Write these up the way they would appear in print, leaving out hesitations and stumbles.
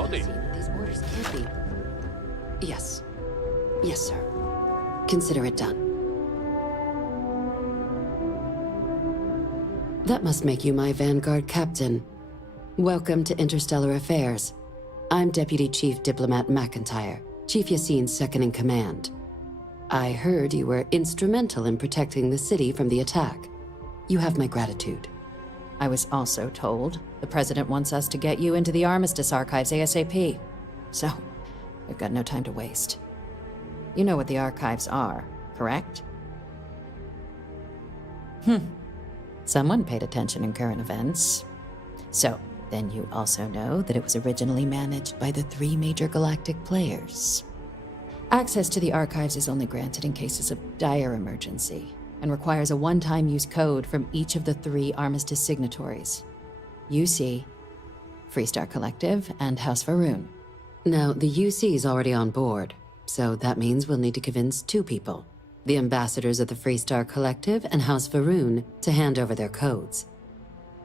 Howdy. These orders can't be. Yes. Yes, sir. Consider it done. That must make you my Vanguard captain. Welcome to Interstellar Affairs. I'm Deputy Chief Diplomat McIntyre, Chief Yassine's second-in-command. I heard you were instrumental in protecting the city from the attack. You have my gratitude. I was also told the President wants us to get you into the Armistice archives ASAP. So, we've got no time to waste. You know what the archives are, correct? Someone paid attention in current events. So, then you also know that it was originally managed by the 3 major galactic players. Access to the archives is only granted in cases of dire emergency, and requires a one-time use code from each of the 3 Armistice signatories. UC, Freestar Collective, and House Varun. Now, the UC is already on board, so that means we'll need to convince 2 people. The ambassadors of the Freestar Collective and House Varun to hand over their codes.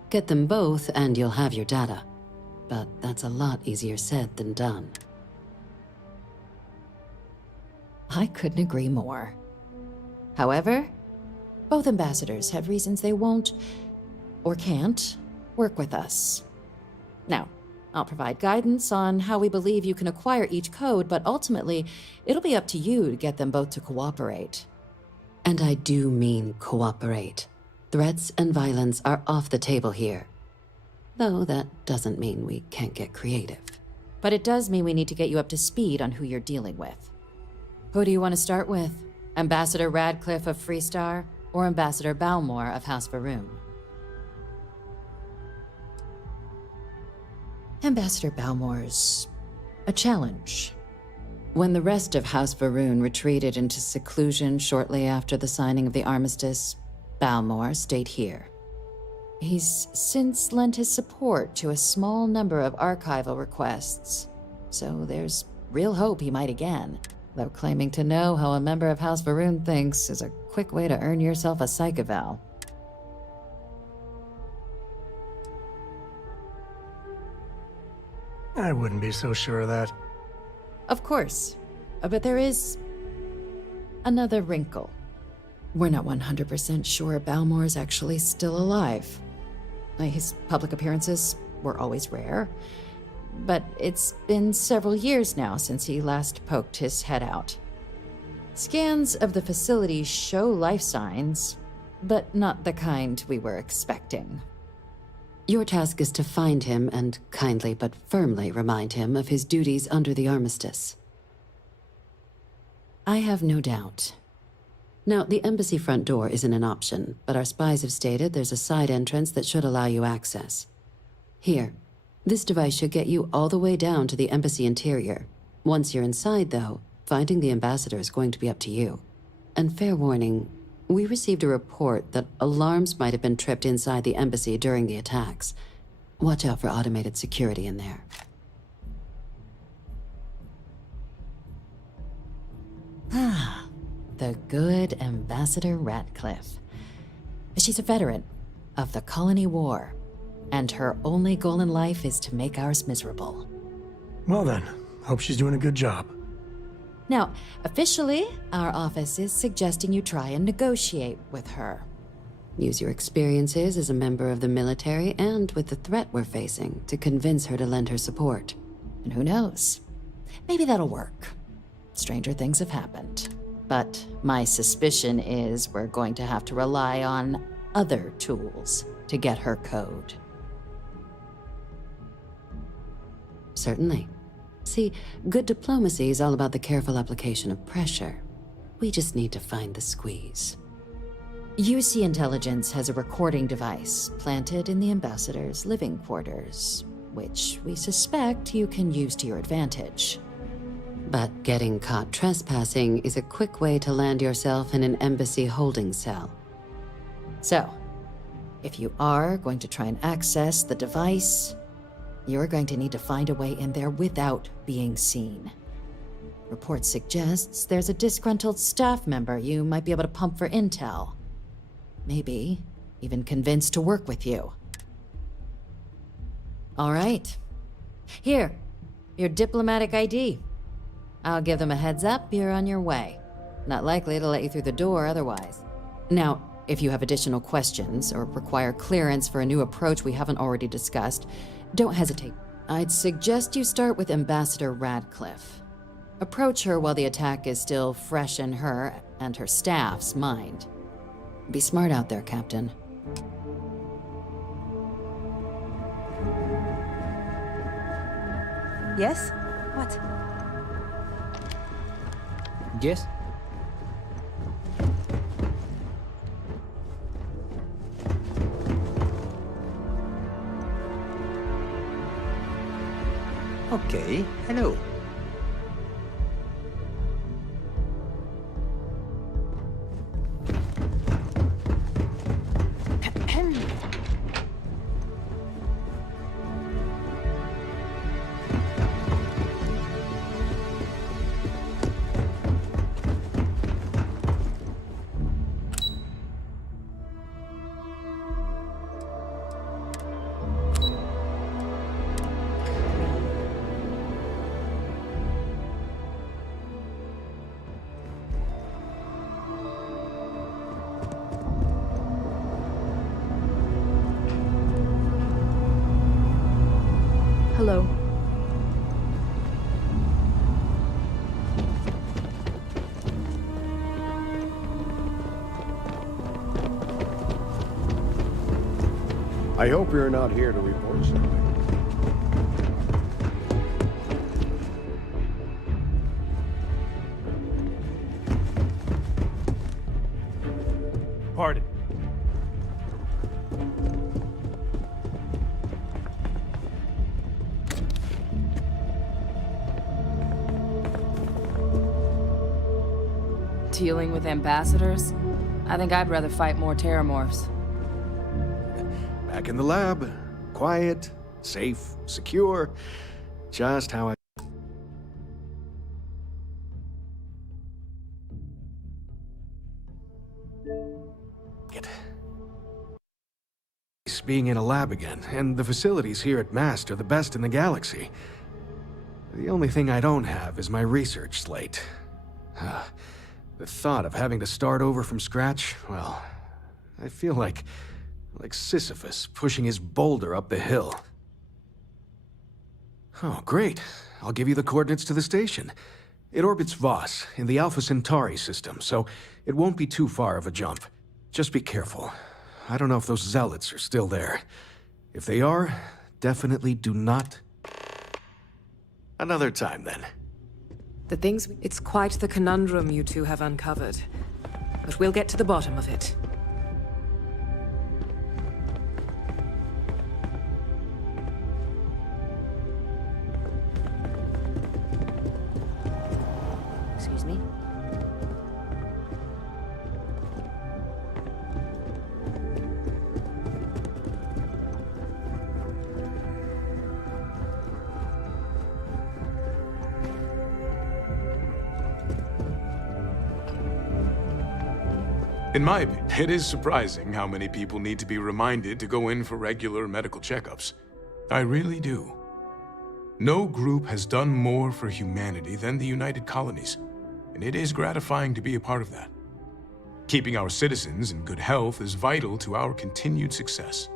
Get them both and you'll have your data. But that's a lot easier said than done. I couldn't agree more. However, both ambassadors have reasons they won't, or can't, work with us. Now, I'll provide guidance on how we believe you can acquire each code, but ultimately, it'll be up to you to get them both to cooperate. And I do mean cooperate. Threats and violence are off the table here. Though that doesn't mean we can't get creative. But it does mean we need to get you up to speed on who you're dealing with. Who do you want to start with? Ambassador Radcliffe of Freestar, or Ambassador Balmore of House Varun? Ambassador Balmore's a challenge. When the rest of House Varun retreated into seclusion shortly after the signing of the armistice, Balmore stayed here. He's since lent his support to a small number of archival requests, so there's real hope he might again, though claiming to know how a member of House Varun thinks is a quick way to earn yourself a psych eval. I wouldn't be so sure of that. Of course, but there is another wrinkle. We're not 100% sure Balmore's actually still alive. His public appearances were always rare, but it's been several years now since he last poked his head out. Scans of the facility show life signs, but not the kind we were expecting. Your task is to find him and kindly but firmly remind him of his duties under the armistice. I have no doubt. Now, the embassy front door isn't an option, but our spies have stated there's a side entrance that should allow you access. Here, this device should get you all the way down to the embassy interior. Once you're inside, though, finding the ambassador is going to be up to you. And fair warning, we received a report that alarms might have been tripped inside the embassy during the attacks. Watch out for automated security in there. The good Ambassador Radcliffe. She's a veteran of the Colony War, and her only goal in life is to make ours miserable. Well then, hope she's doing a good job. Now, officially, our office is suggesting you try and negotiate with her. Use your experiences as a member of the military and with the threat we're facing to convince her to lend her support. And who knows? Maybe that'll work. Stranger things have happened. But my suspicion is we're going to have to rely on other tools to get her code. Certainly. See, good diplomacy is all about the careful application of pressure. We just need to find the squeeze. UC Intelligence has a recording device planted in the ambassador's living quarters, which we suspect you can use to your advantage. But getting caught trespassing is a quick way to land yourself in an embassy holding cell. So, if you are going to try and access the device, you're going to need to find a way in there without being seen. Report suggests there's a disgruntled staff member you might be able to pump for intel. Maybe even convince to work with you. All right. Here, Your diplomatic ID. I'll give them a heads up, you're on your way. Not likely to let you through the door otherwise. Now, if you have additional questions or require clearance for a new approach we haven't already discussed, don't hesitate. I'd suggest you start with Ambassador Radcliffe. Approach her while the attack is still fresh in her and her staff's mind. Be smart out there, Captain. Yes? What? Yes? Okay, hello. Hello. I hope you're not here to report something. Pardon. Dealing with ambassadors? I think I'd rather fight more terramorphs. Back in the lab. Quiet, safe, secure. Just how I... It's being in a lab again, and the facilities here at MAST are the best in the galaxy. The only thing I don't have is my research slate. The thought of having to start over from scratch, well, I feel like Sisyphus pushing his boulder up the hill. Oh, great. I'll give you the coordinates to the station. It orbits Voss in the Alpha Centauri system, so it won't be too far of a jump. Just be careful. I don't know if those zealots are still there. If they are, definitely do not... Another time, then. The things... It's quite the conundrum you two have uncovered. But we'll get to the bottom of it. Excuse me? In my opinion, it is surprising how many people need to be reminded to go in for regular medical checkups. I really do. No group has done more for humanity than the United Colonies, and it is gratifying to be a part of that. Keeping our citizens in good health is vital to our continued success.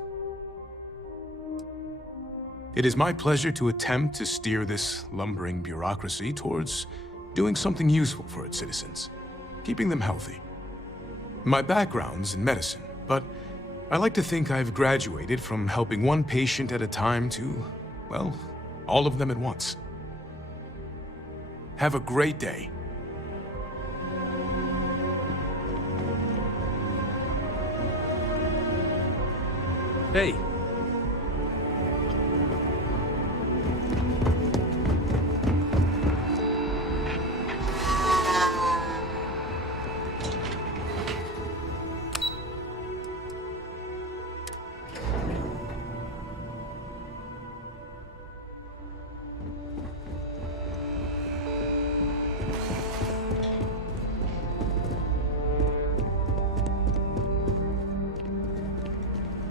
It is my pleasure to attempt to steer this lumbering bureaucracy towards doing something useful for its citizens, keeping them healthy. My background's in medicine, but I like to think I've graduated from helping one patient at a time to, well, all of them at once. Have a great day. Hey.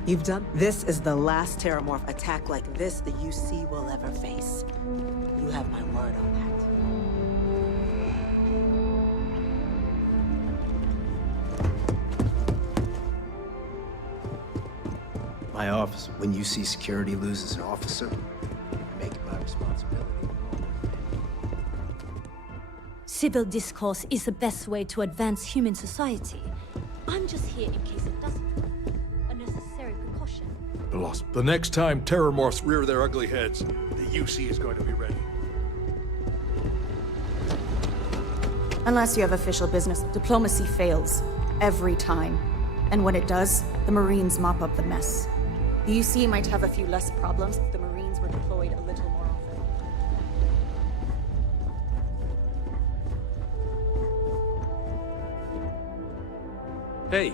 You've done. This is the last Terramorph attack like this the UC will ever face. You have my word on that. My office. When UC security loses an officer, make it my responsibility. Civil discourse is the best way to advance human society. I'm just here in case it doesn't. A necessary precaution. Boss, the next time Terramorphs rear their ugly heads, the UC is going to be ready. Unless you have official business, diplomacy fails. Every time. And when it does, the Marines mop up the mess. The UC might have a few less problems if the Marines were deployed a little more often. Hey.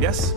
Yes?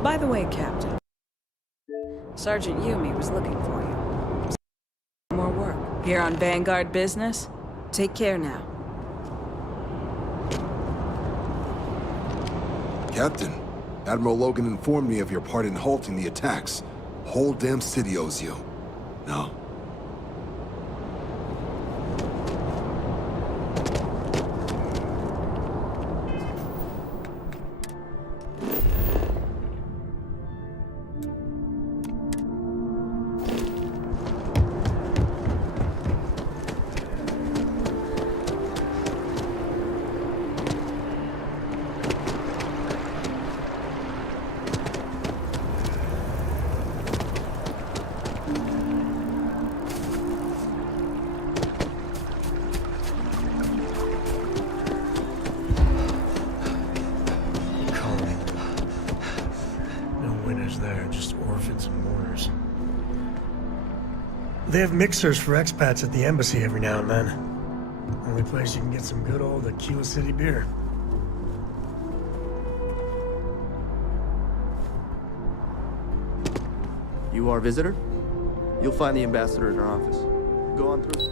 By the way, Captain, Sergeant Yumi was looking for you. More work. Here on Vanguard business? Take care now. Captain, Admiral Logan informed me of your part in halting the attacks. Whole damn city owes you. No. They have mixers for expats at the embassy every now and then. Only place you can get some good old Aquila City beer. You are a visitor? You'll find the ambassador in our office. Go on through.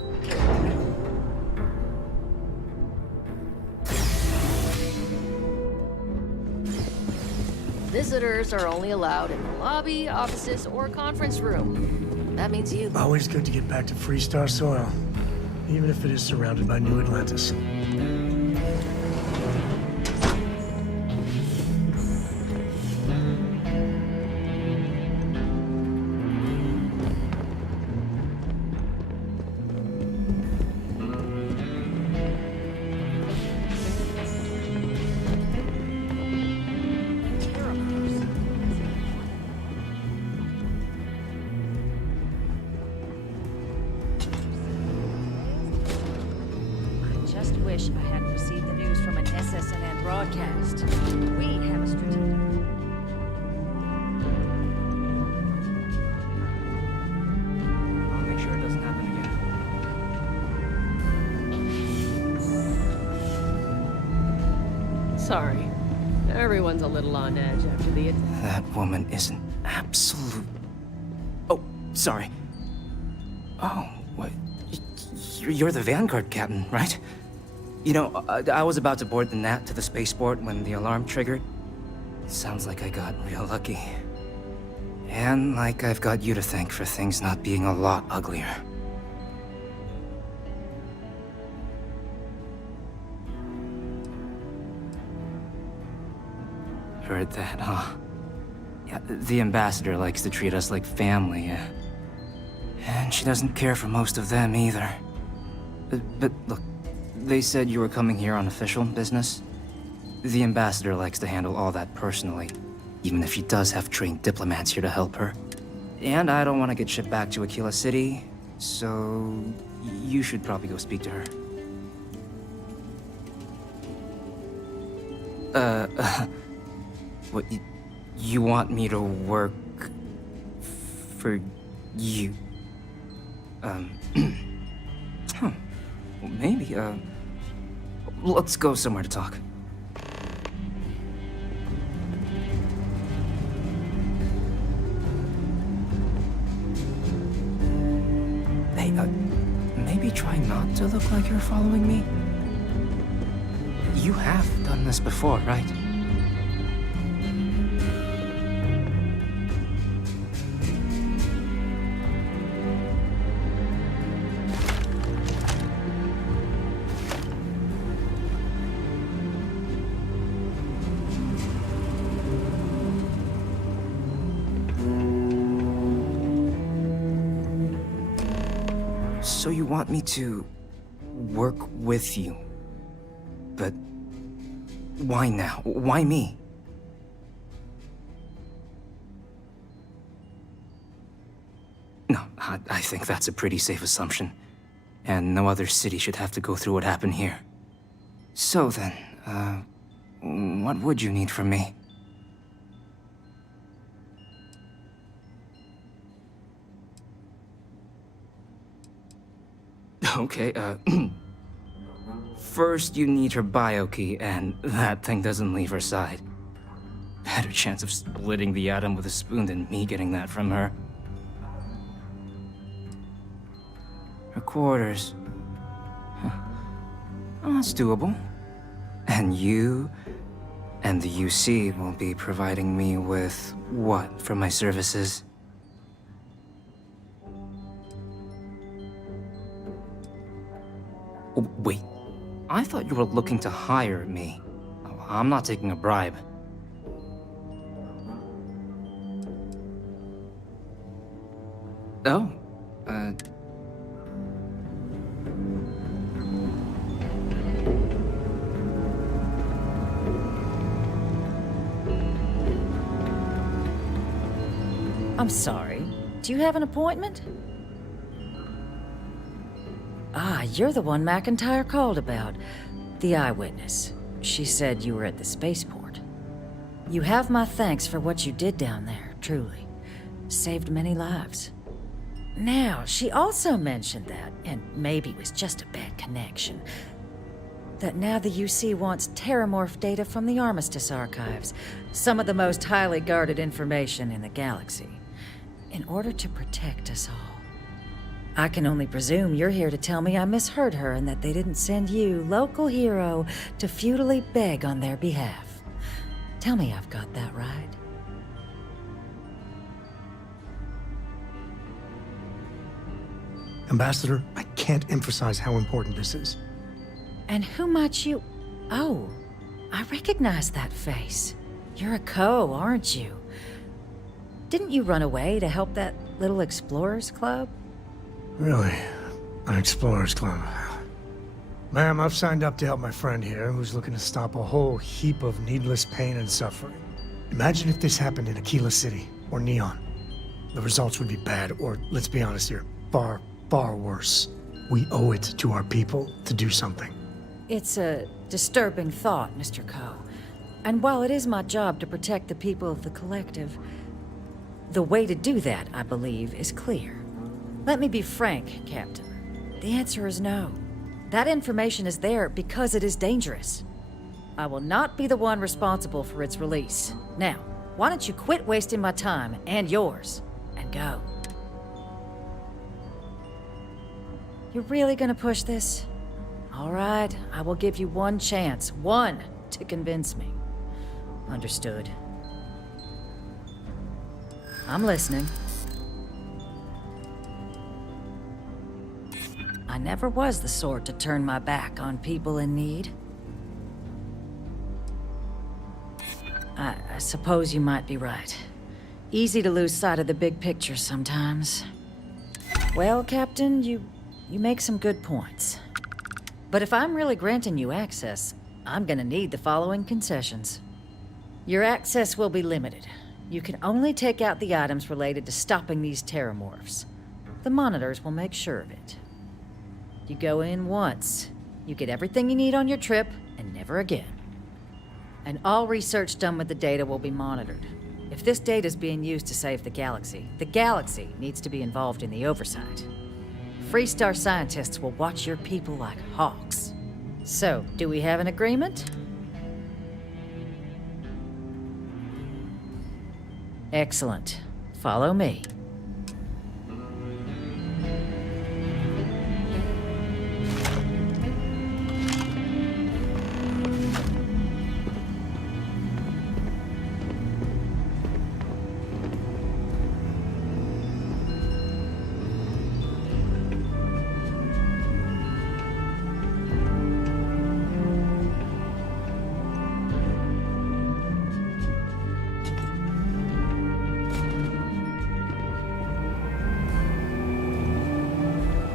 Visitors are only allowed in the lobby, offices, or conference room. That means you. Always good to get back to Freestar soil, even if it is surrounded by New Atlantis. Wish I had received the news from an SSNN broadcast. We have a strategic... I'll make sure it doesn't happen again. Sorry. Everyone's a little on edge after the attack. That woman is an absolute... Oh, sorry. Oh, what? You're the Vanguard captain, right? You know, I was about to board the Nat to the spaceport when the alarm triggered. Sounds like I got real lucky. And like I've got you to thank for things not being a lot uglier. Heard that, huh? Yeah, the ambassador likes to treat us like family, and she doesn't care for most of them either. But look, they said you were coming here on official business. The ambassador likes to handle all that personally, even if she does have trained diplomats here to help her. And I don't want to get shipped back to Aquila City, so you should probably go speak to her. What, you want me to work for you? Huh. Well, maybe, let's go somewhere to talk. Hey, maybe try not to look like you're following me. You have done this before, right? So you want me to work with you? But why now? Why me? No, I think that's a pretty safe assumption. And no other city should have to go through what happened here. So then, what would you need from me? Okay, first you need her bio key, and that thing doesn't leave her side. Better chance of splitting the atom with a spoon than me getting that from her. Her quarters. Huh. Oh, that's doable. And you and the UC will be providing me with what for my services? Oh, wait, I thought you were looking to hire me. I'm not taking a bribe. Oh, I'm sorry. Do you have an appointment? Ah, you're the one McIntyre called about. The eyewitness. She said you were at the spaceport. You have my thanks for what you did down there, truly. Saved many lives. Now, she also mentioned that, and maybe it was just a bad connection, that now the UC wants terramorph data from the Armistice archives, some of the most highly guarded information in the galaxy, in order to protect us all. I can only presume you're here to tell me I misheard her and that they didn't send you, local hero, to futilely beg on their behalf. Tell me I've got that right. Ambassador, I can't emphasize how important this is. And who might you... Oh, I recognize that face. You're a Co, aren't you? Didn't you run away to help that little explorers club? Really? An explorers club? Ma'am, I've signed up to help my friend here, who's looking to stop a whole heap of needless pain and suffering. Imagine if this happened in Aquila City, or Neon. The results would be bad, or, let's be honest here, far, far worse. We owe it to our people to do something. It's a disturbing thought, Mr. Co. And while it is my job to protect the people of the Collective, the way to do that, I believe, is clear. Let me be frank, Captain. The answer is no. That information is there because it is dangerous. I will not be the one responsible for its release. Now, why don't you quit wasting my time, and yours, and go? You're really gonna push this? All right, I will give you one chance, one, to convince me. Understood. I'm listening. I never was the sort to turn my back on people in need. I suppose you might be right. Easy to lose sight of the big picture sometimes. Well, Captain, you make some good points. But if I'm really granting you access, I'm gonna need the following concessions. Your access will be limited. You can only take out the items related to stopping these terramorphs. The monitors will make sure of it. You go in once, you get everything you need on your trip, and never again. And all research done with the data will be monitored. If this data is being used to save the galaxy needs to be involved in the oversight. Freestar scientists will watch your people like hawks. So, do we have an agreement? Excellent. Follow me.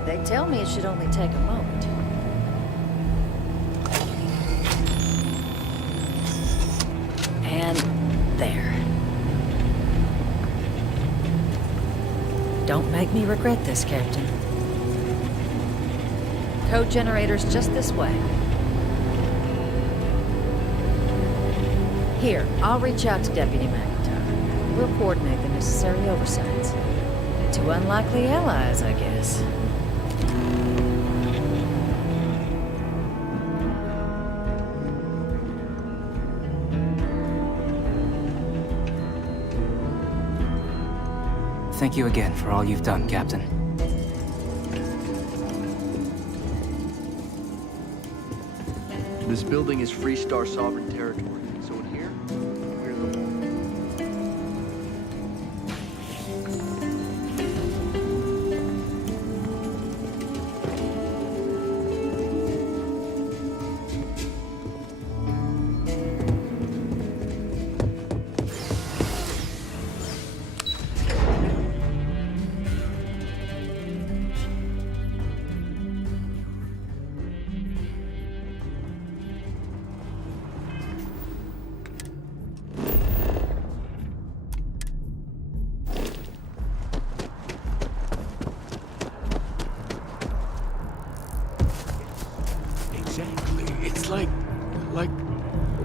They tell me it should only take a moment. And there. Don't make me regret this, Captain. Code generator's just this way. Here, I'll reach out to Deputy McIntyre. We'll coordinate the necessary oversights. Two unlikely allies, I guess. Thank you again for all you've done, Captain. This building is Freestar sovereign territory, so in here, we're the law.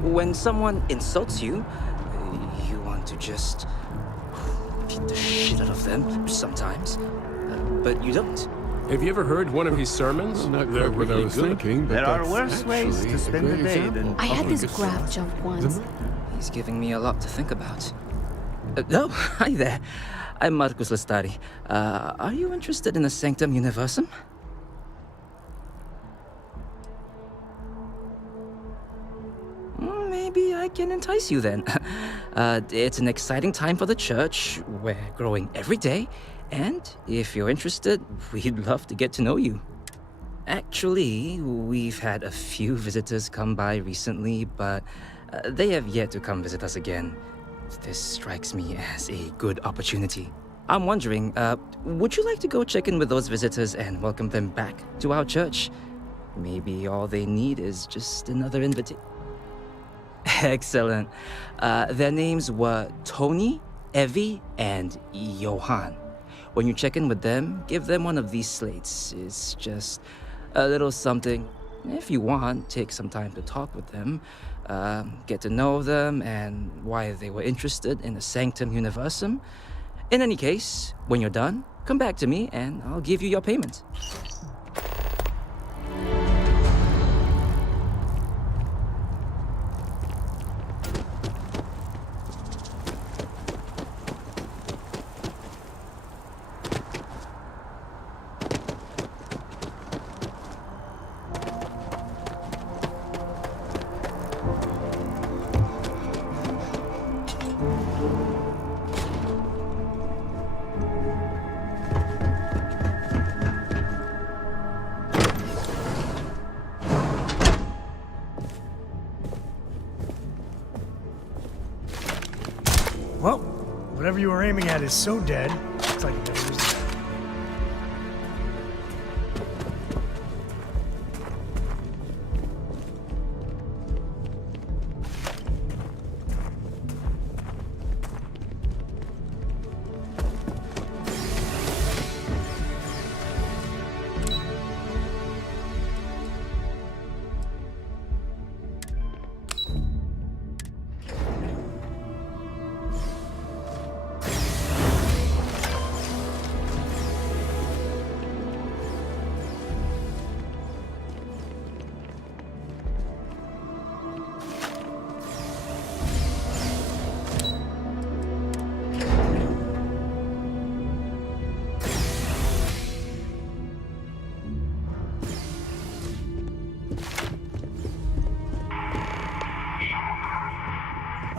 When someone insults you, you want to just beat the shit out of them sometimes, but you don't. Have you ever heard one of his sermons? Well, not They're quite what I really was good. thinking, but There are that's worse ways actually to a spend the great day example. than... I had this Public grab assault. jump once. He's giving me a lot to think about. Oh, hi there. I'm Marcus Lestari. Are you interested in the Sanctum Universum? Maybe I can entice you then. It's an exciting time for the church. We're growing every day. And if you're interested, we'd love to get to know you. Actually, we've had a few visitors come by recently, but they have yet to come visit us again. This strikes me as a good opportunity. I'm wondering, would you like to go check in with those visitors and welcome them back to our church? Maybe all they need is just another invitation. Excellent. Their names were Tony, Evie, and Johan. When you check in with them, give them one of these slates. It's just a little something. If you want, take some time to talk with them, get to know them and why they were interested in the Sanctum Universum. In any case, when you're done, come back to me and I'll give you your payment. Well, whatever you were aiming at is so dead, it's like it never was there.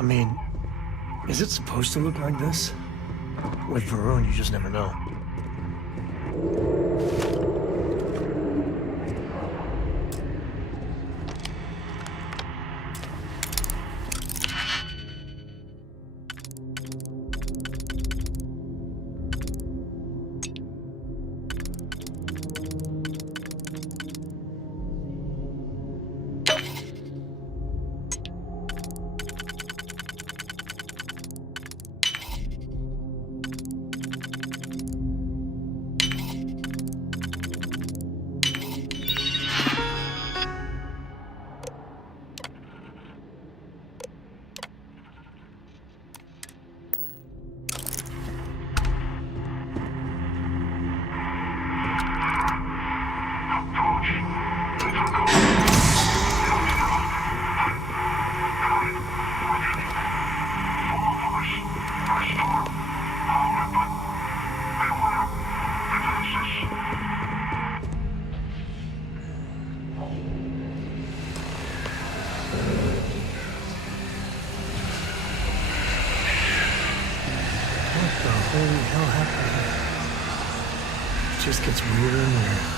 mean, is it supposed to look like this? With Varun, you just never know. Holy hell happened here? It just gets weirder and weirder.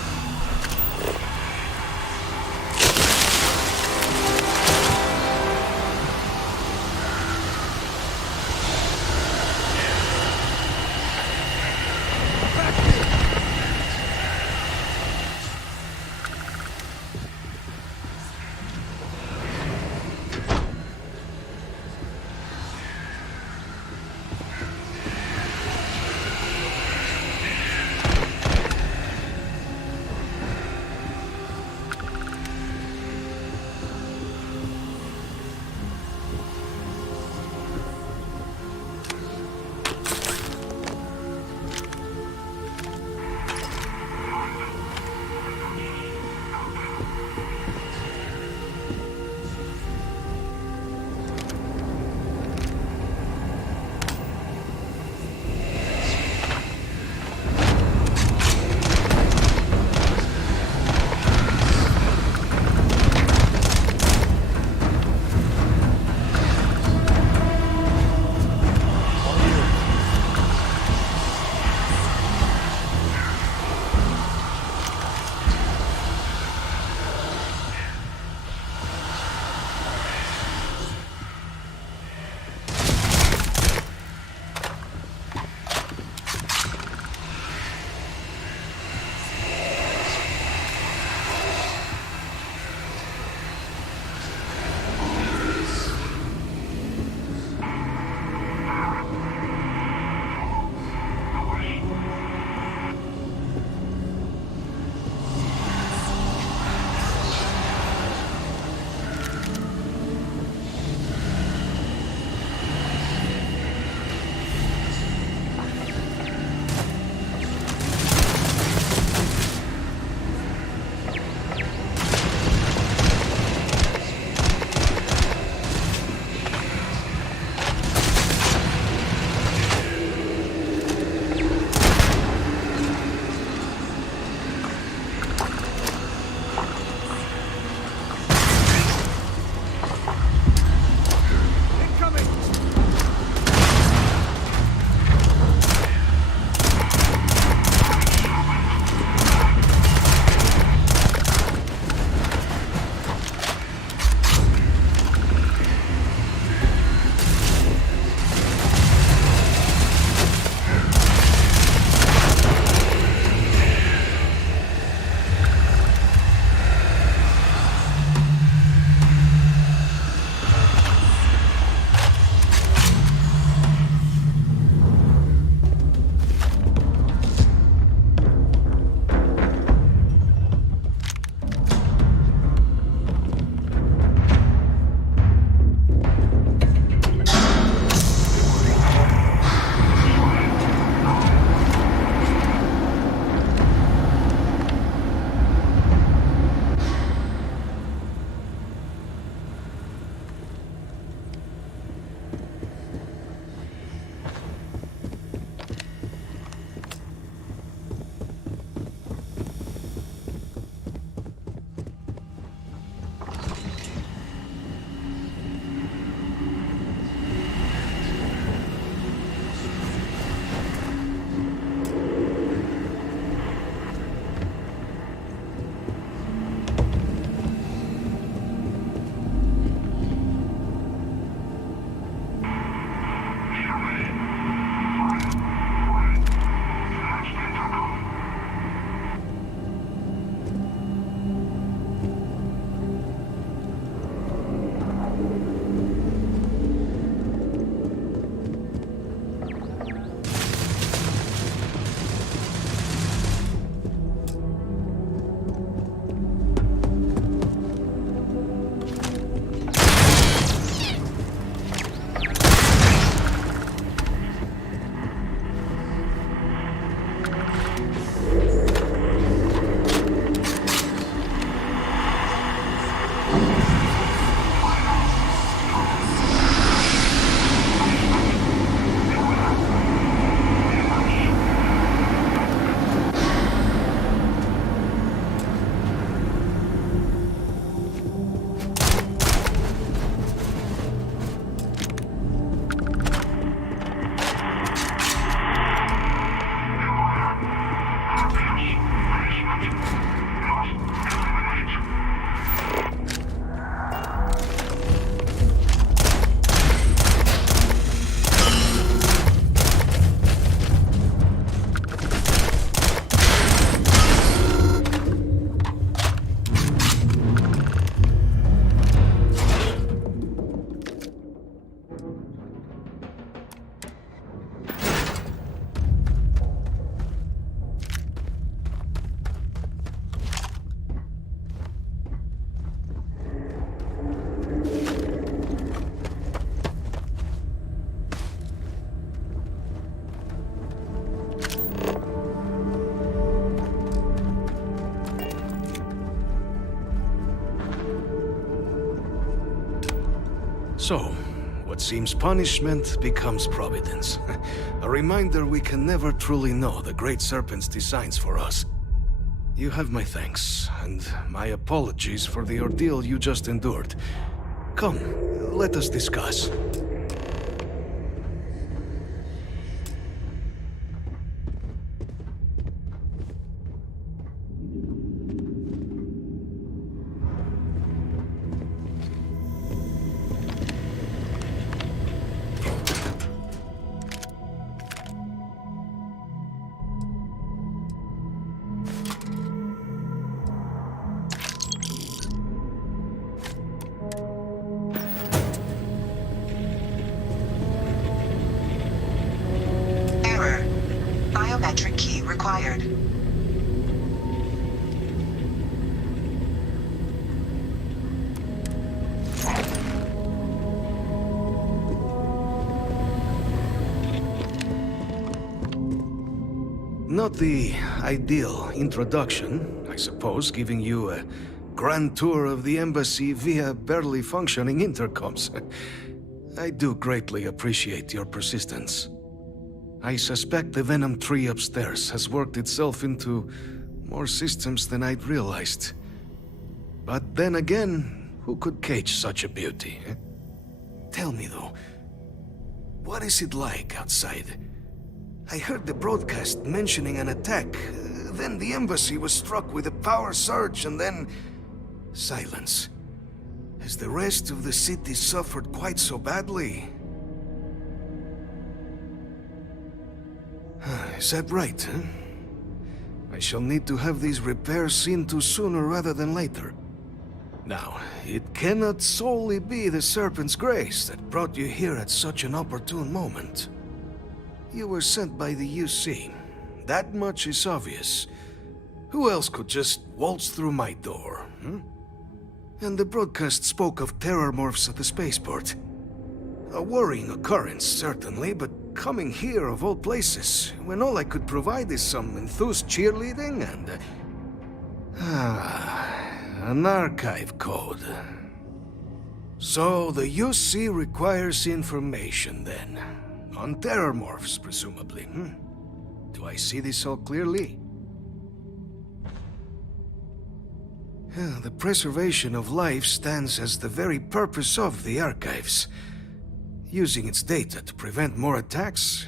So, what seems punishment becomes providence. A reminder we can never truly know the Great Serpent's designs for us. You have my thanks, and my apologies for the ordeal you just endured. Come, let us discuss. Error. Biometric key required. Not the ideal introduction, I suppose, giving you a grand tour of the embassy via barely functioning intercoms. I do greatly appreciate your persistence. I suspect the Venom tree upstairs has worked itself into more systems than I'd realized. But then again, who could cage such a beauty? Tell me though, what is it like outside? I heard the broadcast mentioning an attack, then the embassy was struck with a power surge and then... silence. Has the rest of the city suffered quite so badly? Is that right, huh? I shall need to have these repairs seen to sooner rather than later. Now, it cannot solely be the Serpent's grace that brought you here at such an opportune moment. You were sent by the UC. That much is obvious. Who else could just waltz through my door, hmm? And the broadcast spoke of terror morphs at the spaceport. A worrying occurrence, certainly, but coming here of all places, when all I could provide is some enthused cheerleading and... an archive code. So the UC requires information, then. On terror morphs, presumably, hmm? Do I see this all clearly? The preservation of life stands as the very purpose of the archives. Using its data to prevent more attacks,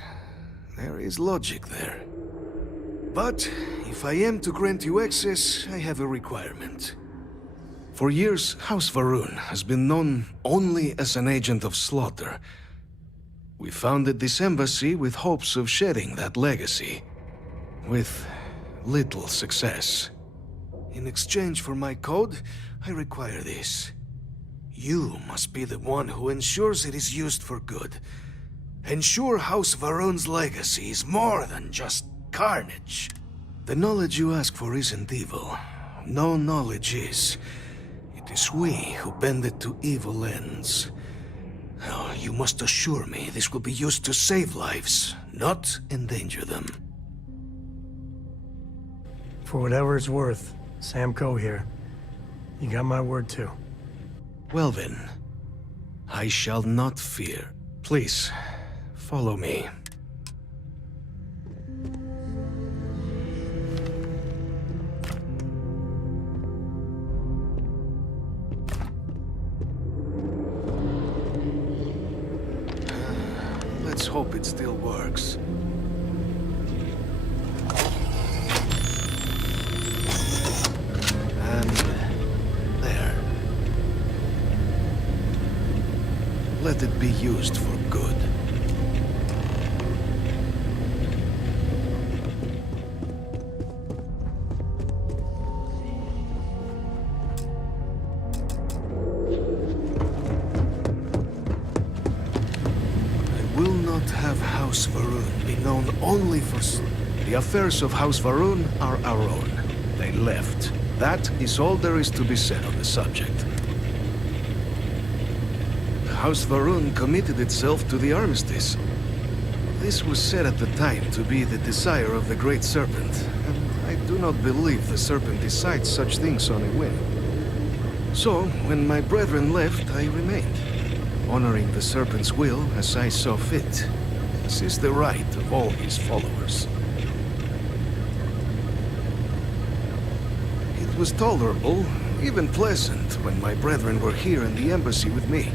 there is logic there. But if I am to grant you access, I have a requirement. For years, House Varun has been known only as an agent of slaughter. We founded this embassy with hopes of shedding that legacy, with little success. In exchange for my code, I require this. You must be the one who ensures it is used for good. Ensure House Varun's legacy is more than just carnage. The knowledge you ask for isn't evil. No knowledge is. It is we who bend it to evil ends. Oh, you must assure me this will be used to save lives, not endanger them. For whatever it's worth, Sam Coe here. You got my word too. Well then, I shall not fear. Please, follow me. Let's hope it still works. And there. Let it be used for good. House Varun be known only for... The affairs of House Varun are our own. They left. That is all there is to be said on the subject. House Varun committed itself to the armistice. This was said at the time to be the desire of the Great Serpent, and I do not believe the Serpent decides such things on a whim. So, when my brethren left, I remained. honoring the Serpent's will as I saw fit. This is the right of all his followers. It was tolerable, even pleasant, when my brethren were here in the embassy with me.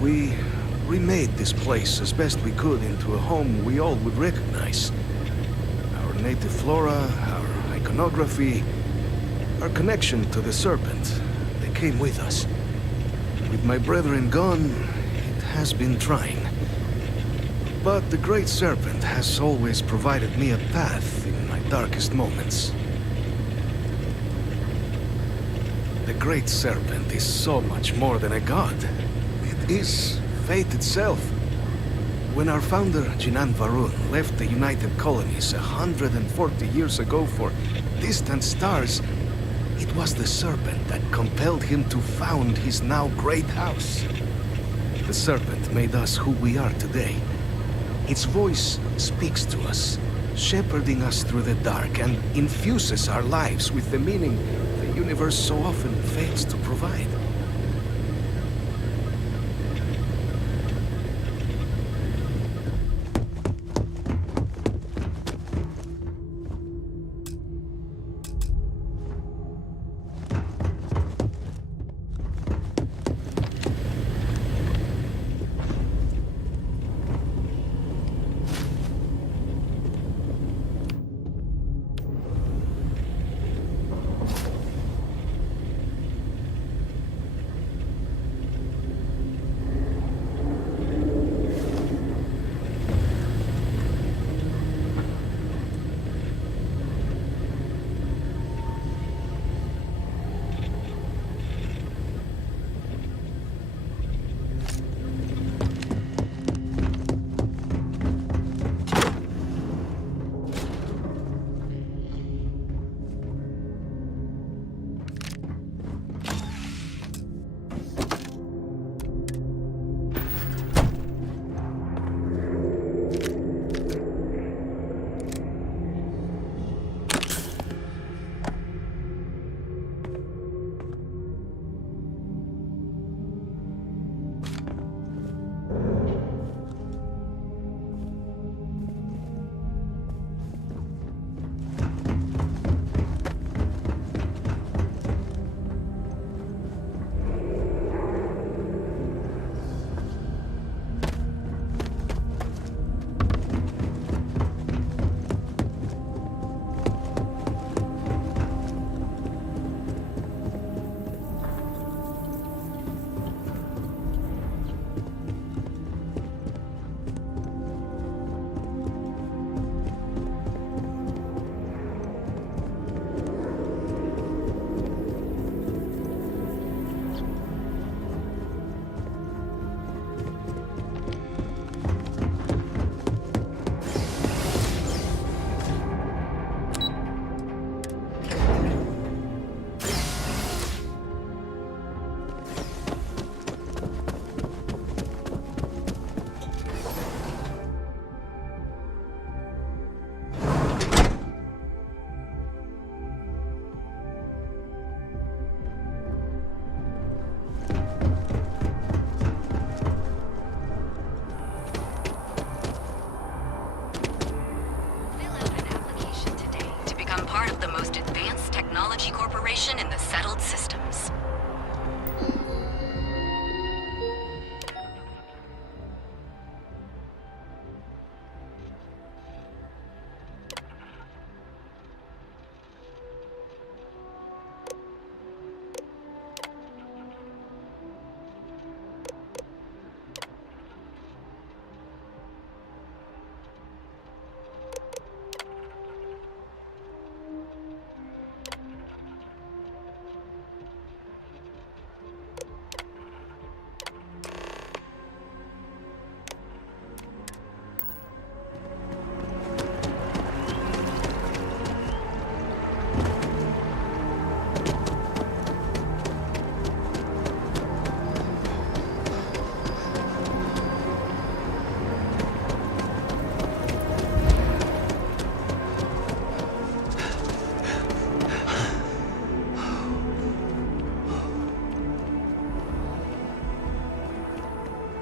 We remade this place as best we could into a home we all would recognize. Our native flora, our iconography, our connection to the Serpent, they came with us. With my brethren gone, it has been trying. But the Great Serpent has always provided me a path in my darkest moments. The Great Serpent is so much more than a god. It is fate itself. When our founder, Jinan Varun, left the United Colonies 140 years ago for distant stars, it was the Serpent that compelled him to found his now great house. The Serpent made us who we are today. Its voice speaks to us, shepherding us through the dark and infuses our lives with the meaning the universe so often fails to provide. Corporation in the settled systems.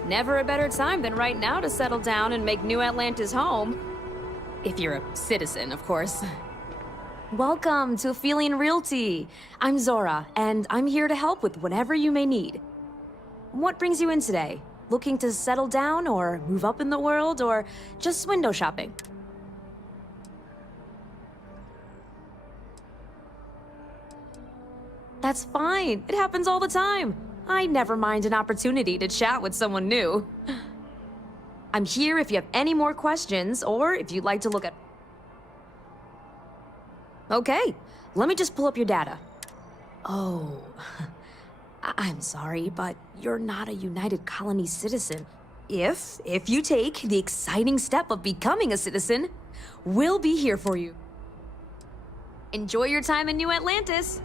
Never a better time than right now to settle down and make New Atlantis home. If you're a citizen, of course. Welcome to Feeling Realty. I'm Zora, and I'm here to help with whatever you may need. What brings you in today? Looking to settle down, or move up in the world, or just window shopping? That's fine. It happens all the time. I never mind an opportunity to chat with someone new. I'm here if you have any more questions, or if you'd like to look at... Okay, let me just pull up your data. Oh, I'm sorry, but you're not a United Colony citizen. If you take the exciting step of becoming a citizen, we'll be here for you. Enjoy your time in New Atlantis.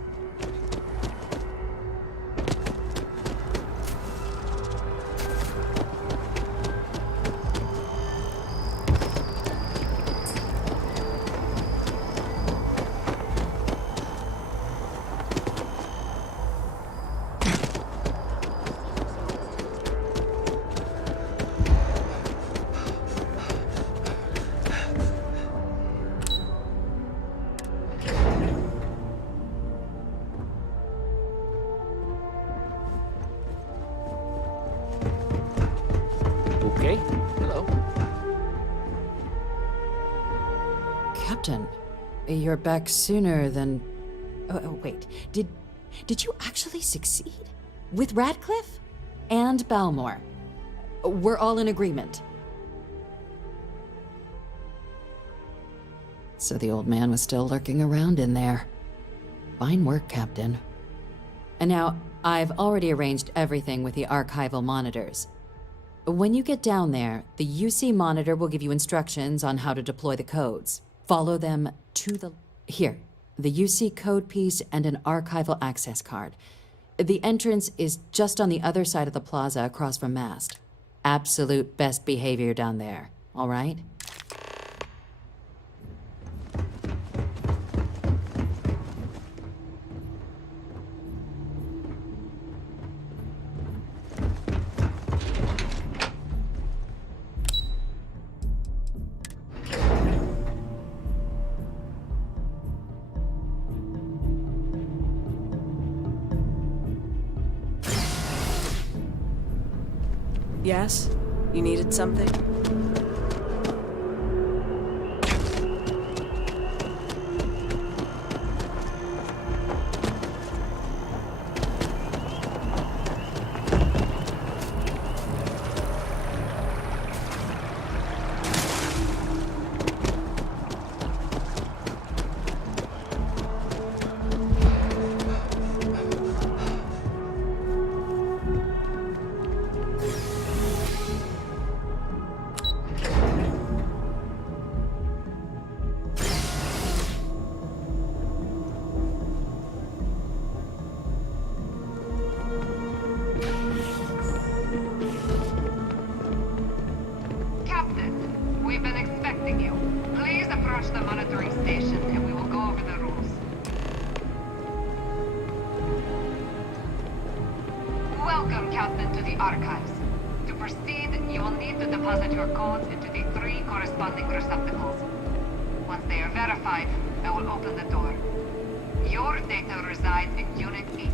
Okay. Hello. Captain, you're back sooner than... Oh, wait. Did you actually succeed? With Radcliffe? And Balmore? We're all in agreement. So the old man was still lurking around in there. Fine work, Captain. And now, I've already arranged everything with the archival monitors. When you get down there, the UC monitor will give you instructions on how to deploy the codes. Follow them to the... Here, the UC code piece and an archival access card. The entrance is just on the other side of the plaza across from Mast. Absolute best behavior down there, all right? Yes? You needed something? We've been expecting you. Please approach the monitoring station and we will go over the rules. Welcome, Captain, to the archives. To proceed, you will need to deposit your codes into the 3 corresponding receptacles. Once they are verified, I will open the door. Your data resides in Unit 18.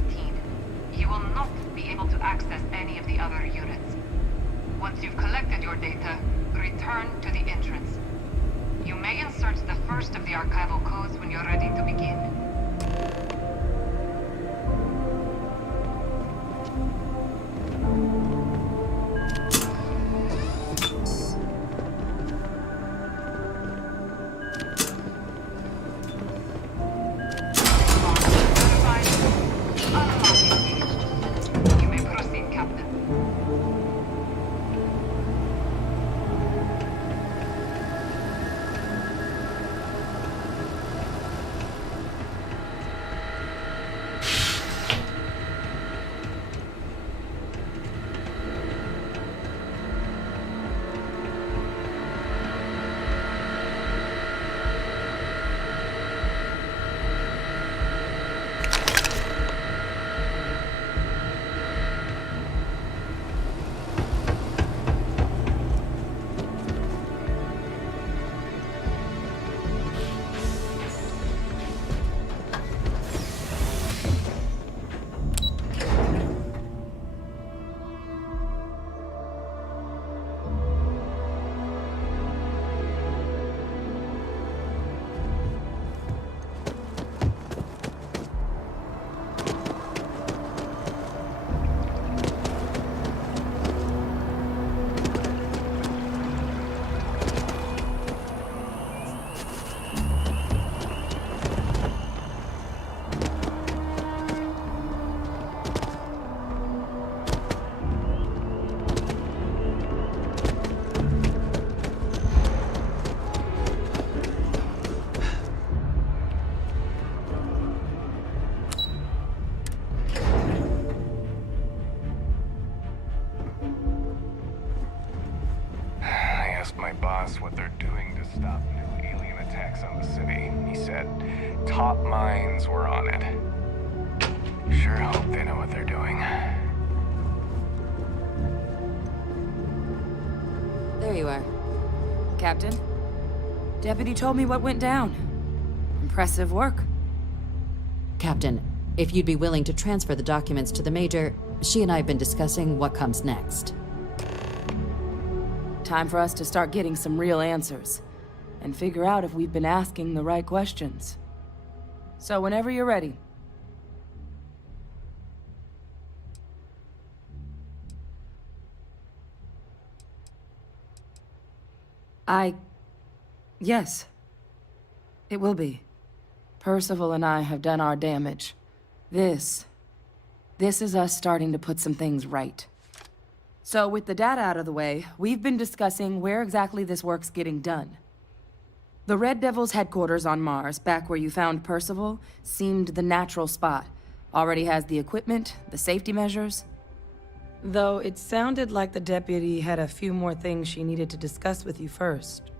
You will not be able to access any of the other units. Once you've collected your data, return to the entrance. You may insert the first of the archival codes when you're ready to begin. You may proceed, Captain. to stop new alien attacks on the city. He said top minds were on it. Sure hope they know what they're doing. There you are. Captain, Deputy told me what went down. Impressive work. Captain, if you'd be willing to transfer the documents to the Major, she and I have been discussing what comes next. Time for us to start getting some real answers, and figure out if we've been asking the right questions. So whenever you're ready. Yes. It will be. Percival and I have done our damage. This is us starting to put some things right. So with the data out of the way, we've been discussing where exactly this work's getting done. The Red Devil's headquarters on Mars, back where you found Percival, seemed the natural spot. Already has the equipment, the safety measures. Though it sounded like the deputy had a few more things she needed to discuss with you first.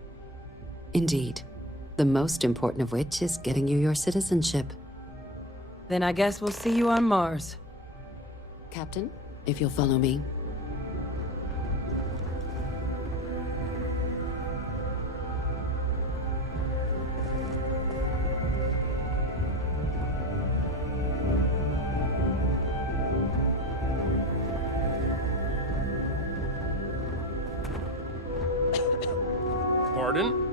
Indeed. The most important of which is getting you your citizenship. Then I guess we'll see you on Mars. Captain, if you'll follow me. Pardon?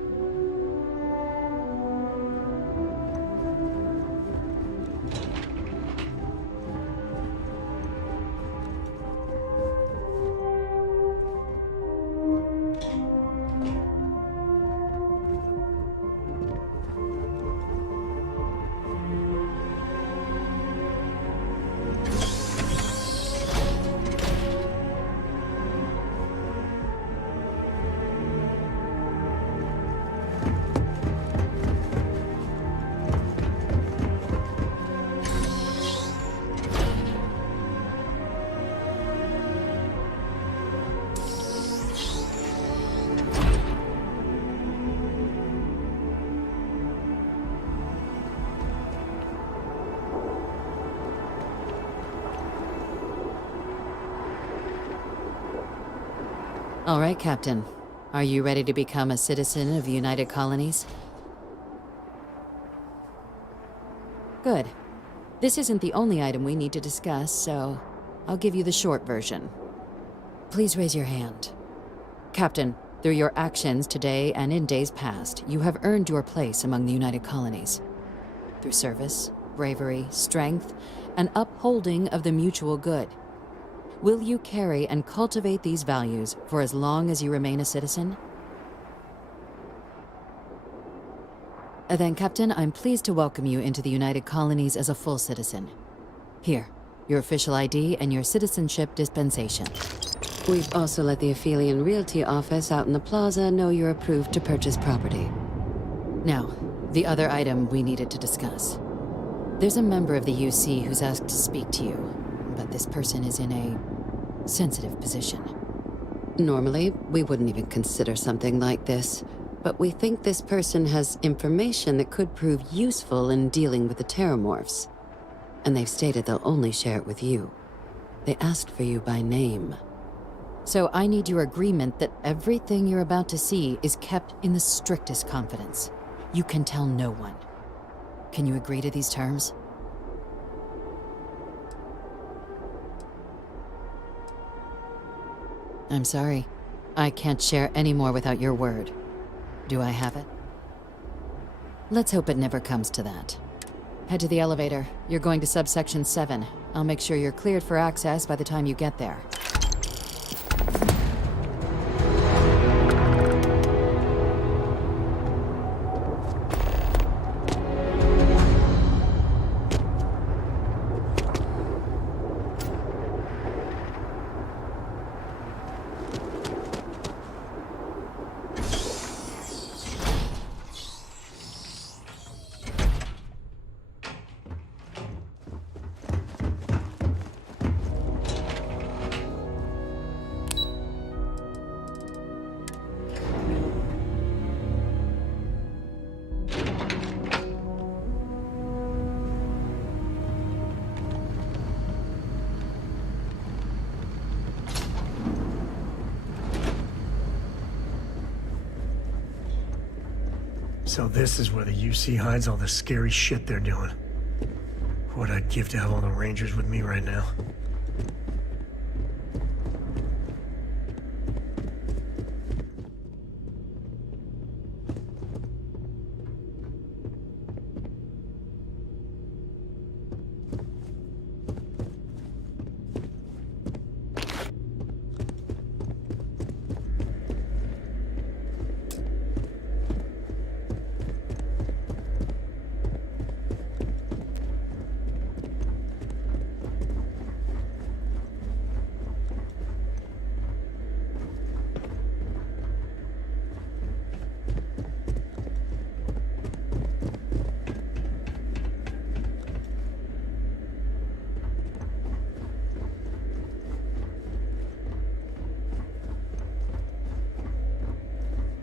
All right, Captain. Are you ready to become a citizen of the United Colonies? Good. This isn't the only item we need to discuss, so I'll give you the short version. Please raise your hand. Captain, through your actions today and in days past, you have earned your place among the United Colonies. Through service, bravery, strength, and upholding of the mutual good. Will you carry and cultivate these values for as long as you remain a citizen? Then, Captain, I'm pleased to welcome you into the United Colonies as a full citizen. Here, your official ID and your citizenship dispensation. We've also let the Aphelion Realty office out in the plaza know you're approved to purchase property. Now, the other item we needed to discuss. There's a member of the UC who's asked to speak to you, but this person is in a sensitive position. Normally, we wouldn't even consider something like this, but we think this person has information that could prove useful in dealing with the Terramorphs. And they've stated they'll only share it with you. They asked for you by name. So I need your agreement that everything you're about to see is kept in the strictest confidence. You can tell no one. Can you agree to these terms? I'm sorry. I can't share any more without your word. Do I have it? Let's hope it never comes to that. Head to the elevator. You're going to subsection 7. I'll make sure you're cleared for access by the time you get there. So this is where the UC hides all the scary shit they're doing. What I'd give to have all the Rangers with me right now.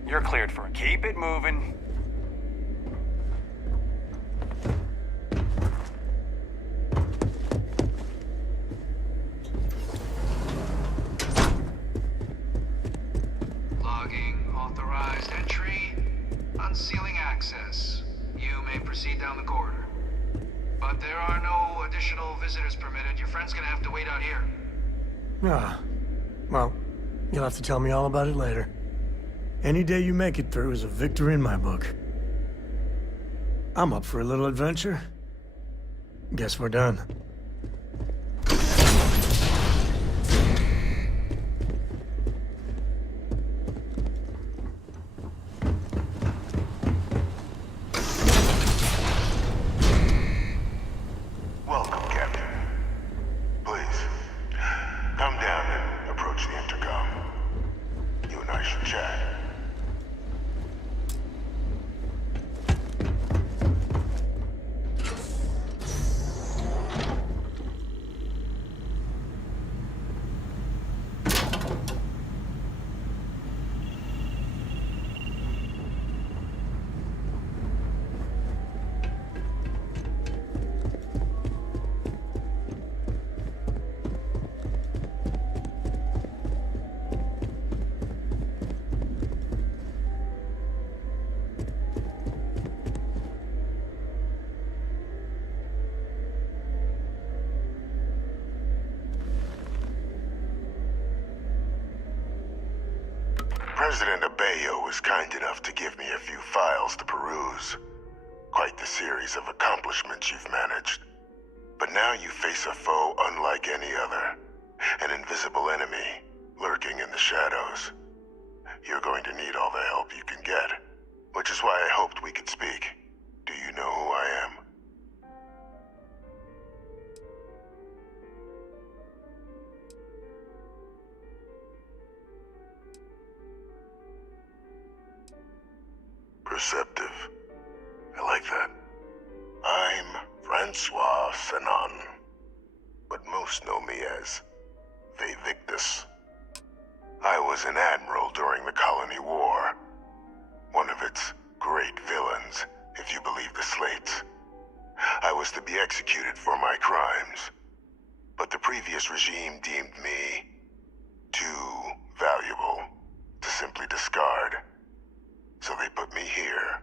You're cleared for it. Keep it moving. Logging authorized entry. Unsealing access. You may proceed down the corridor. But there are no additional visitors permitted. Your friend's gonna have to wait out here. Ah. Well, you'll have to tell me all about it later. Any day you make it through is a victory in my book. I'm up for a little adventure. Guess we're done. Welcome, Captain. Please, come down and approach the intercom. You and I should chat. President Abeyo was kind enough to give me a few files to peruse. Quite the series of accomplishments you've managed. But now you face a foe unlike any other. An invisible enemy, lurking in the shadows. You're going to need all the help you can get. Which is why I hoped we could speak. Do you know who I am? Perceptive. I like that. I'm Francois Sanon, but most know me as Victus. I was an admiral during the Colony War. One of its great villains, if you believe the slates. I was to be executed for my crimes, but the previous regime deemed me too valuable to simply discard. So they put me here,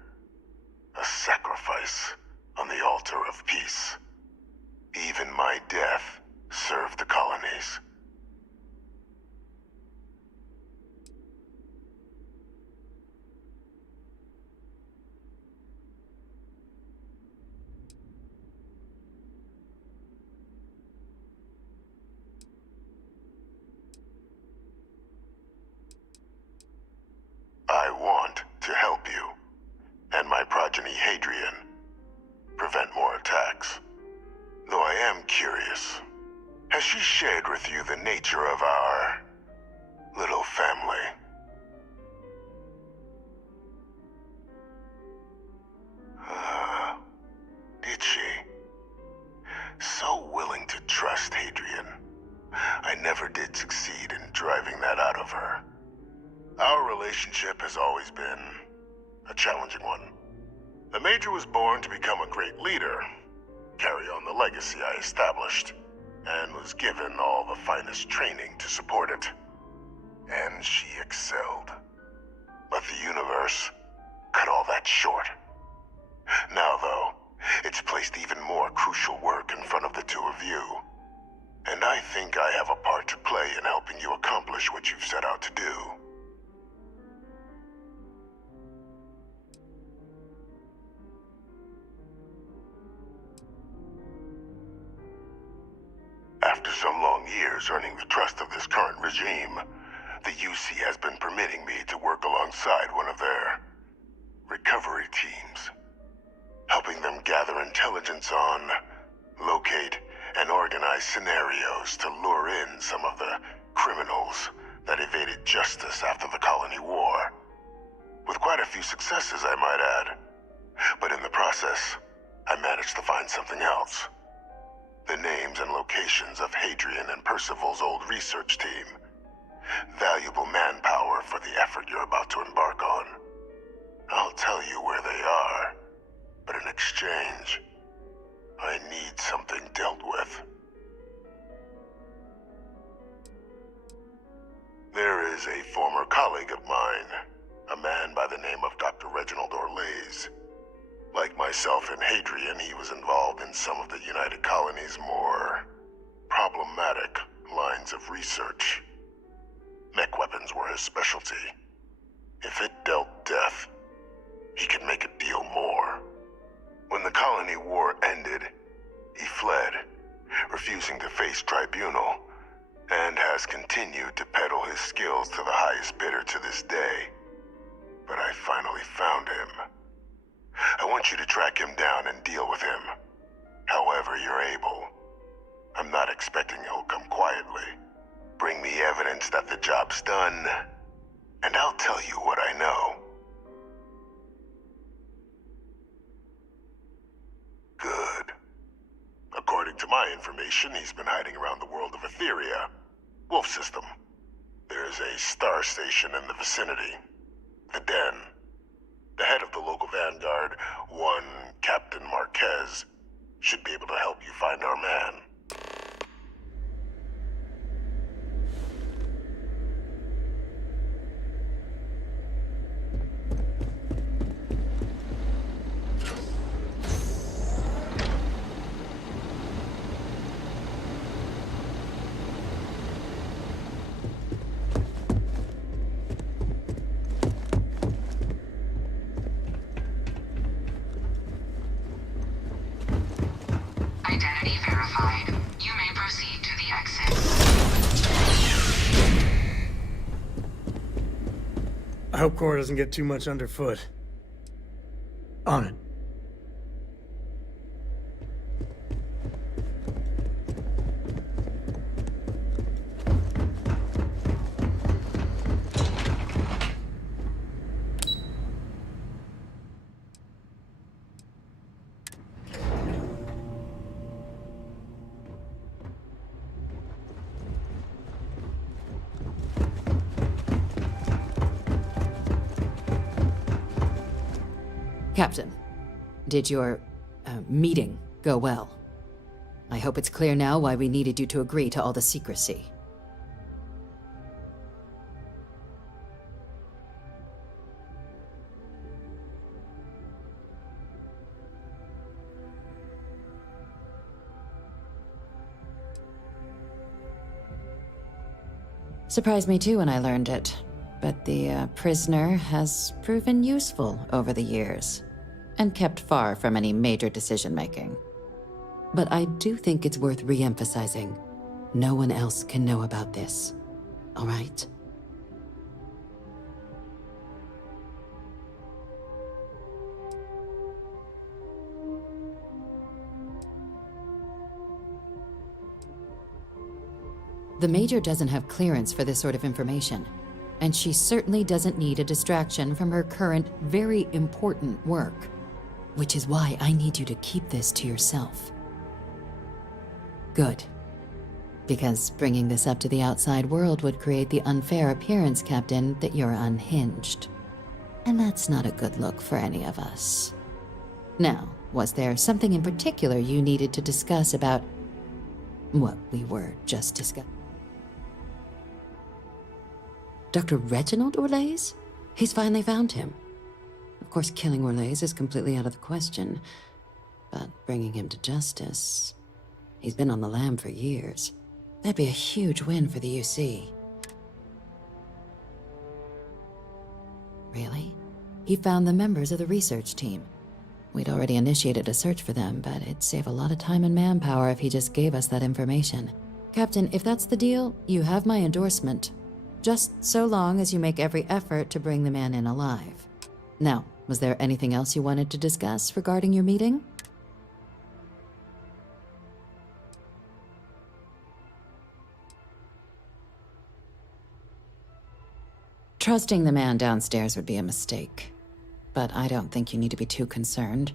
a sacrifice on the altar of peace. Even my death served the colonies. I want to help you, and my progeny Hadrian, prevent more attacks. Though I am curious, has she shared with you the nature of our little family? Did she? So willing to trust Hadrian. I never did succeed in driving that out of her. Our relationship has always been a challenging one. The Major was born to become a great leader, carry on the legacy I established, and was given all the finest training to support it. And she excelled. But the universe cut all that short. Now, though, it's placed even more crucial work in front of the two of you. And I think I have a part to play in helping you accomplish what you've set out to do. After some long years earning the trust of this current regime, the UC has been permitting me to work alongside one of their recovery teams, helping them gather intelligence on, locate, and organize scenarios to lure in some of the criminals that evaded justice after the colony war. With quite a few successes, I might add. But in the process, I managed to find something else. The names and locations of Hadrian and Percival's old research team. Valuable manpower for the effort you're about to embark on. I'll tell you where they are, but in exchange, I need something dealt with. There is a former colleague of mine, a man by the name of Dr. Reginald Orlaise. Like myself and Hadrian, he was involved in some of the United Colony's more problematic lines of research. Mech weapons were his specialty. If it dealt death, he could make a deal more. When the colony war ended, he fled, refusing to face tribunal, and has continued to peddle his skills to the highest bidder to this day. But I finally found him. I want you to track him down and deal with him, however you're able. I'm not expecting he'll come quietly. Bring me evidence that the job's done, and I'll tell you what I know. Good. According to my information, he's been hiding around the world of Etheria, Wolf System. There's a star station in the vicinity, the Den. The head of the local vanguard, one Captain Marquez, should be able to help you find our man. Identity verified. You may proceed to the exit. I hope Cora doesn't get too much underfoot. On it. Captain, did your meeting go well? I hope it's clear now why we needed you to agree to all the secrecy. Surprised me too when I learned it, but the prisoner has proven useful over the years, and kept far from any major decision-making. But I do think it's worth re-emphasizing. No one else can know about this, all right? The Major doesn't have clearance for this sort of information, and she certainly doesn't need a distraction from her current, very important work. Which is why I need you to keep this to yourself. Good. Because bringing this up to the outside world would create the unfair appearance, Captain, that you're unhinged. And that's not a good look for any of us. Now, was there something in particular you needed to discuss about what we were just discussing? Dr. Reginald Orlaise? He's finally found him. Of course, killing Orlaise is completely out of the question, but bringing him to justice... He's been on the lam for years. That'd be a huge win for the UC. Really? He found the members of the research team. We'd already initiated a search for them, but it'd save a lot of time and manpower if he just gave us that information. Captain, if that's the deal, you have my endorsement. Just so long as you make every effort to bring the man in alive. Now, was there anything else you wanted to discuss regarding your meeting? Trusting the man downstairs would be a mistake, but I don't think you need to be too concerned.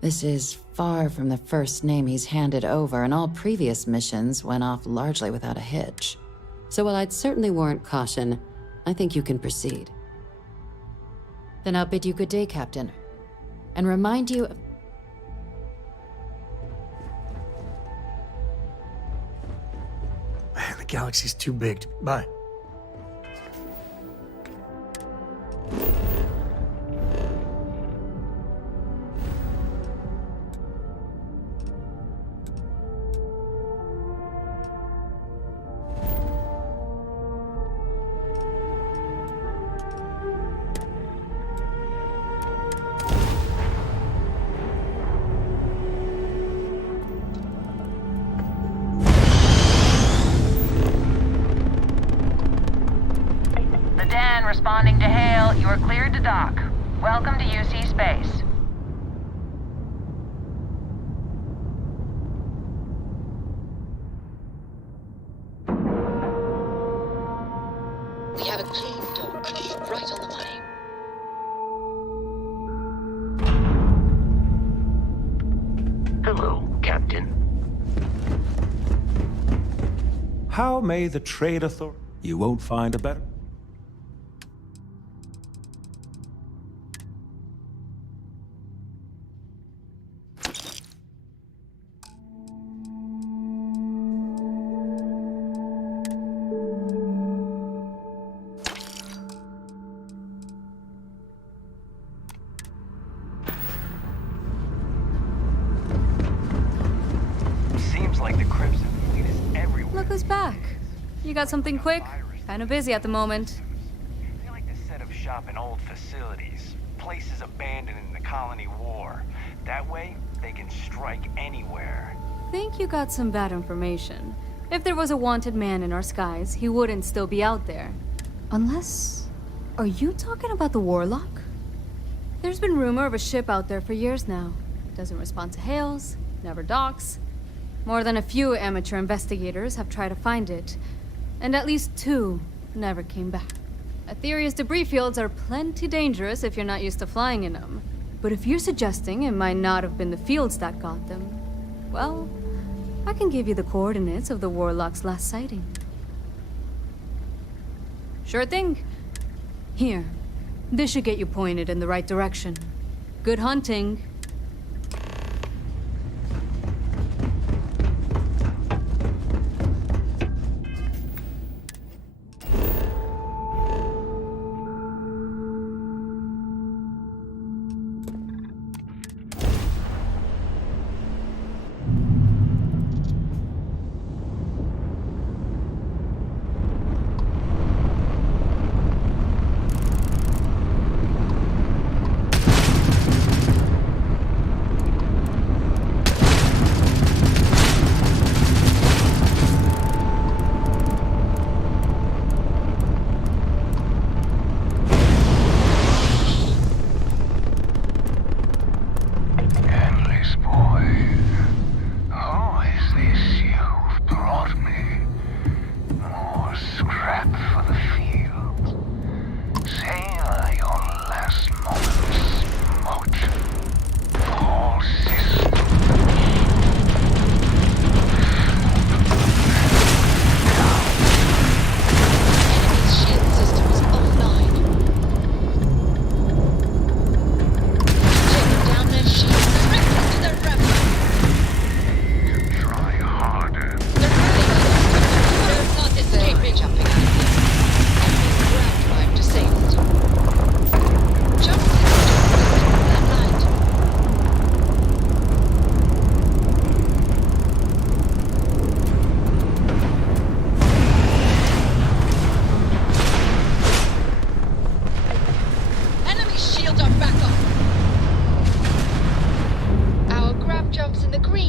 This is far from the first name he's handed over, and all previous missions went off largely without a hitch. So while I'd certainly warrant caution, I think you can proceed. Then I'll bid you good day, Captain, and remind you of... Man, the galaxy's too big to... Bye. Responding to hail, you are cleared to dock. Welcome to UC Space. We have a clean dock, right on the money. Hello, Captain. How may the trade authority... You won't find a better... Look who's back. You got something quick? Kinda busy at the moment. They like to set up shop in old facilities, places abandoned in the colony war. That way, they can strike anywhere. Think you got some bad information. If there was a wanted man in our skies, he wouldn't still be out there. Unless... Are you talking about the Warlock? There's been rumor of a ship out there for years now. Doesn't respond to hails, never docks. More than a few amateur investigators have tried to find it, and at least 2 never came back. Aetherius debris fields are plenty dangerous if you're not used to flying in them. But if you're suggesting it might not have been the fields that got them, well, I can give you the coordinates of the Warlock's last sighting. Sure thing. Here, this should get you pointed in the right direction. Good hunting.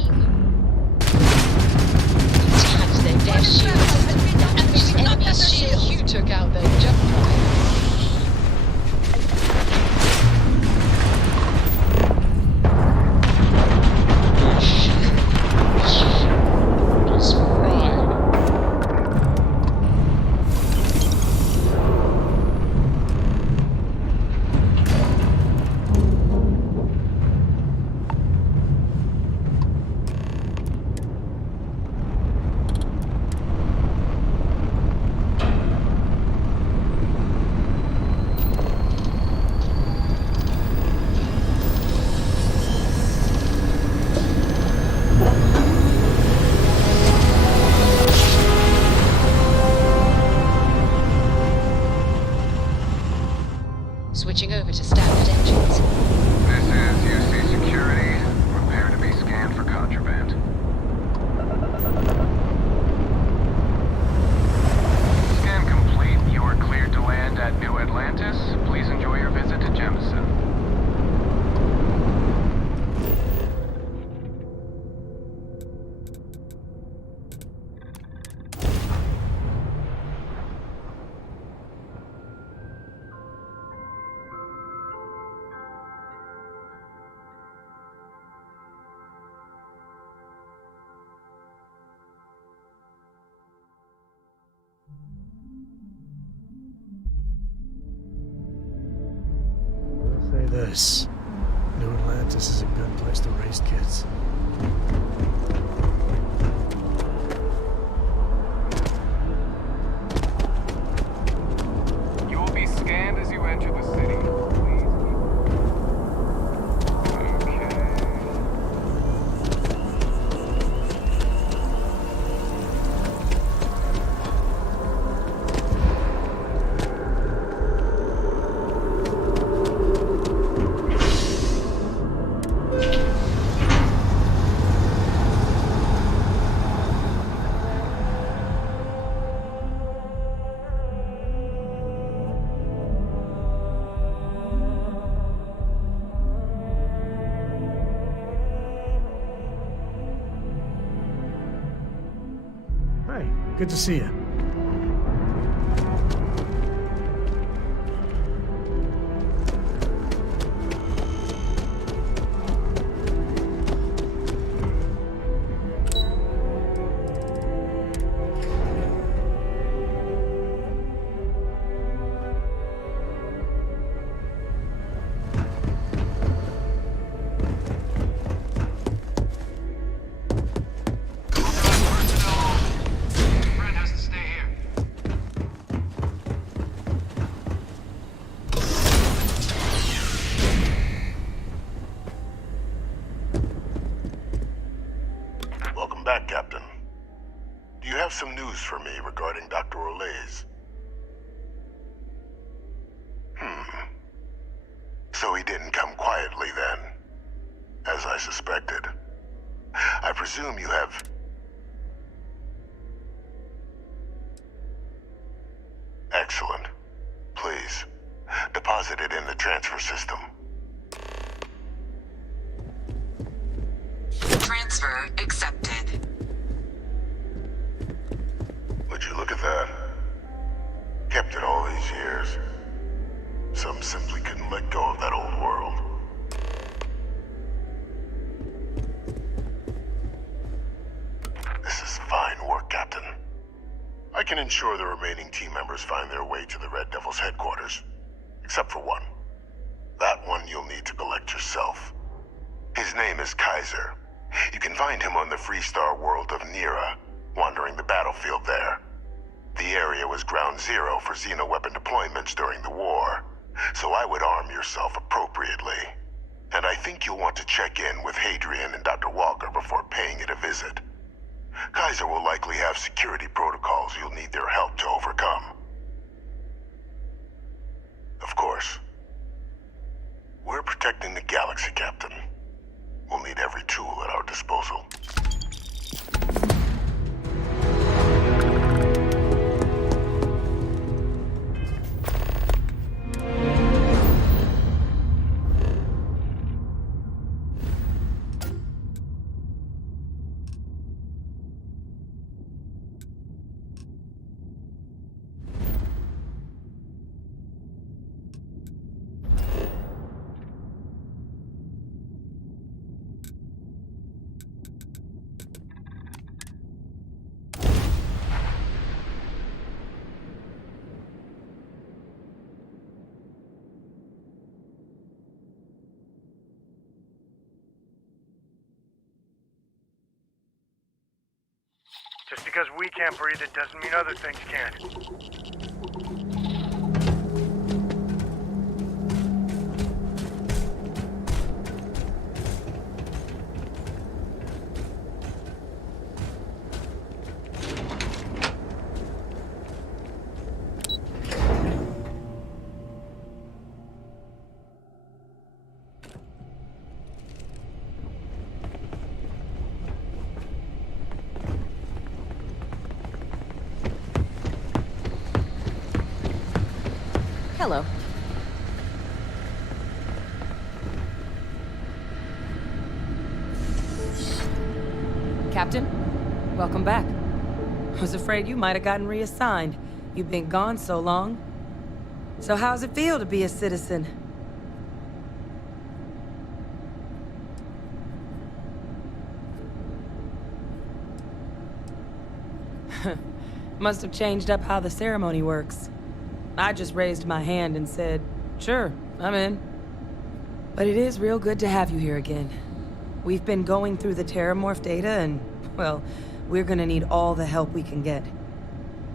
Tagged their dev shields, and these enemy's shields. You took out their jump drive. Just fried. Switching over to standard engines. This is UC Security. Prepare to be scanned for contraband. Scan complete. You are cleared to land at New Atlantis. Please enjoy your visit to Jemison. I'll say this. New Atlantis is a good place to raise kids. You will be scanned as you enter the city. Hey, good to see you. Friend has to stay here. Welcome back, Captain. Do you have some news for me regarding Dr. Olays? So he didn't come quietly then, as I suspected. I presume you have... Excellent. Please, deposit it in the transfer system. Transfer accepted. Would you look at that? Kept it all these years. Some simply couldn't let go of that old world. This is fine work, Captain. I can ensure the remaining team members find their way to the Red Devil's headquarters. Except for one. That one you'll need to collect yourself. His name is Kaiser. You can find him on the Freestar world of Nira, wandering the battlefield there. The area was ground zero for xeno-weapon deployments during the war, so I would arm yourself appropriately. And I think you'll want to check in with Hadrian and Dr. Walker before paying it a visit. Kaiser will likely have security protocols you'll need their help to overcome. Of course, we're protecting the galaxy, Captain. We'll need every tool at our disposal. because we can't breathe, it doesn't mean other things can't. Hello. Captain, welcome back. I was afraid you might have gotten reassigned. You've been gone so long. So how's it feel to be a citizen? Must have changed up how the ceremony works. I just raised my hand and said, sure, I'm in. But it is real good to have you here again. We've been going through the Terramorph data and, well, we're gonna need all the help we can get.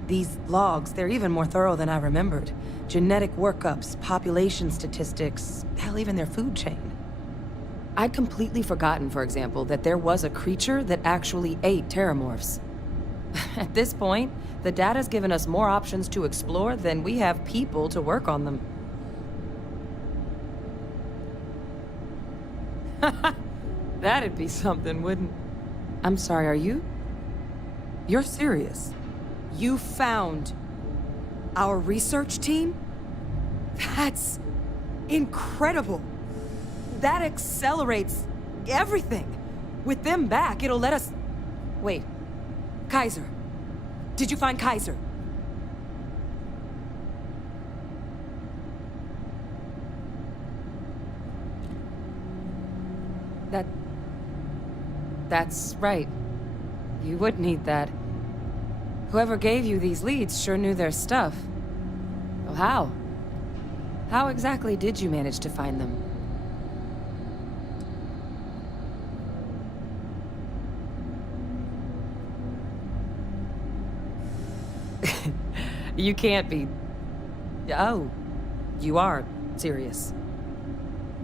These logs, they're even more thorough than I remembered. Genetic workups, population statistics, hell, even their food chain. I'd completely forgotten, for example, that there was a creature that actually ate Terramorphs. At this point, the data's given us more options to explore than we have people to work on them. That'd be something, wouldn't... I'm sorry, are you? You're serious? You found our research team? That's incredible. That accelerates everything. With them back, it'll let us... Wait. Kaiser. Did you find Kaiser? That's right. You would need that. Whoever gave you these leads sure knew their stuff. Well, how? How exactly did you manage to find them? You can't be... Oh, you are serious.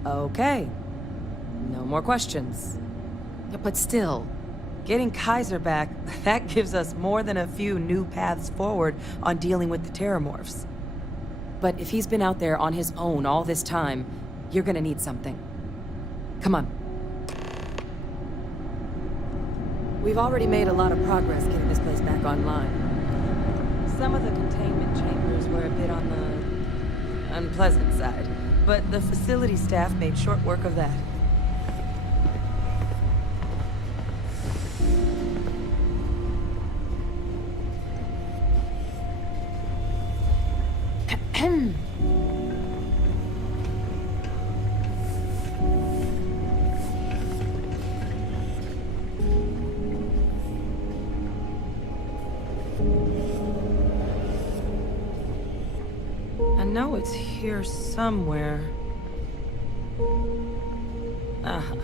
Okay. No more questions. But still, getting Kaiser back, that gives us more than a few new paths forward on dealing with the Terramorphs. But if he's been out there on his own all this time, you're gonna need something. Come on. We've already made a lot of progress getting this place back online. Some of the containment chambers were a bit on the unpleasant side, but the facility staff made short work of that. I know it's here somewhere. Uh-huh.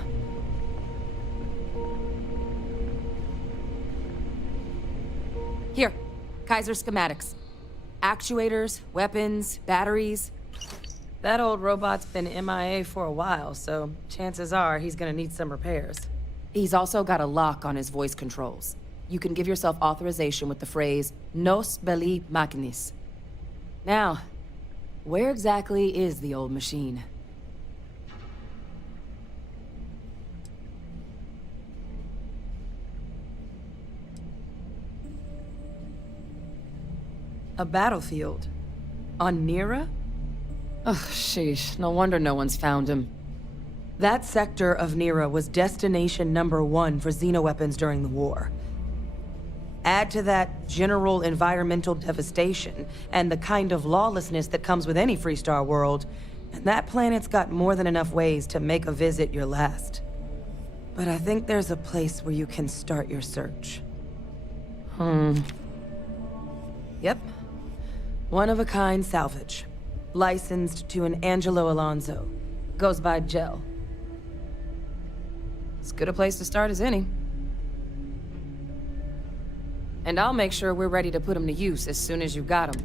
Here, Kaiser schematics. Actuators, weapons, batteries. That old robot's been MIA for a while, so chances are he's gonna need some repairs. He's also got a lock on his voice controls. You can give yourself authorization with the phrase, Nos belli machinis. Now, where exactly is the old machine? A battlefield? On Nira? Ugh, sheesh. No wonder no one's found him. That sector of Nira was destination #1 for xenoweapons during the war. Add to that general environmental devastation and the kind of lawlessness that comes with any Freestar world, and that planet's got more than enough ways to make a visit your last. But I think there's a place where you can start your search. Yep. One-of-a-kind salvage. Licensed to an Angelo Alonso. Goes by Gel. As good a place to start as any. And I'll make sure we're ready to put them to use as soon as you've got them.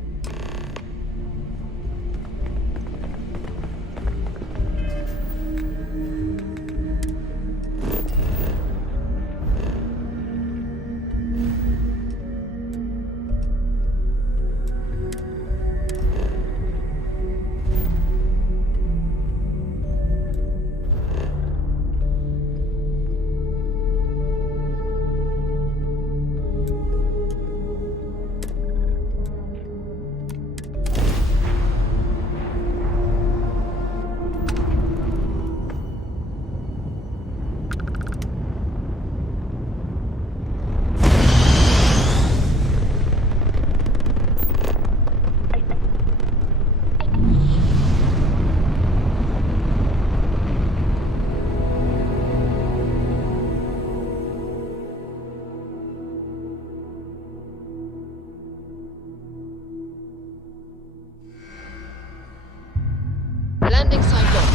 Landing site locked.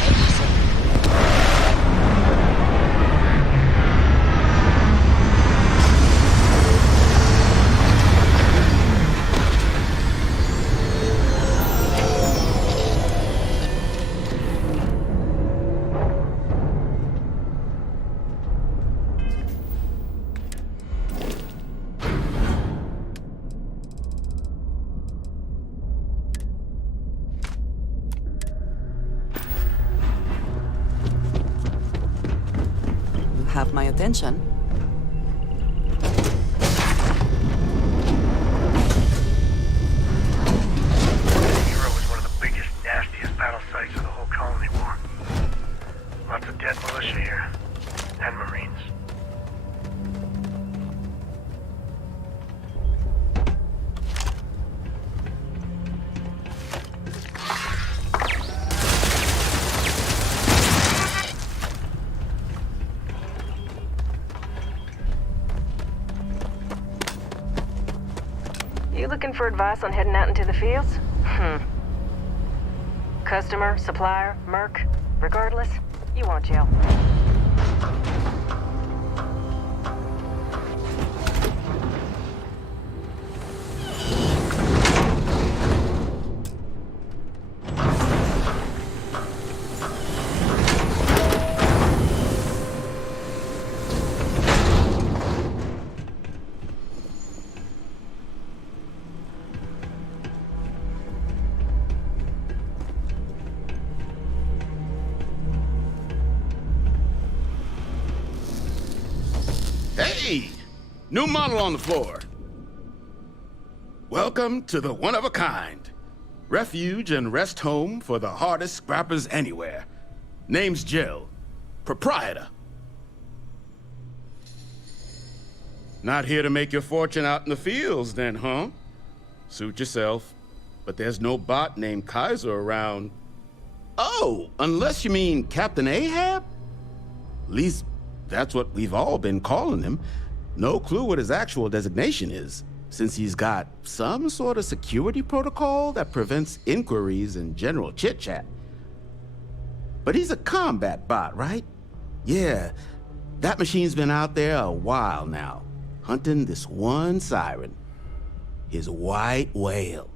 No hassle. Have my attention. Hero was one of the biggest, nastiest battle sites of the whole colony war. Lots of dead militia here, and Marines. You looking for advice on heading out into the fields? Customer, supplier, merc, regardless, you want gel. Hey! New model on the floor. Welcome to the one-of-a-kind. Refuge and rest home for the hardest scrappers anywhere. Name's Jill. Proprietor. Not here to make your fortune out in the fields then, huh? Suit yourself. But there's no bot named Kaiser around. Oh, unless you mean Captain Ahab? At least that's what we've all been calling him. No clue what his actual designation is, since he's got some sort of security protocol that prevents inquiries and general chit-chat. But he's a combat bot, right? Yeah, that machine's been out there a while now, hunting this one siren, his white whale.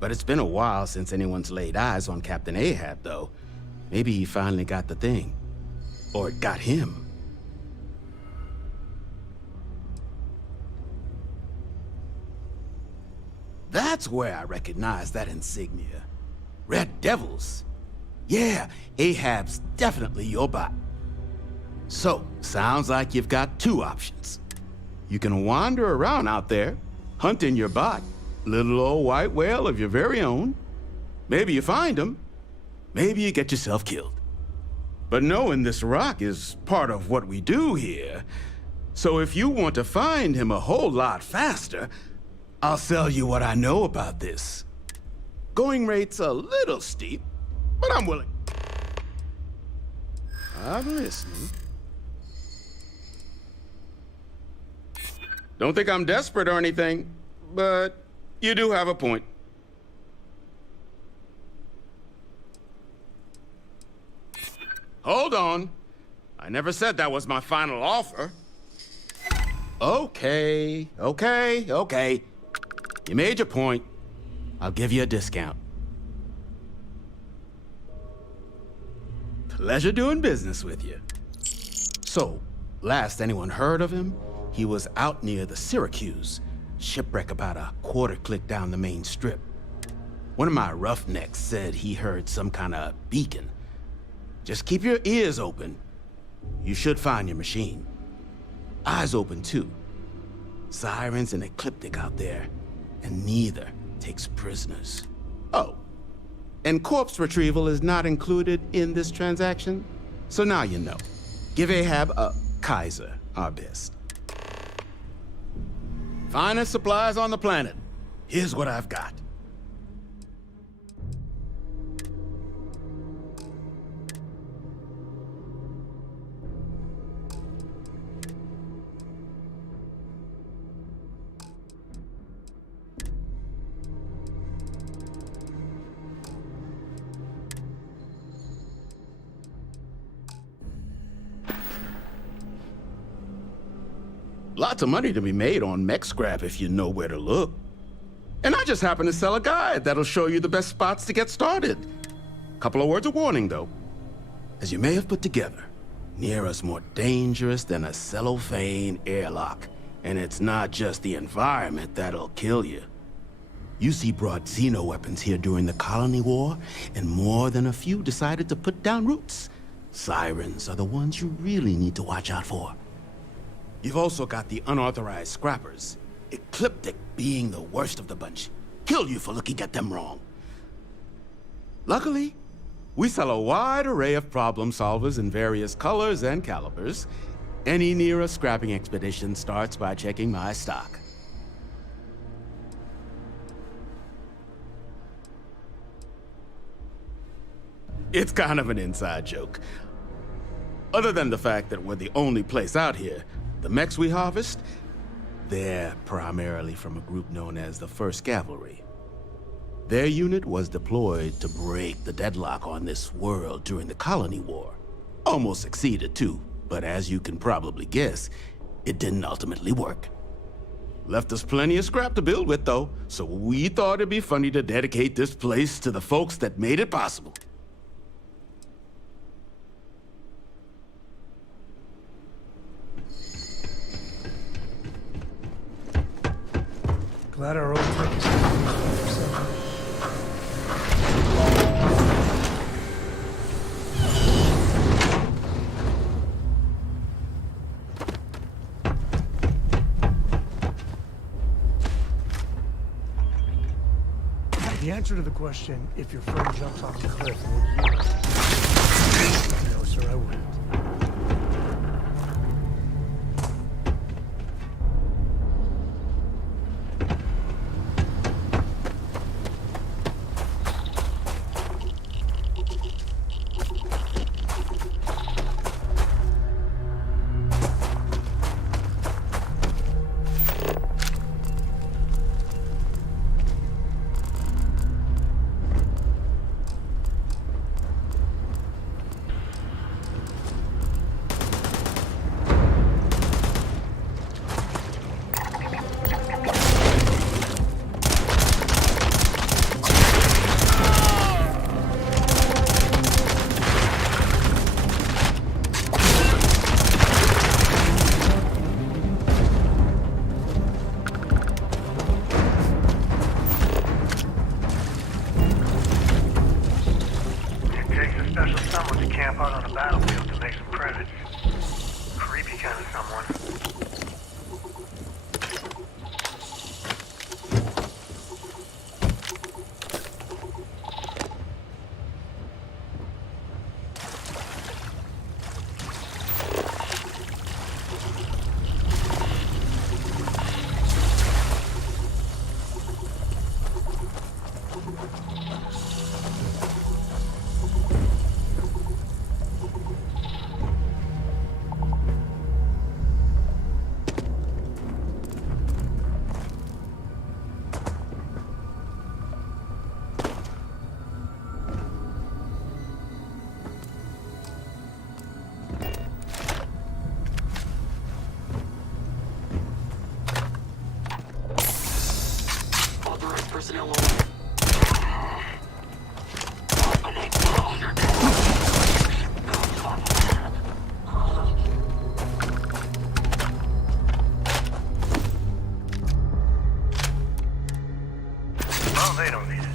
But it's been a while since anyone's laid eyes on Captain Ahab, though. Maybe he finally got the thing. Or it got him. That's where I recognize that insignia. Red Devils. Yeah, Ahab's definitely your bot. So, sounds like you've got two options. You can wander around out there, hunting your bot, little old white whale of your very own. Maybe you find him, maybe you get yourself killed. But knowing this rock is part of what we do here. So if you want to find him a whole lot faster, I'll sell you what I know about this. Going rate's a little steep, but I'm willing. I'm listening. Don't think I'm desperate or anything, but you do have a point. Hold on. I never said that was my final offer. Okay. You made your point. I'll give you a discount. Pleasure doing business with you. So, last anyone heard of him, he was out near the Syracuse. Shipwreck about a quarter click down the main strip. One of my roughnecks said he heard some kind of beacon. Just keep your ears open. You should find your machine. Eyes open, too. Sirens and Ecliptic out there, and neither takes prisoners. Oh, and corpse retrieval is not included in this transaction, so now you know. Give Ahab a Kaiser our best. Finest supplies on the planet. Here's what I've got. Lots of money to be made on mech scrap if you know where to look. And I just happen to sell a guide that'll show you the best spots to get started. Couple of words of warning, though. As you may have put together, Neera's more dangerous than a cellophane airlock. And it's not just the environment that'll kill you. UC brought xeno-weapons here during the Colony War, and more than a few decided to put down roots. Sirens are the ones you really need to watch out for. You've also got the unauthorized scrappers, Ecliptic being the worst of the bunch. Kill you for looking at them wrong. Luckily, we sell a wide array of problem solvers in various colors and calibers. Any Neera scrapping expedition starts by checking my stock. It's kind of an inside joke. Other than the fact that we're the only place out here, the mechs we harvest, they're primarily from a group known as the 1st Cavalry. Their unit was deployed to break the deadlock on this world during the Colony War. Almost succeeded too, but as you can probably guess, it didn't ultimately work. Left us plenty of scrap to build with though, so we thought it'd be funny to dedicate this place to the folks that made it possible. Glad our old trick is the answer to the question, if your friend jumps off the cliff, would you? No, sir, I wouldn't. Well, they don't need it.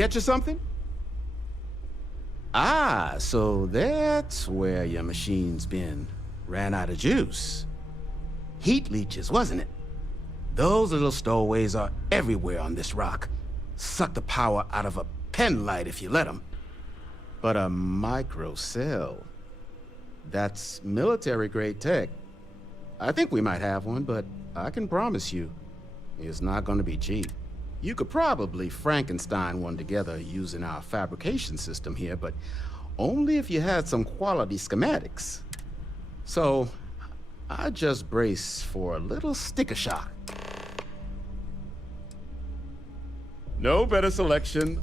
get you something? Ah, so that's where your machine's been. Ran out of juice. Heat leeches, wasn't it? Those little stowaways are everywhere on this rock. Suck the power out of a pen light if you let them. But a microcell, that's military-grade tech. I think we might have one, but I can promise you, it's not gonna be cheap. You could probably Frankenstein one together using our fabrication system here, but only if you had some quality schematics. So, I just brace for a little sticker shock. No better selection.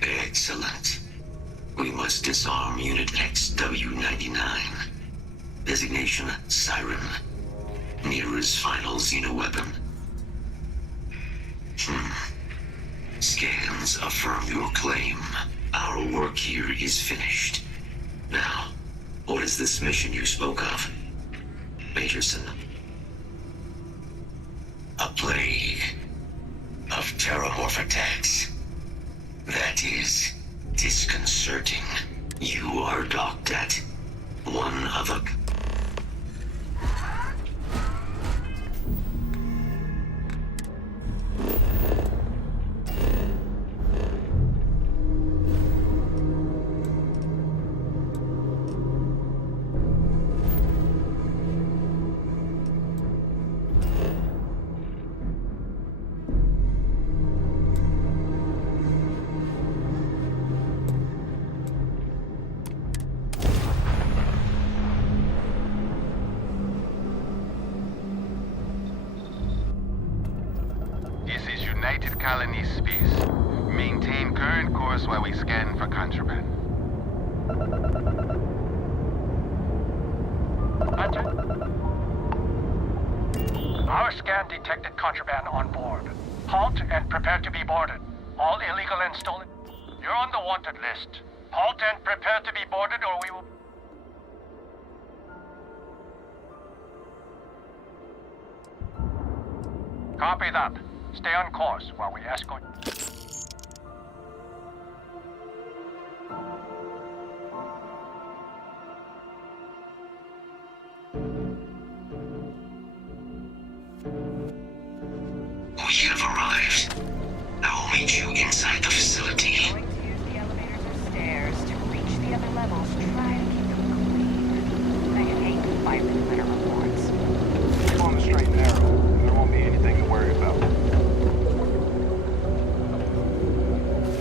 Excellent. We must disarm Unit XW-99. Designation Siren. Nearest final xenoweapon. Scans affirm your claim. Our work here is finished. Now, what is this mission you spoke of? Majorson. A plague of terramorph attacks. That is disconcerting. You are docked at one of a... United Colony Space. Maintain current course while we scan for contraband. Roger. Our scan detected contraband on board. Halt and prepare to be boarded. All illegal and stolen. You're on the wanted list. Halt and prepare to be boarded, or we will... Copy that. Stay on course while we escort... We have arrived. I will meet you inside the facility. Going to use the elevators or stairs to reach the other levels. Try to keep them clean. I hate 5-minute letter reports. Keep on the straight and narrow. There won't be anything to worry about.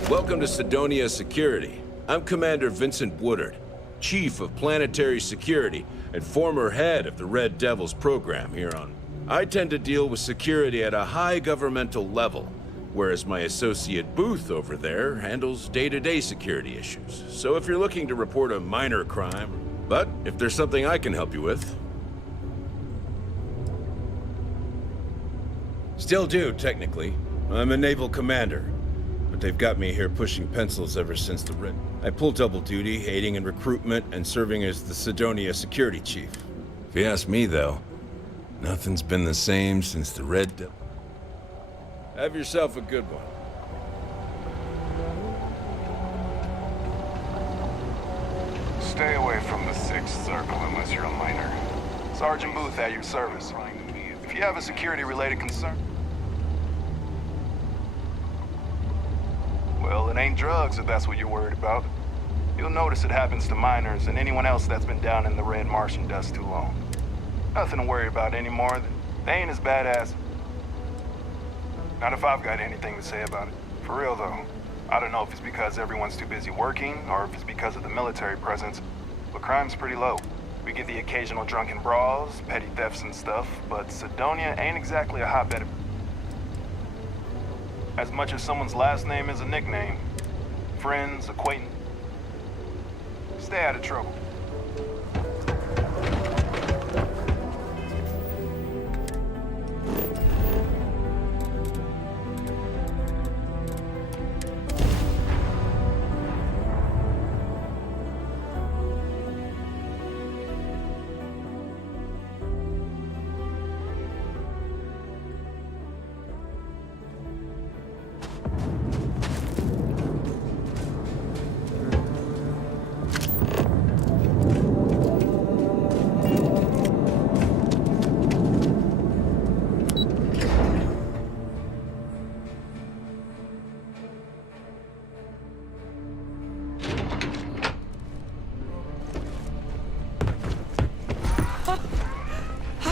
Welcome to Sidonia Security. I'm Commander Vincent Woodard, Chief of Planetary Security and former head of the Red Devils program here on. I tend to deal with security at a high governmental level, whereas my associate Booth over there handles day-to-day security issues. So if you're looking to report a minor crime, but if there's something I can help you with... Still do, technically. I'm a naval commander, but they've got me here pushing pencils ever since the Red. I pull double duty, aiding in recruitment and serving as the Sidonia security chief. If you ask me, though, nothing's been the same since the Red Devil. Have yourself a good one. Stay away from the 6th Circle unless you're a minor. Sergeant Booth at your service. If you have a security-related concern... Well, it ain't drugs if that's what you're worried about. You'll notice it happens to minors and anyone else that's been down in the red Martian dust too long. Nothing to worry about anymore. They ain't as badass. Not if I've got anything to say about it. For real, though. I don't know if it's because everyone's too busy working, or if it's because of the military presence, but crime's pretty low. We get the occasional drunken brawls, petty thefts and stuff, but Sidonia ain't exactly a hotbed of... As much as someone's last name is a nickname. Friends, acquaintance. Stay out of trouble.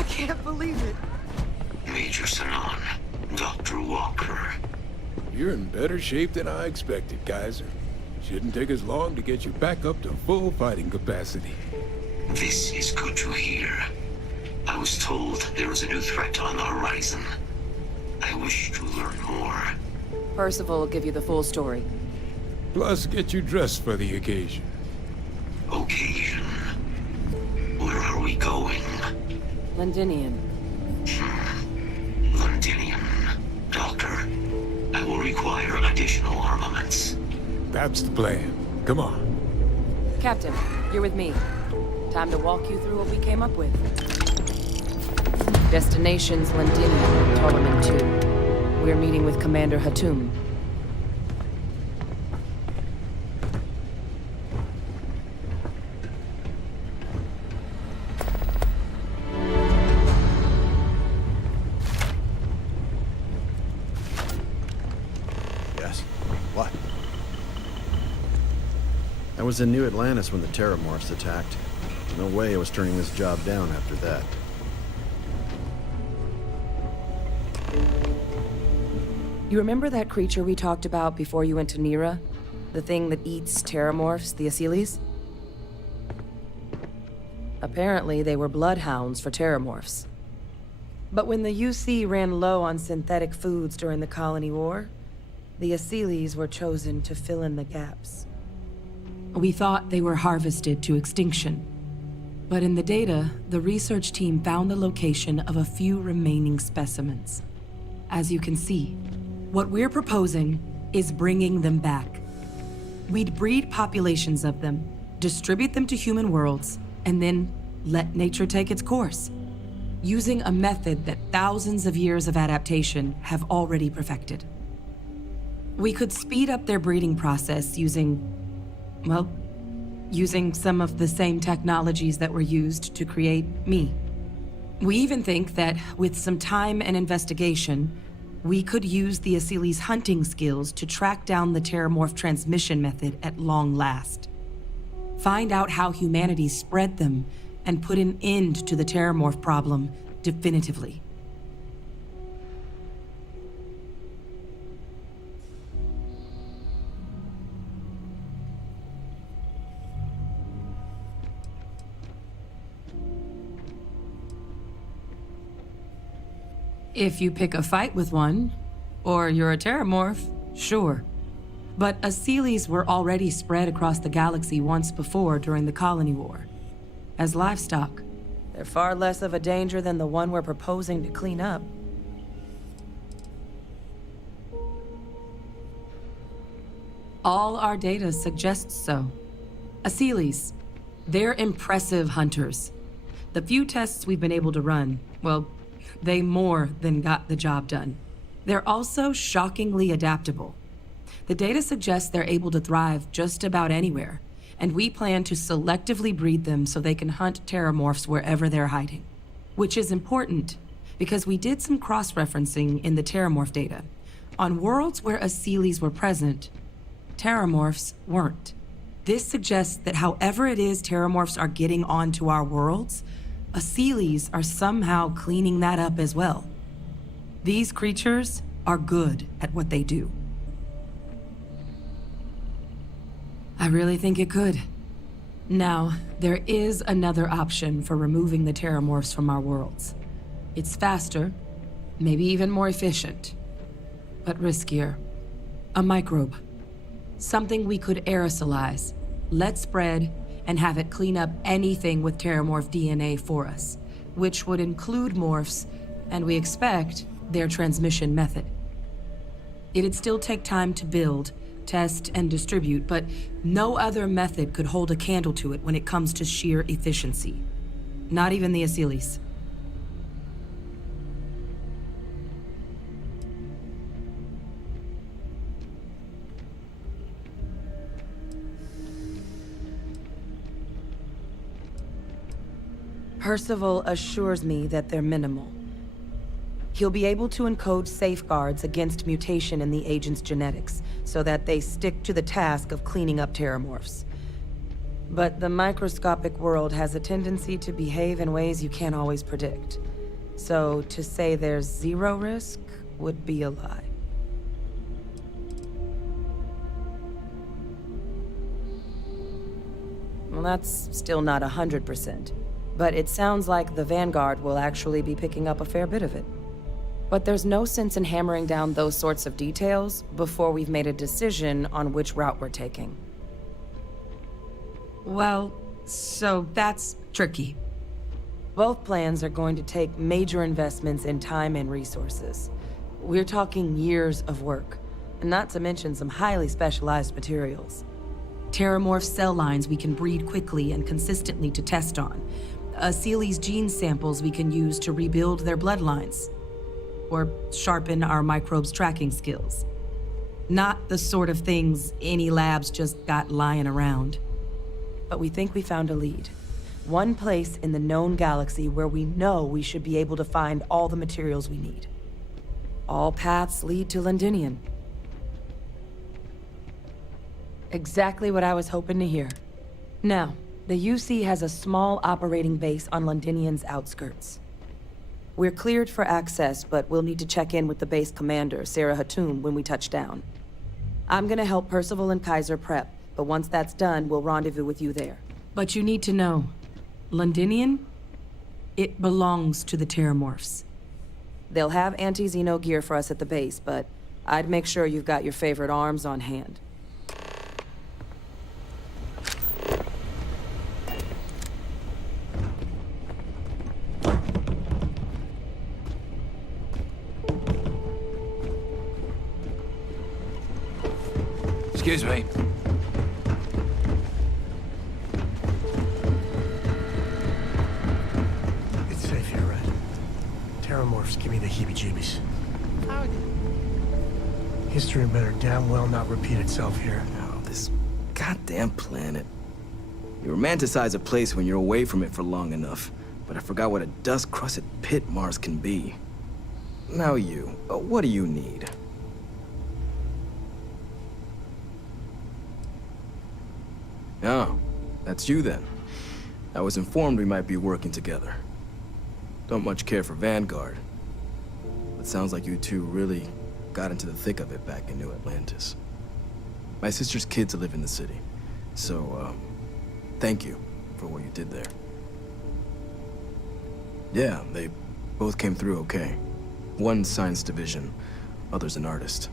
Can't believe it. Major Sanan, Dr. Walker. You're in better shape than I expected, Kaiser. Shouldn't take us long to get you back up to full fighting capacity. This is good to hear. I was told there was a new threat on the horizon. I wish to learn more. Percival will give you the full story. Plus, get you dressed for the occasion. Occasion? Where are we going? Londinian. Londinian. Doctor, I will require additional armaments. That's the plan. Come on. Captain, you're with me. Time to walk you through what we came up with. Destination's Londinian, Ptolemy 2. We're meeting with Commander Hatum. What? I was in New Atlantis when the Terramorphs attacked. No way I was turning this job down after that. You remember that creature we talked about before you went to Nira? The thing that eats Terramorphs, the Asyles? Apparently, they were bloodhounds for Terramorphs. But when the UC ran low on synthetic foods during the Colony War, the Asyles were chosen to fill in the gaps. We thought they were harvested to extinction. But in the data, the research team found the location of a few remaining specimens. As you can see, what we're proposing is bringing them back. We'd breed populations of them, distribute them to human worlds, and then let nature take its course, using a method that thousands of years of adaptation have already perfected. We could speed up their breeding process using some of the same technologies that were used to create me. We even think that with some time and investigation, we could use the Asili's hunting skills to track down the Terramorph transmission method at long last. Find out how humanity spread them and put an end to the Terramorph problem definitively. If you pick a fight with one, or you're a Terramorph, sure. But Asilis were already spread across the galaxy once before during the Colony War. As livestock, they're far less of a danger than the one we're proposing to clean up. All our data suggests so. Asilis, they're impressive hunters. The few tests we've been able to run, well, they more than got the job done. They're also shockingly adaptable. The data suggests they're able to thrive just about anywhere, and we plan to selectively breed them so they can hunt Terramorphs wherever they're hiding. Which is important, because we did some cross-referencing in the Terramorph data. On worlds where Asilis were present, Terramorphs weren't. This suggests that however it is Terramorphs are getting onto our worlds, Asilis are somehow cleaning that up as well. These creatures are good at what they do. I really think it could. Now, there is another option for removing the Terramorphs from our worlds. It's faster, maybe even more efficient, but riskier. A microbe. Something we could aerosolize, let spread, and have it clean up anything with Terramorph DNA for us, which would include morphs, and we expect their transmission method. It'd still take time to build, test, and distribute, but no other method could hold a candle to it when it comes to sheer efficiency. Not even the Asilis. Percival assures me that they're minimal. He'll be able to encode safeguards against mutation in the agent's genetics, so that they stick to the task of cleaning up Terramorphs. But the microscopic world has a tendency to behave in ways you can't always predict. So to say there's zero risk would be a lie. Well, that's still not 100%. But it sounds like the Vanguard will actually be picking up a fair bit of it. But there's no sense in hammering down those sorts of details before we've made a decision on which route we're taking. Well, so that's tricky. Both plans are going to take major investments in time and resources. We're talking years of work, and not to mention some highly specialized materials. Terramorph cell lines we can breed quickly and consistently to test on. Asili's gene samples we can use to rebuild their bloodlines. Or sharpen our microbes' tracking skills. Not the sort of things any labs just got lying around. But we think we found a lead. One place in the known galaxy where we know we should be able to find all the materials we need. All paths lead to Londinian. Exactly what I was hoping to hear. Now, the UC has a small operating base on Londinian's outskirts. We're cleared for access, but we'll need to check in with the base commander, Sarah Hatoum, when we touch down. I'm gonna help Percival and Kaiser prep, but once that's done, we'll rendezvous with you there. But you need to know, Londinian, it belongs to the Terramorphs. They'll have anti-Xeno gear for us at the base, but I'd make sure you've got your favorite arms on hand. Excuse me. It's safe here, right? Terramorphs give me the heebie-jeebies. History better damn well not repeat itself here. Oh, this goddamn planet. You romanticize a place when you're away from it for long enough, but I forgot what a dust-crusted pit Mars can be. Now you, what do you need? Oh, that's you then. I was informed we might be working together. Don't much care for Vanguard. But sounds like you two really got into the thick of it back in New Atlantis. My sister's kids live in the city, so, thank you for what you did there. Yeah, they both came through okay. One science division, other's an artist.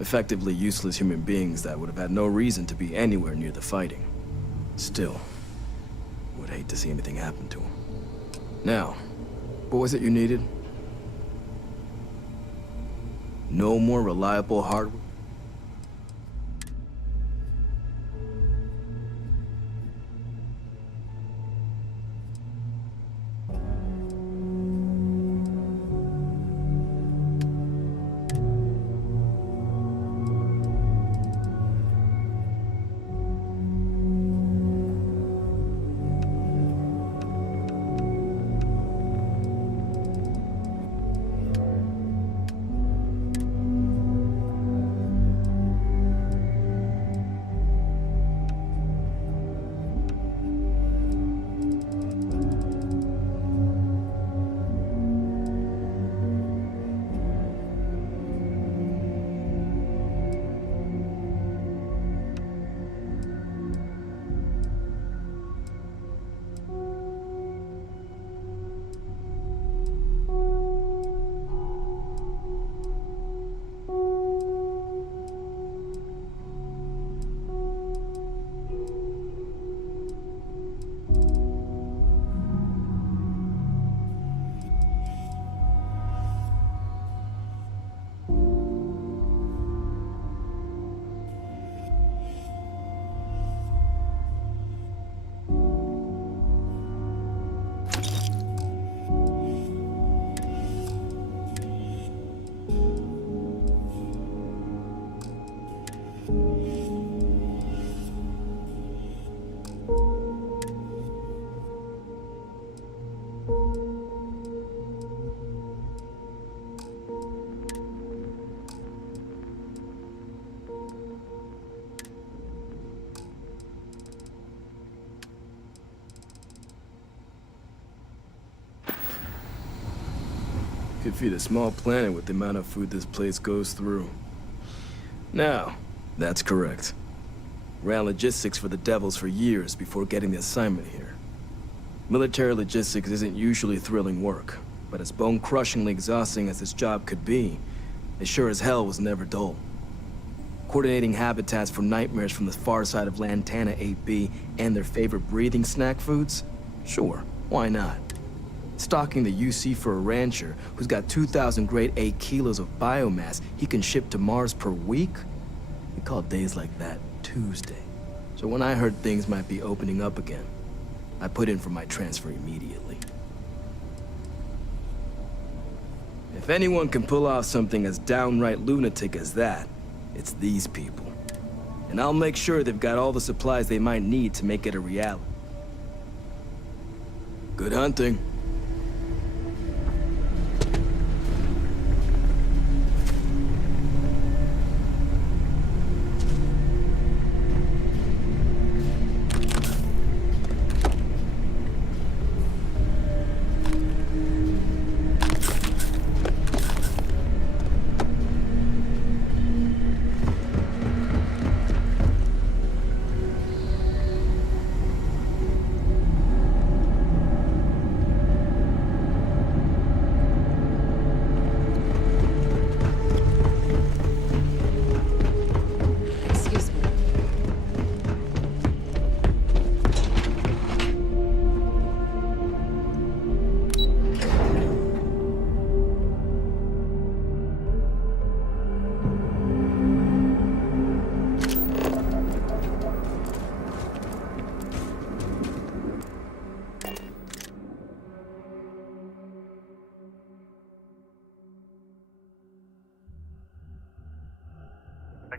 Effectively useless human beings that would have had no reason to be anywhere near the fighting. Still, would hate to see anything happen to them. Now, what was it you needed? No more reliable hardware? Could feed a small planet with the amount of food this place goes through. Now, that's correct. Ran logistics for the Devils for years before getting the assignment here. Military logistics isn't usually thrilling work, but as bone-crushingly exhausting as this job could be, it sure as hell was never dull. Coordinating habitats for nightmares from the far side of Lantana 8B and their favorite breathing snack foods? Sure, why not? Stocking the UC for a rancher who's got 2,000 grade A kilos of biomass he can ship to Mars per week? We call days like that Tuesday. So when I heard things might be opening up again, I put in for my transfer immediately. If anyone can pull off something as downright lunatic as that, it's these people. And I'll make sure they've got all the supplies they might need to make it a reality. Good hunting.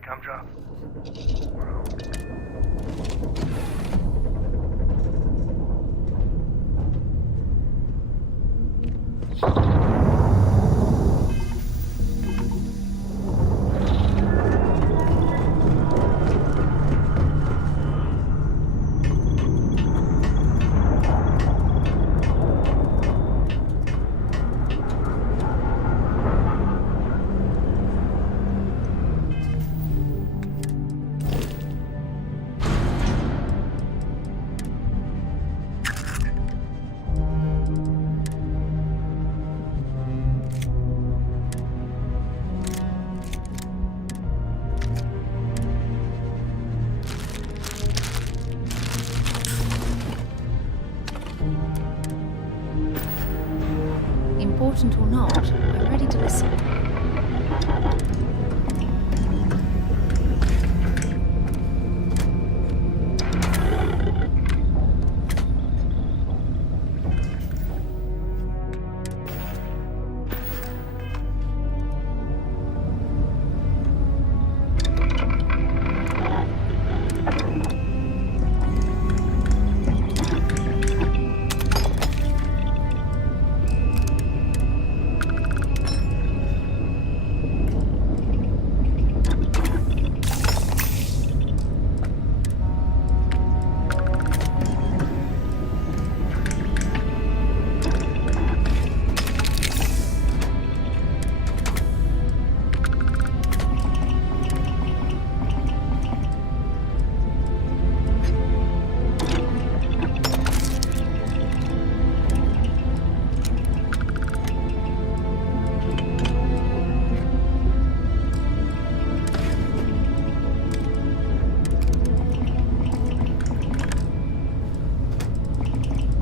gumdrop? Important or not, I'm ready to listen.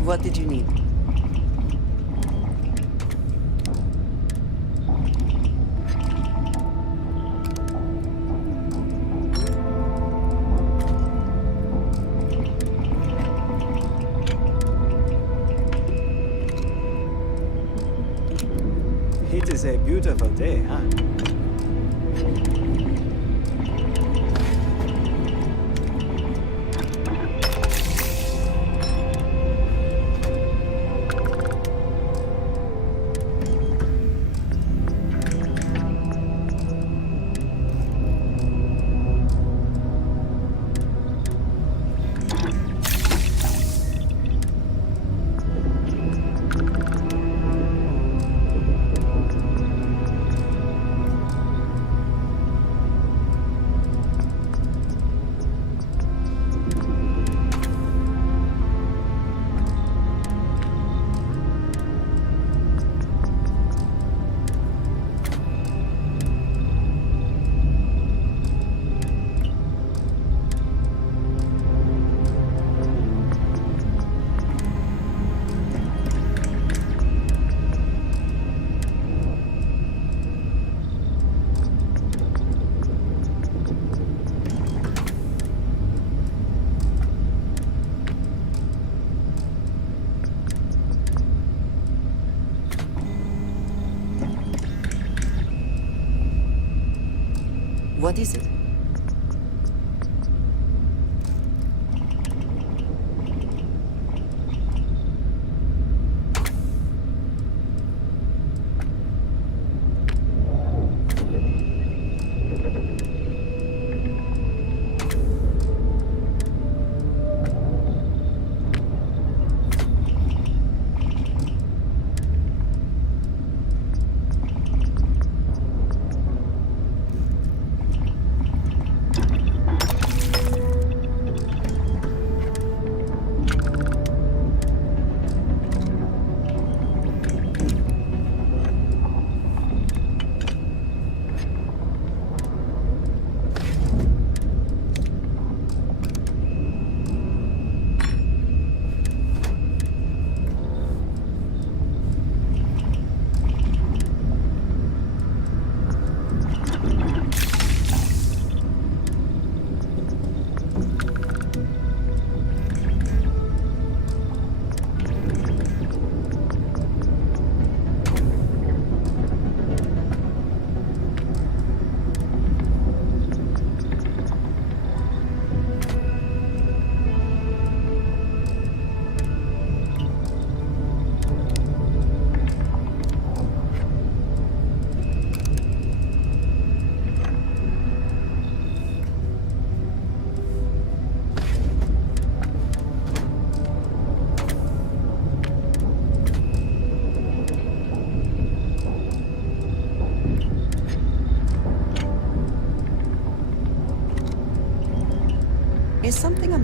What did you need? It is a beautiful day, huh? What is it?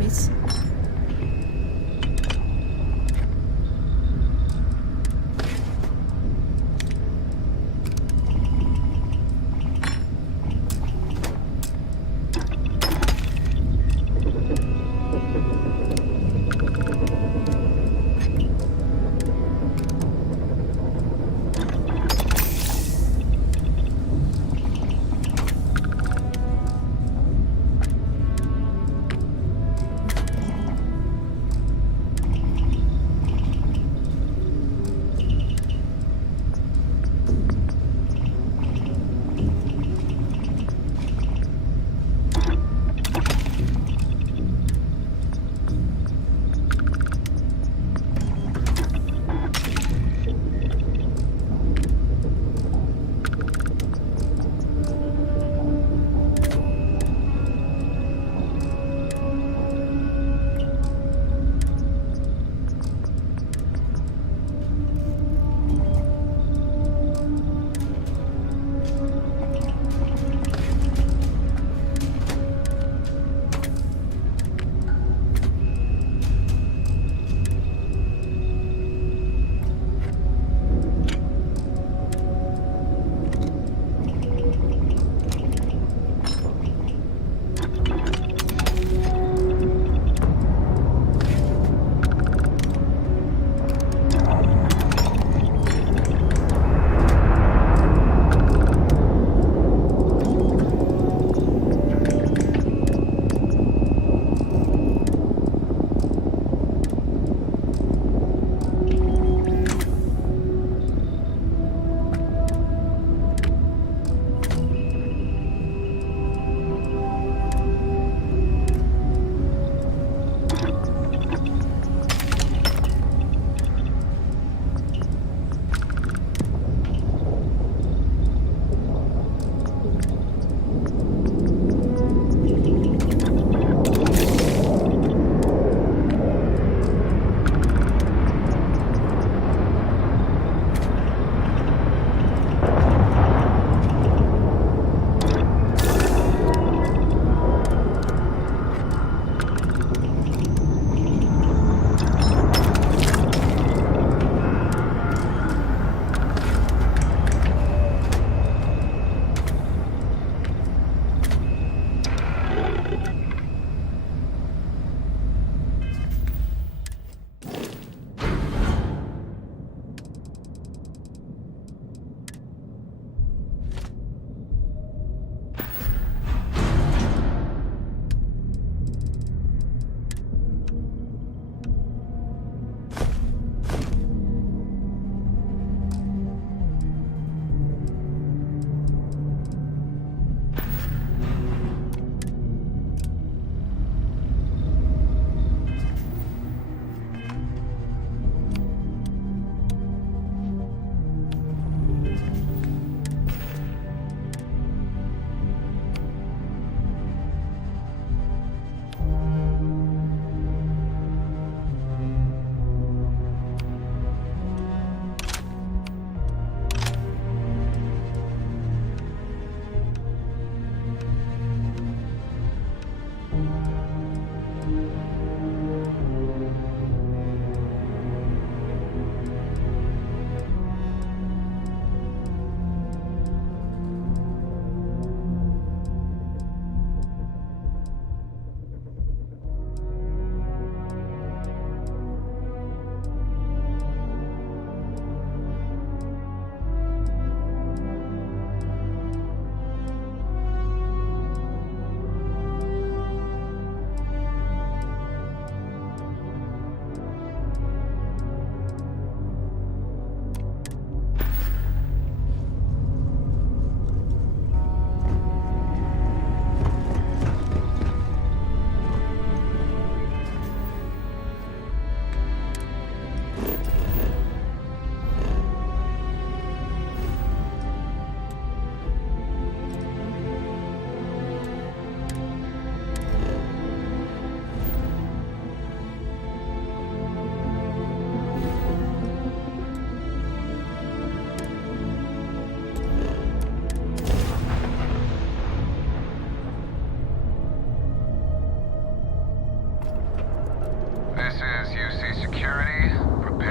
enemies.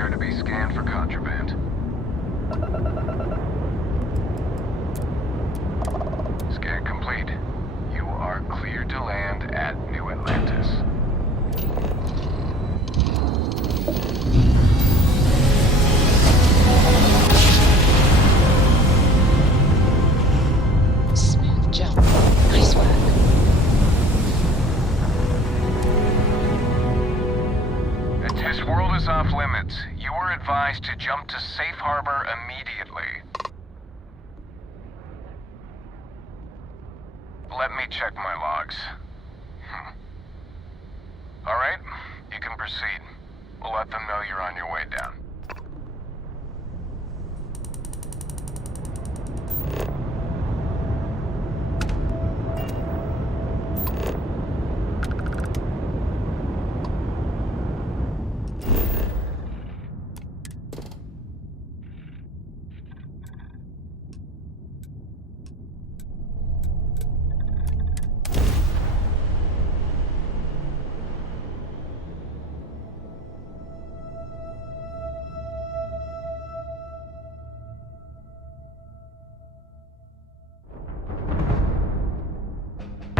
prepare to be scanned for contraband. Scan complete. You are cleared to land at New Atlantis. Smooth jump. Nice work. This world is off limits. You are advised to jump to safe harbor immediately. Let me check my logs. All right, you can proceed. We'll let them know you're on your way down.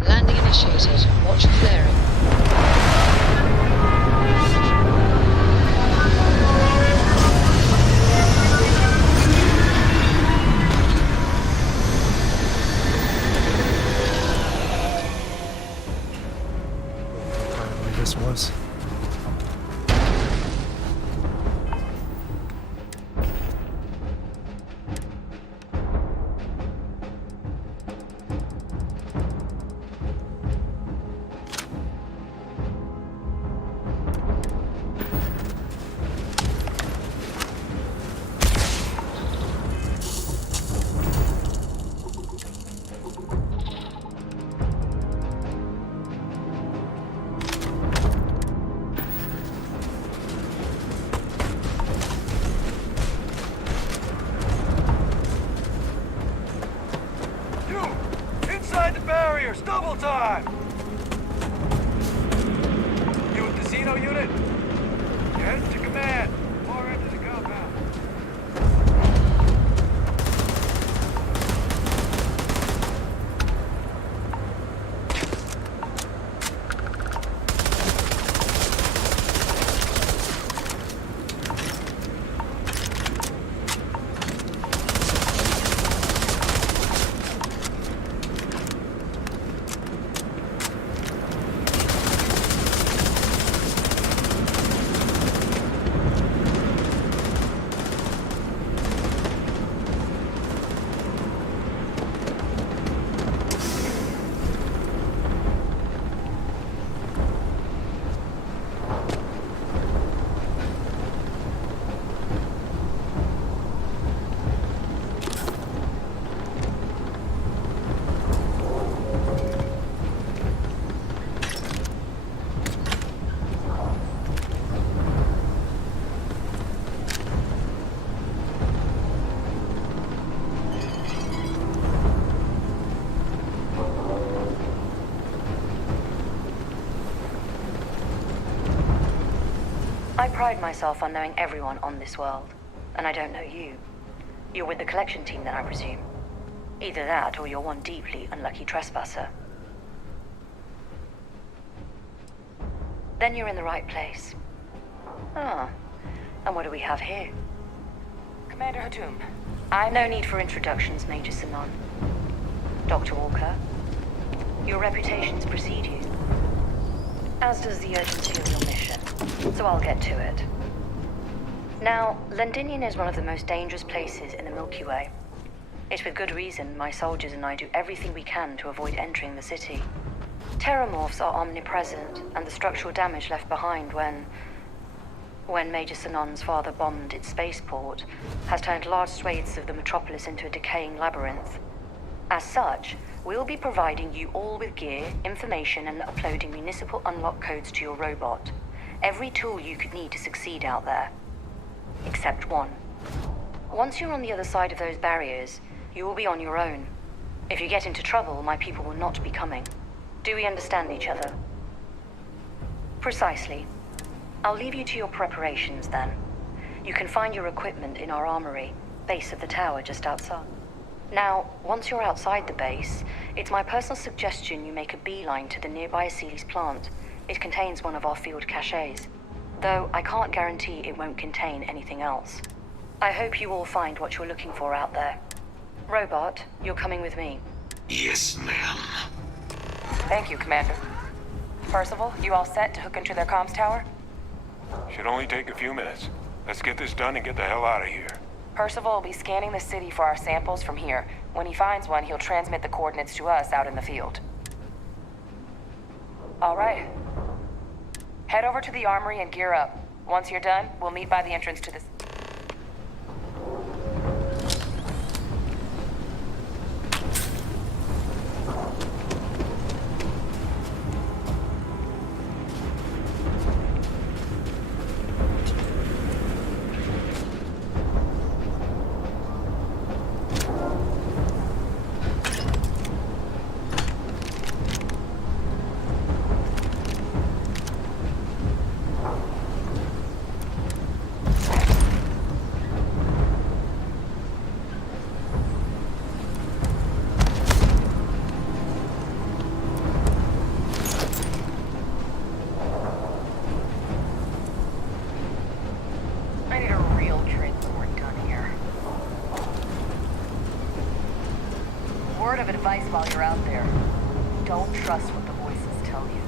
Landing initiated. Watch flaring. Probably this was. Inside the barriers, double time! You a casino unit? Head to command. Far end of the compound. I pride myself on knowing everyone on this world, and I don't know you. You're with the collection team then, I presume. Either that, or you're one deeply unlucky trespasser. Then you're in the right place. Ah, and what do we have here? Commander Hatum. No need for introductions, Major Sinon. Dr. Walker, your reputations precede you, as does the urgency of your mission, so I'll get to it. Now, Londinian is one of the most dangerous places in the Milky Way. It's with good reason my soldiers and I do everything we can to avoid entering the city. Terramorphs are omnipresent, and the structural damage left behind when Major Sinon's father bombed its spaceport has turned large swathes of the metropolis into a decaying labyrinth. As such, we'll be providing you all with gear, information, and uploading municipal unlock codes to your robot. Every tool you could need to succeed out there. Except one. Once you're on the other side of those barriers, you will be on your own. If you get into trouble, my people will not be coming. Do we understand each other? Precisely. I'll leave you to your preparations then. You can find your equipment in our armory, base of the tower just outside. Now, once you're outside the base, it's my personal suggestion you make a beeline to the nearby Aceles plant. It contains one of our field caches, though I can't guarantee it won't contain anything else. I hope you all find what you're looking for out there. Robot, you're coming with me. Yes, ma'am. Thank you, Commander. Percival, you all set to hook into their comms tower? Should only take a few minutes. Let's get this done and get the hell out of here. Percival will be scanning the city for our samples from here. When he finds one, he'll transmit the coordinates to us out in the field. All right. Head over to the armory and gear up. Once you're done, we'll meet by the entrance to the... I need a real transport gun here. Word of advice while you're out there. Don't trust what the voices tell you.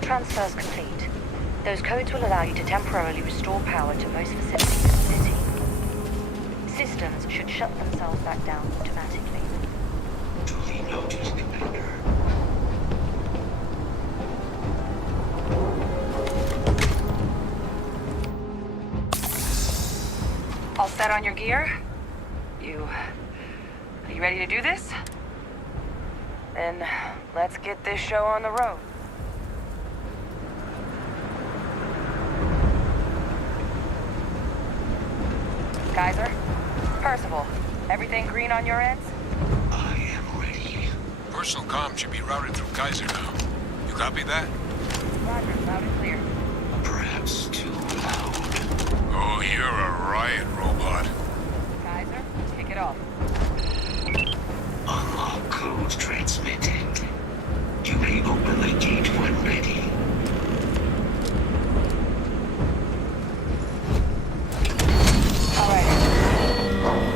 Transfers complete. Those codes will allow you to temporarily restore power to most facilities in the city. Systems should shut themselves back down automatically. Duly noted, Commander. All set on your gear? Are you ready to do this? Then let's get this show on the road. Kaiser? Percival, everything green on your ends? I am ready. Personal comm should be routed through Kaiser now. You copy that? Roger, loud and clear. Perhaps too loud. Oh, you're a riot robot. Kaiser, kick it off. Unlock code transmitted. You may open the gate when ready.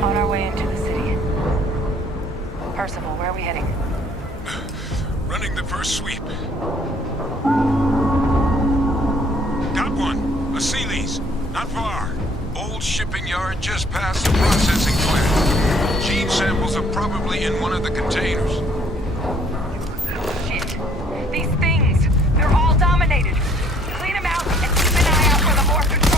On our way into the city. Percival, where are we heading? Running the first sweep. Got one. Aceles. Not far. Old shipping yard just past the processing plant. Gene samples are probably in one of the containers. Shit. These things, they're all dominated. Clean them out and keep an eye out for the more controllers.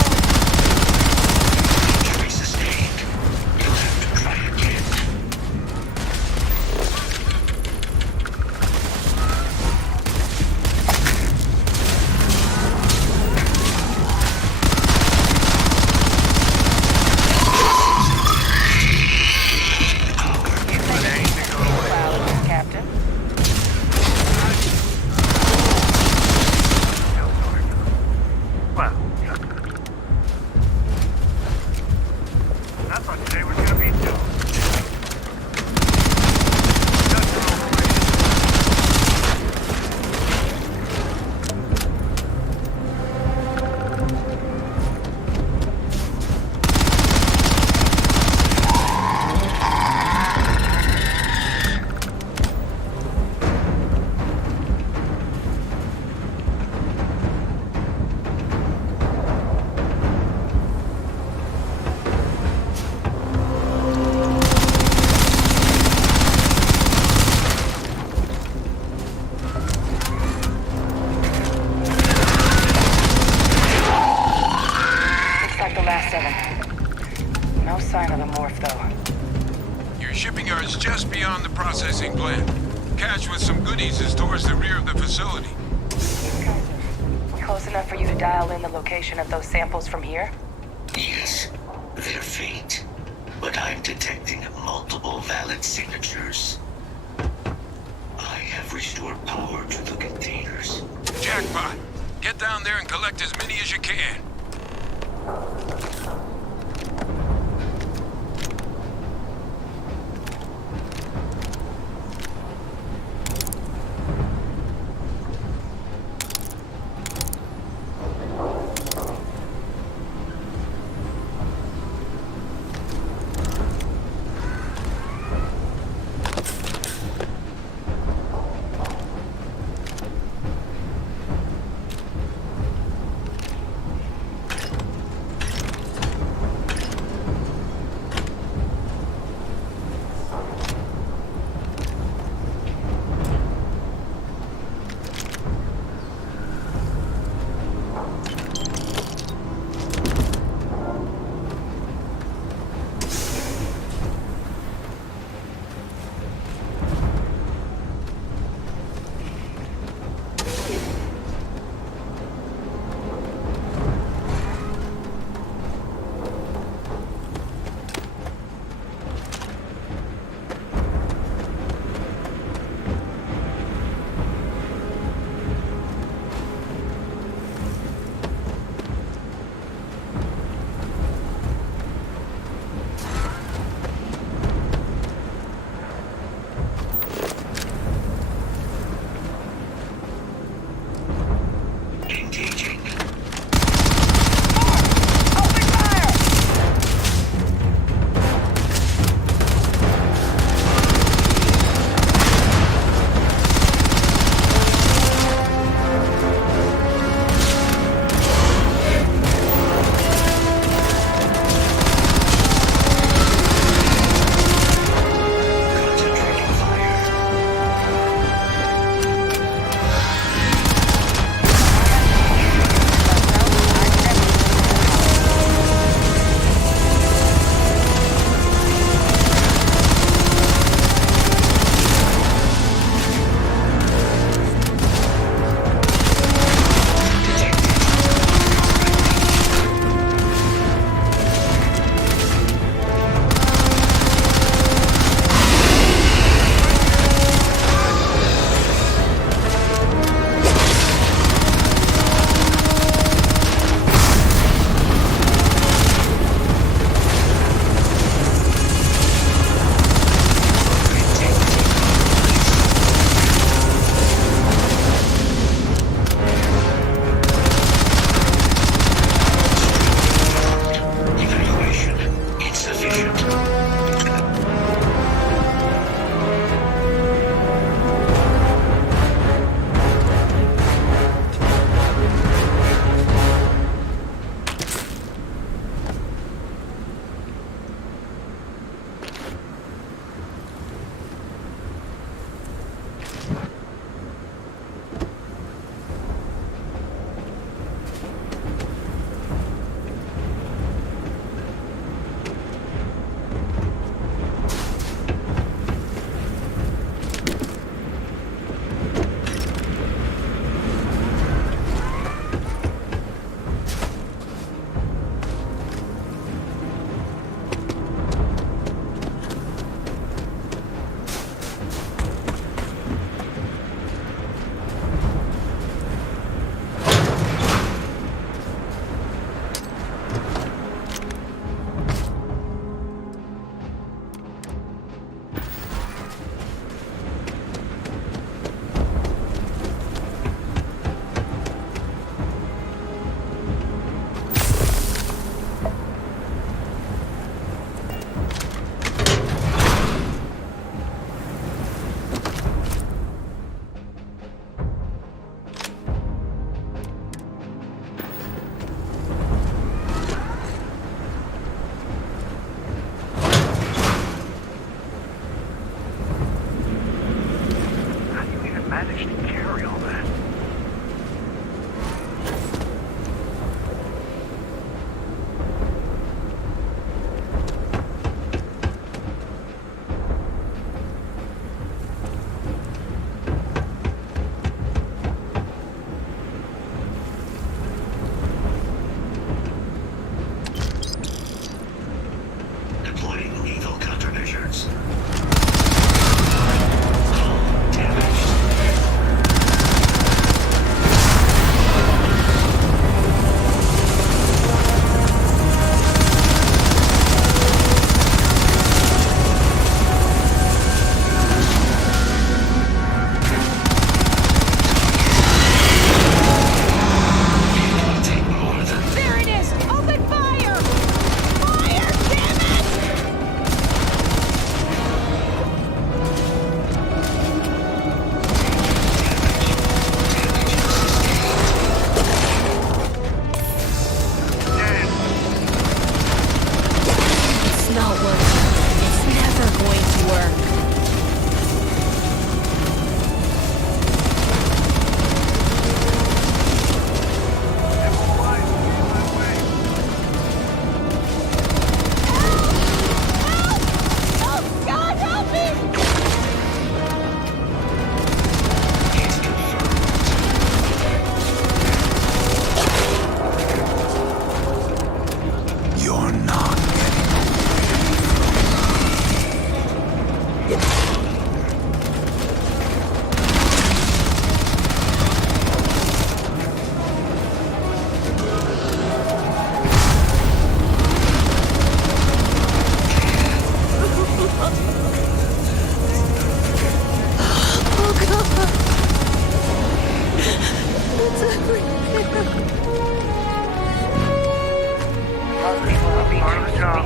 thought today was gonna be done. No sign of the morph, though. Your shipping yard's just beyond the processing plant. Cache with some goodies is towards the rear of the facility. Close enough for you to dial in the location of those samples from here? Yes, they're faint, but I'm detecting multiple valid signatures. I have restored power to the containers. Jackpot! Get down there and collect as many as you can.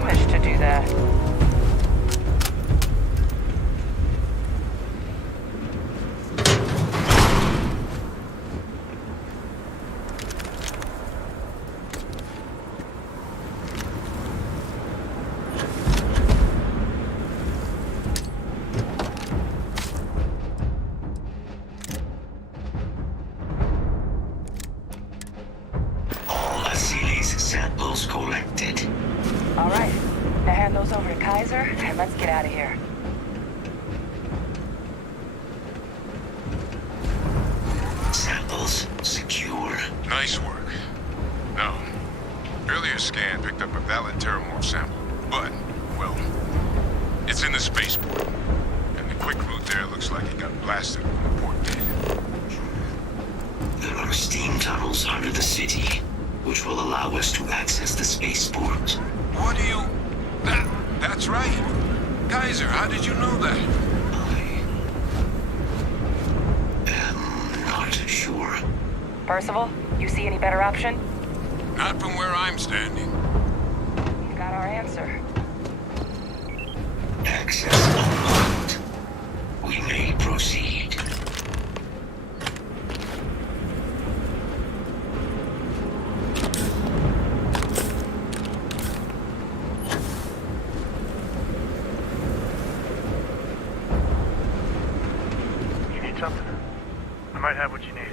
foolish to do that. All Asile's samples collected. All right. Now hand those over to Kaiser, and let's get out of here. Samples secure. Nice work. No. Earlier scan picked up a valid terramorph sample, but, well, it's in the spaceport. And the quick route there looks like it got blasted when the port did. There are steam tunnels under the city, which will allow us to access the spaceport. What do you... That's right. Kaiser, how did you know that? Not sure. Percival, you see any better option? Not from where I'm standing. You got our answer. Access unlocked. We may proceed. You need something? I might have what you need.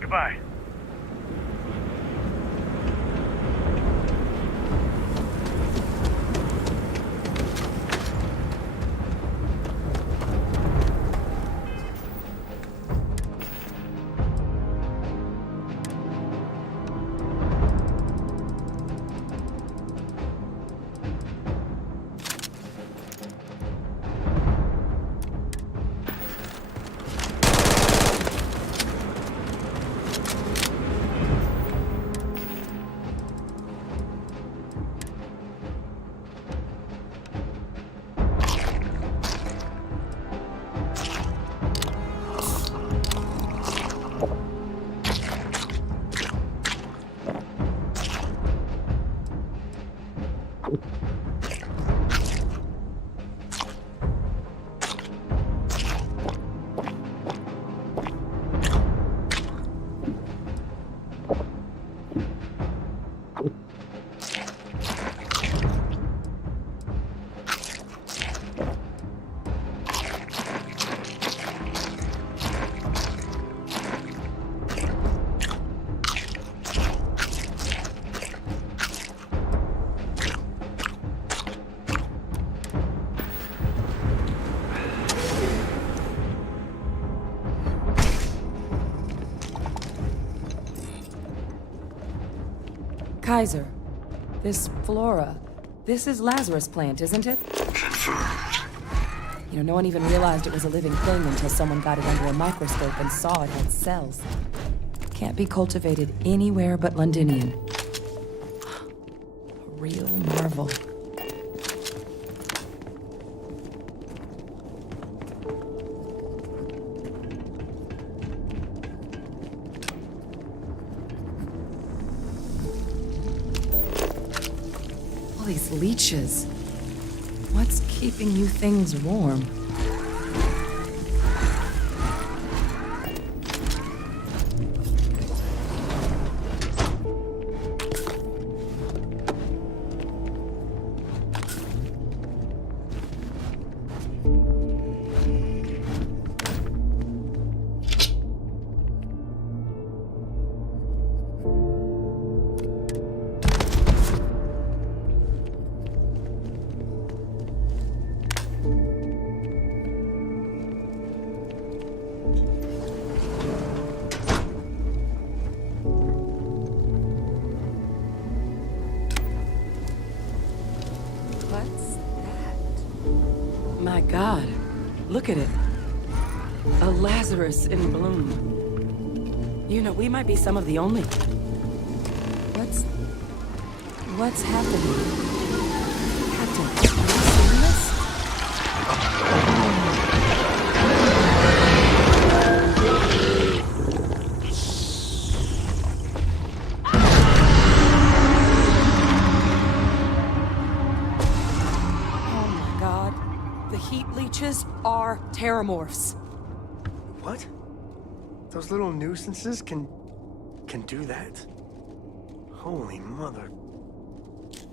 Goodbye. Kaiser, this flora, this is Lazarus plant, isn't it? Confirmed. You know, no one even realized it was a living thing until someone got it under a microscope and saw it had cells. Can't be cultivated anywhere but Londinium. A real marvel. All these leeches. What's keeping you things warm? My God, look at it. A Lazarus in bloom. You know, we might be some of the only... What's happening? Captain, are you seeing this? Leeches are terramorphs. What? Those little nuisances can do that? Holy mother.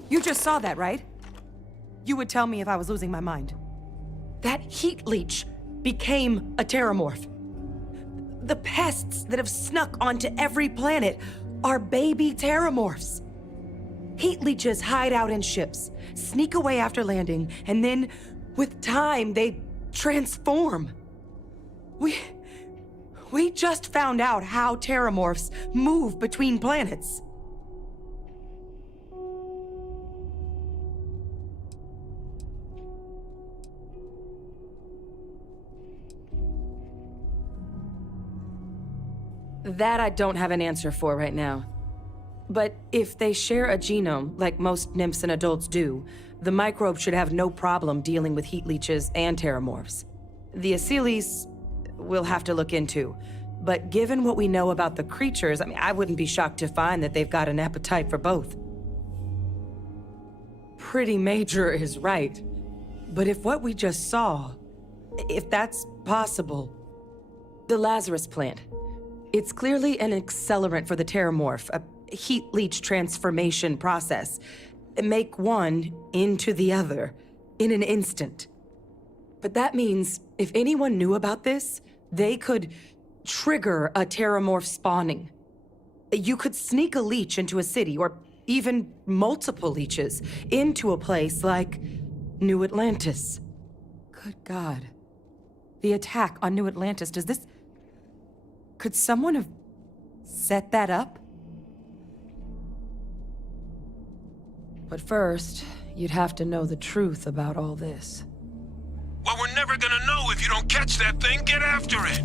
You just saw that, right? You would tell me if I was losing my mind. That heat leech became a terramorph. The pests that have snuck onto every planet are baby terramorphs. Heat leeches hide out in ships, sneak away after landing, and then with time, they transform. We just found out how terramorphs move between planets. That I don't have an answer for right now. But if they share a genome, like most nymphs and adults do, the microbe should have no problem dealing with heat leeches and terramorphs. The Aciles we'll have to look into. But given what we know about the creatures, I mean, I wouldn't be shocked to find that they've got an appetite for both. Pretty major is right. But if what we just saw, if that's possible, the Lazarus plant, it's clearly an accelerant for the terramorph, a heat leech transformation process. Make one into the other in an instant. But that means if anyone knew about this, they could trigger a terramorph spawning. You could sneak a leech into a city, or even multiple leeches, into a place like New Atlantis. Good God. The attack on New Atlantis, could someone have set that up? But first, you'd have to know the truth about all this. Well, we're never gonna know if you don't catch that thing. Get after it!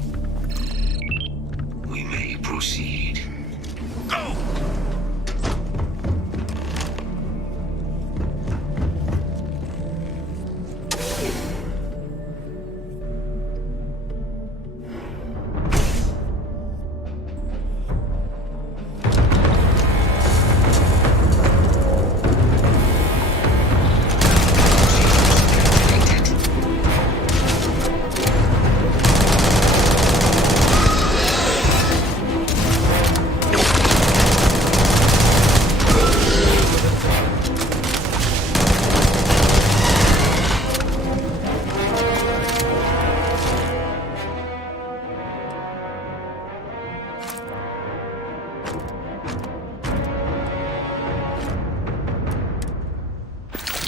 We may proceed. Go!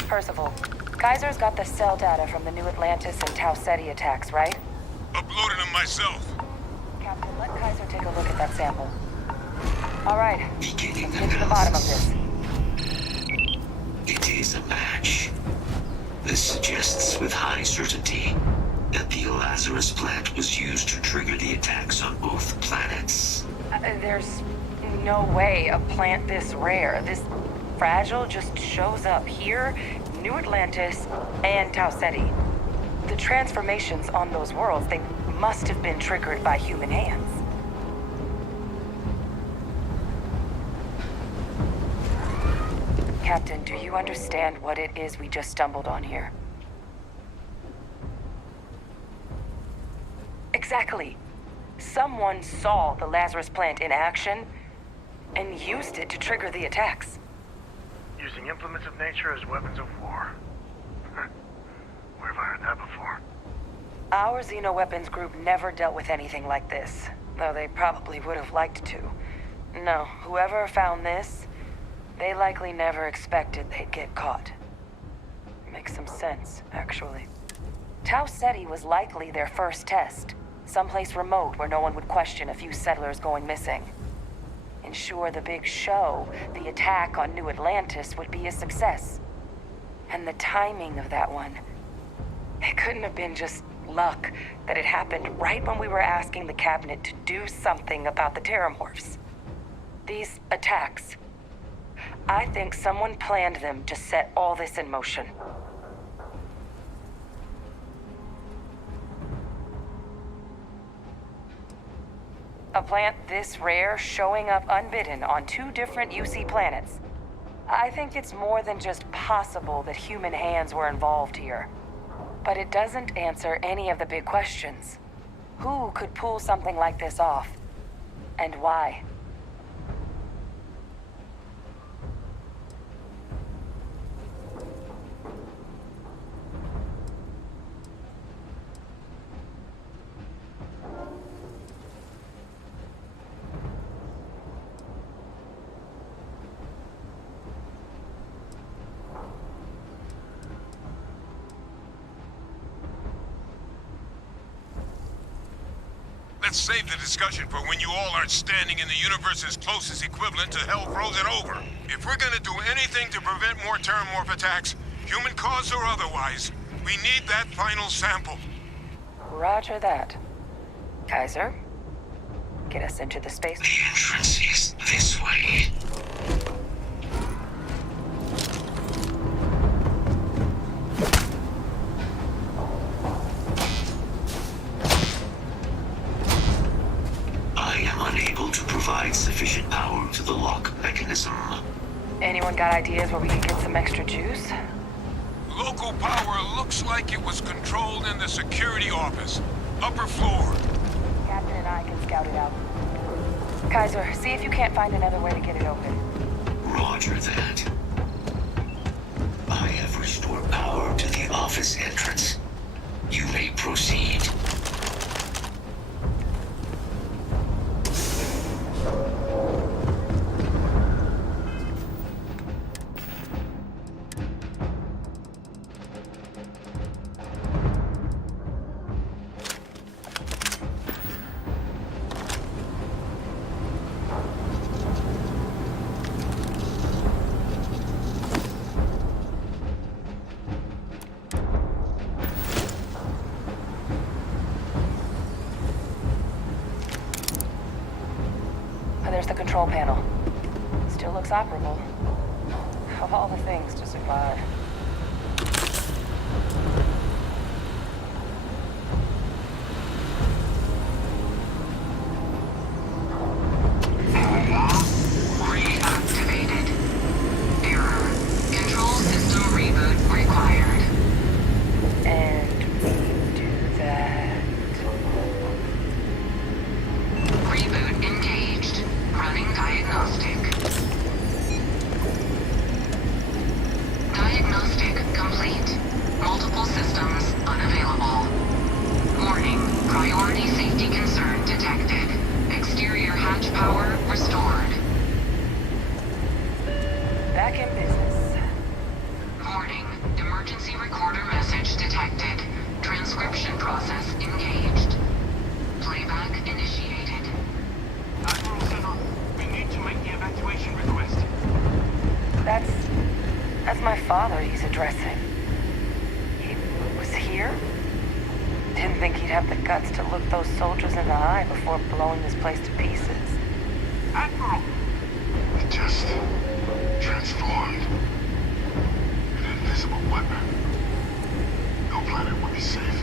Percival, Kaiser's got the cell data from the New Atlantis and Tau Ceti attacks, right? Uploaded them myself. Captain, let Kaiser take a look at that sample. All right, let's get to the bottom of this. is a match. This suggests with high certainty that the Lazarus plant was used to trigger the attacks on both planets. There's no way a plant this rare, this fragile, just shows up here, New Atlantis, and Tau Ceti. The transformations on those worlds, they must have been triggered by human hands. Captain, do you understand what it is we just stumbled on here? Exactly. Someone saw the Lazarus plant in action and used it to trigger the attacks. Using implements of nature as weapons of war. Where have I heard that before? Our Xenoweapons group never dealt with anything like this, though they probably would have liked to. No, whoever found this, they likely never expected they'd get caught. Makes some sense, actually. Tau Ceti was likely their first test, someplace remote where no one would question a few settlers going missing. Ensure the big show, the attack on New Atlantis, would be a success. And the timing of that one, it couldn't have been just luck that it happened right when we were asking the cabinet to do something about the Terramorphs. These attacks, I think someone planned them to set all this in motion. A plant this rare showing up unbidden on 2 different UC planets. I think it's more than just possible that human hands were involved here. But it doesn't answer any of the big questions. Who could pull something like this off? And why? Let's save the discussion for when you all aren't standing in the universe's closest equivalent to hell frozen over. If we're gonna do anything to prevent more Terramorph attacks, human cause or otherwise, we need that final sample. Roger that. Kaiser, get us into the space. The entrance is this way. I am unable to provide sufficient power to the lock mechanism. Anyone got ideas where we could get some extra juice? Local power looks like it was controlled in the security office. Upper floor. Captain and I can scout it out. Kaiser, see if you can't find another way to get it open. Roger that. I have restored power to the office entrance. You may proceed. There's the control panel. Still looks operable. Of all the things to survive. Reactivated. Error. Control system reboot required. And we do that. Reboot engaged. Running diagnostic. father he's addressing. He was here? Didn't think he'd have the guts to look those soldiers in the eye before blowing this place to pieces. Admiral! It just transformed. An invisible weapon. No planet would be safe.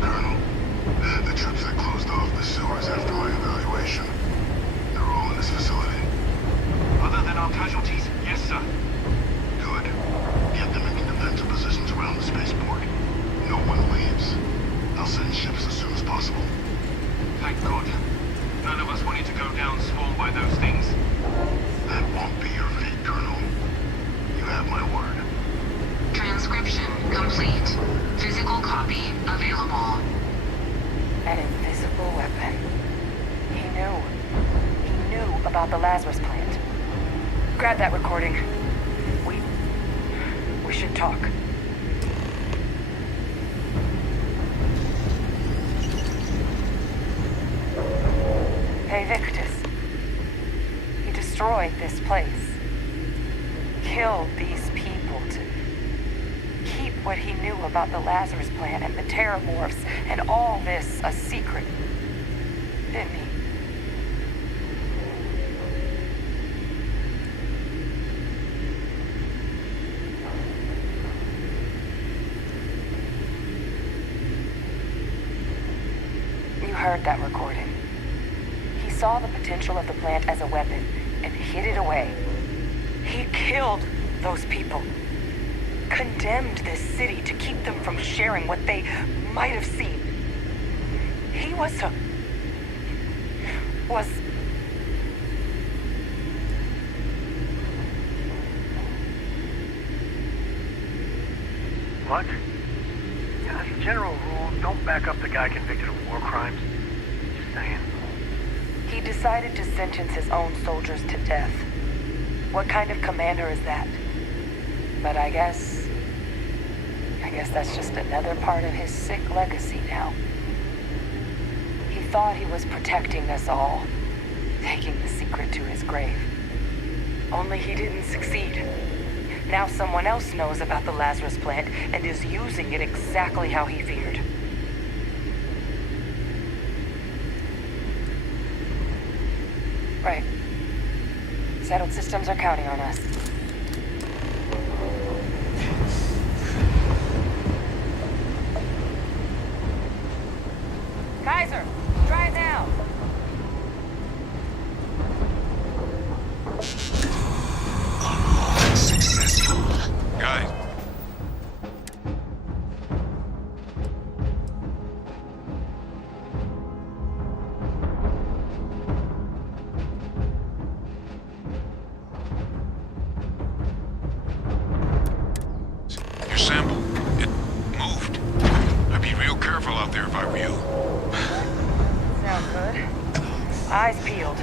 Colonel, the troops that closed off the sewers after my evaluation, they're all in this facility. Other than our casualties, yes, sir. Good. Get them into defensive positions around the spaceport. No one leaves. I'll send ships as soon as possible. Thank God. None of us wanted to go down swarmed by those things. That won't be your fate, Colonel. You have my word. Transcription complete. Physical copy available. An invisible weapon. He knew. He knew about the Lazarus plant. Grab that recording. We should talk. Hey, Victus. He destroyed this place. Killed these people to keep what he knew about the Lazarus plant and the Terramorphs and all this a secret. Didn't he? You heard that recording. He saw the potential of the plant as a weapon and hid it away. He killed those people. Condemned this city to keep them from sharing what they might have seen. He was What? Yeah, as a general rule, don't back up the guy convicted of war crimes. Just saying. He decided to sentence his own soldiers to death. What kind of commander is that? But I guess that's just another part of his sick legacy now. He thought he was protecting us all, taking the secret to his grave. Only he didn't succeed. Now someone else knows about the Lazarus plant and is using it exactly how he feared. Right. Settled systems are counting on us. Kaiser, try it now. Successful. Guys, your sample, it moved. I'd be real careful out there if I were you. Sound good. Eyes peeled.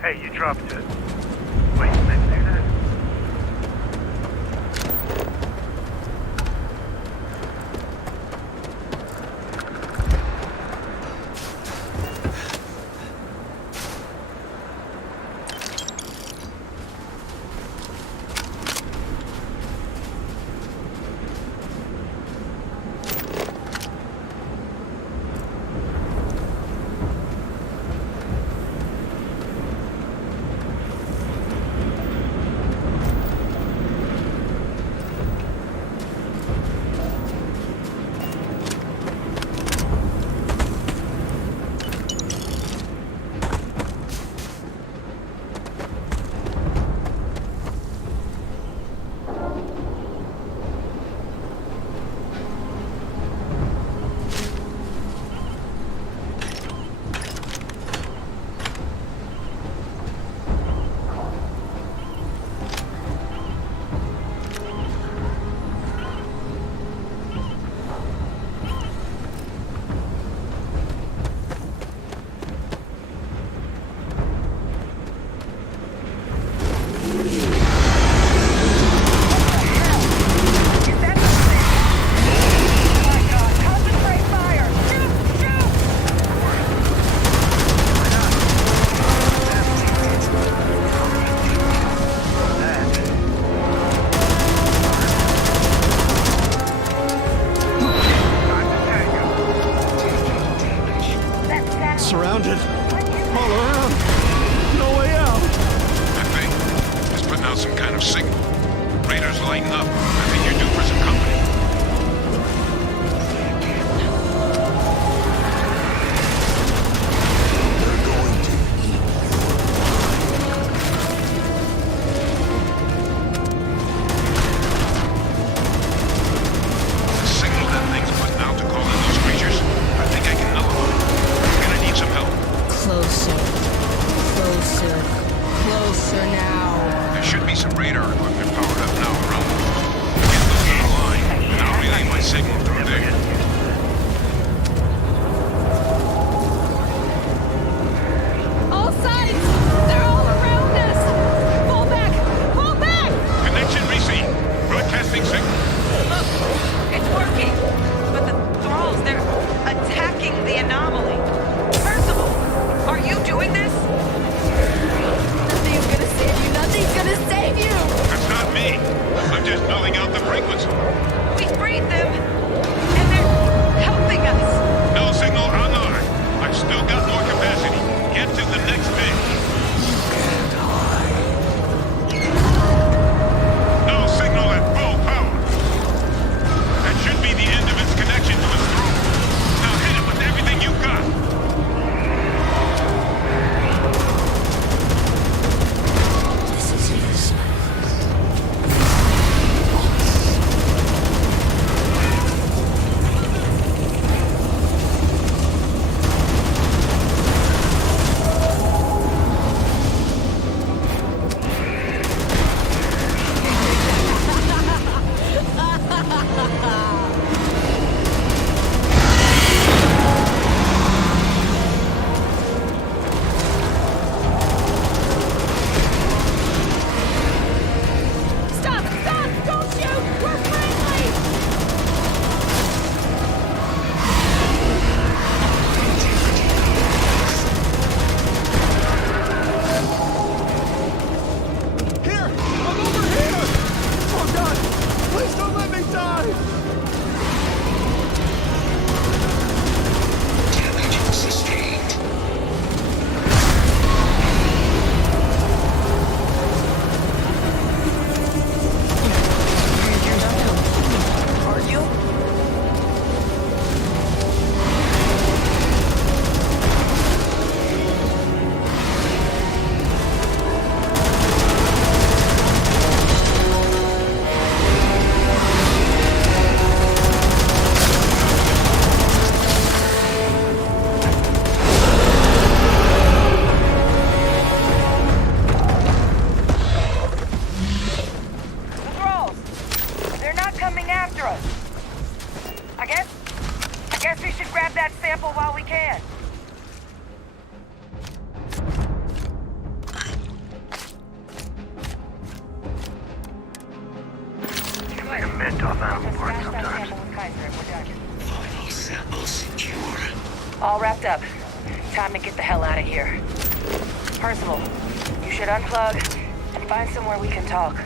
Hey, you dropped it. Wait, did I do that? out some kind of signal. Radar's lighting up. I think you're due for some company. All wrapped up. Time to get the hell out of here. Percival, you should unplug and find somewhere we can talk.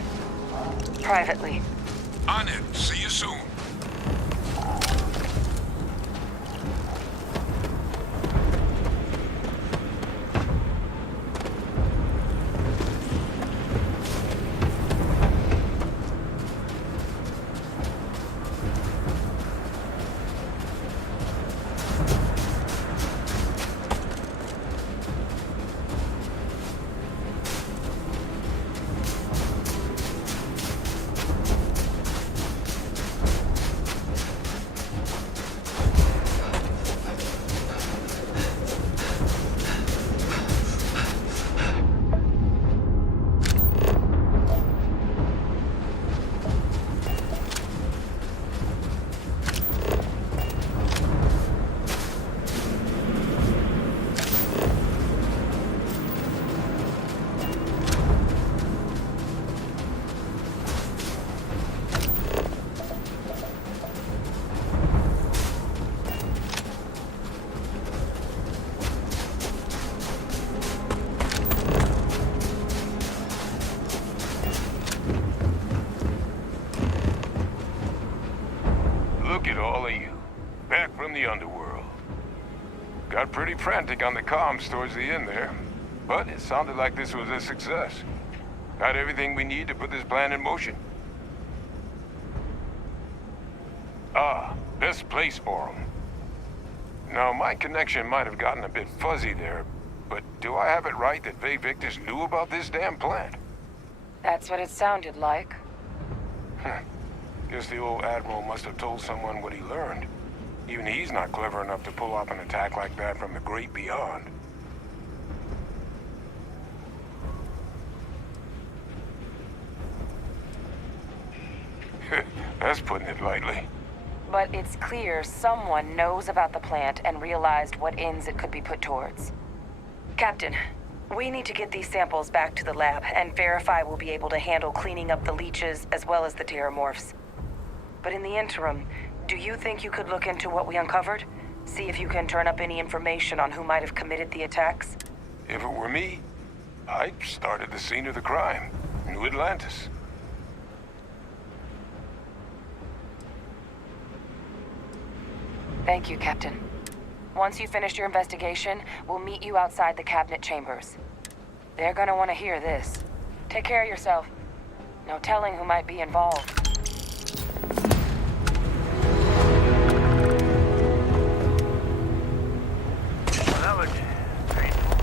Privately. On it. See you soon. Look at all of you. Back from the underworld. Got pretty frantic on the comms towards the end there. But it sounded like this was a success. Got everything we need to put this plan in motion. Ah, this place for 'em. Now, my connection might have gotten a bit fuzzy there, but do I have it right that Victus knew about this damn plant? That's what it sounded like. Guess the old Admiral must have told someone what he learned. Even he's not clever enough to pull off an attack like that from the great beyond. That's putting it lightly. But it's clear someone knows about the plant and realized what ends it could be put towards. Captain, we need to get these samples back to the lab and verify we'll be able to handle cleaning up the leeches as well as the terramorphs. But in the interim, do you think you could look into what we uncovered? See if you can turn up any information on who might have committed the attacks? If it were me, I'd start at the scene of the crime, New Atlantis. Thank you, Captain. Once you finish your investigation, we'll meet you outside the cabinet chambers. They're gonna want to hear this. Take care of yourself. No telling who might be involved. That looked painful.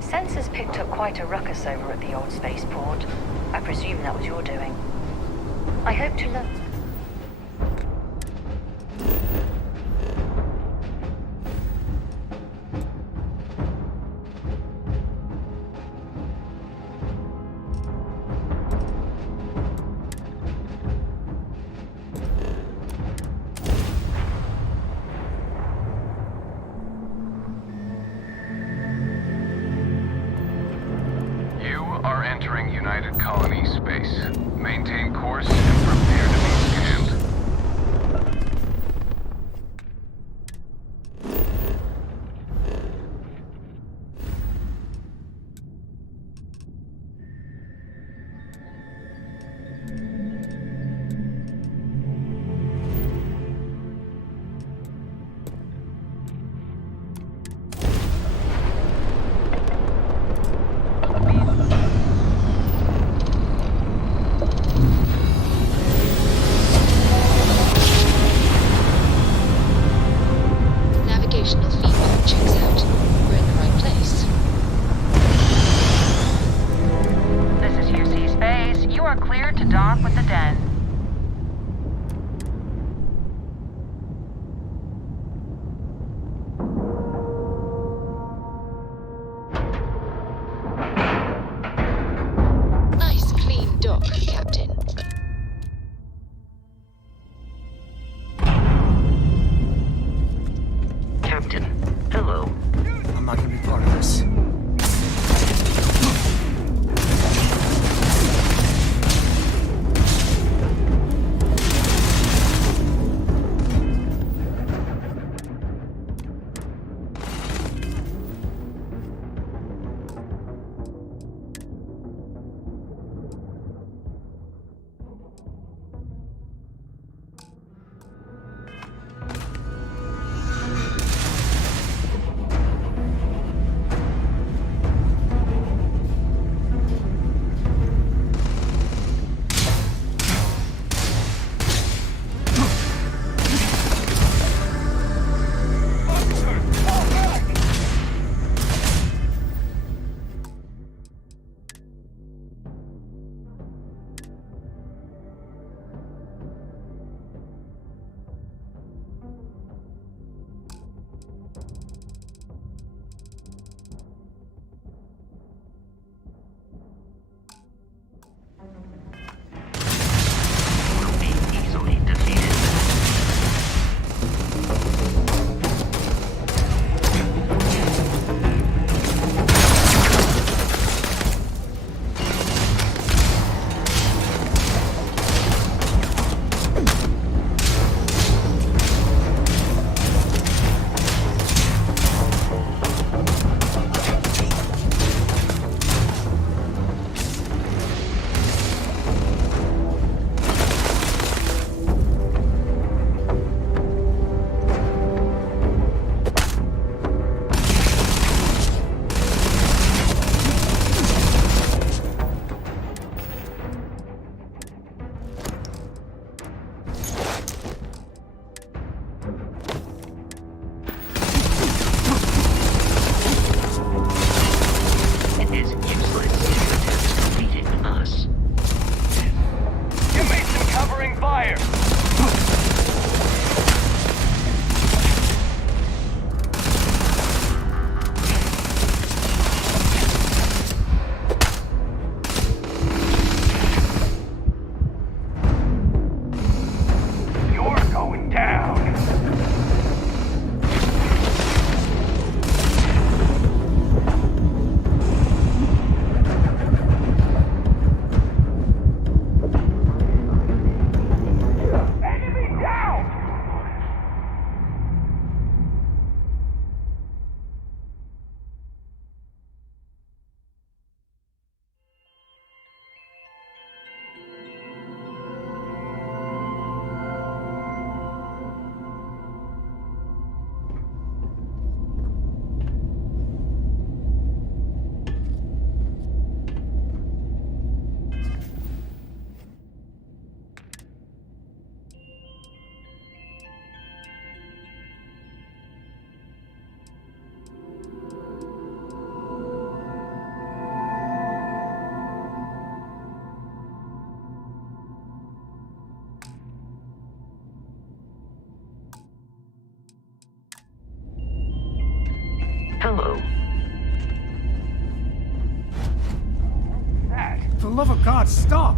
Sensors picked up quite a ruckus over at the old spaceport. I presume that was your doing. I hope to learn. Are entering United Colony space. Maintain course and prepare to be scanned. Navigational feedback checks out. We're in the right place. This is UC Space. You are cleared to dock with the Den. Nice clean dock, Captain. Captain, hello. I'm not gonna be part of this. For the love of God, stop!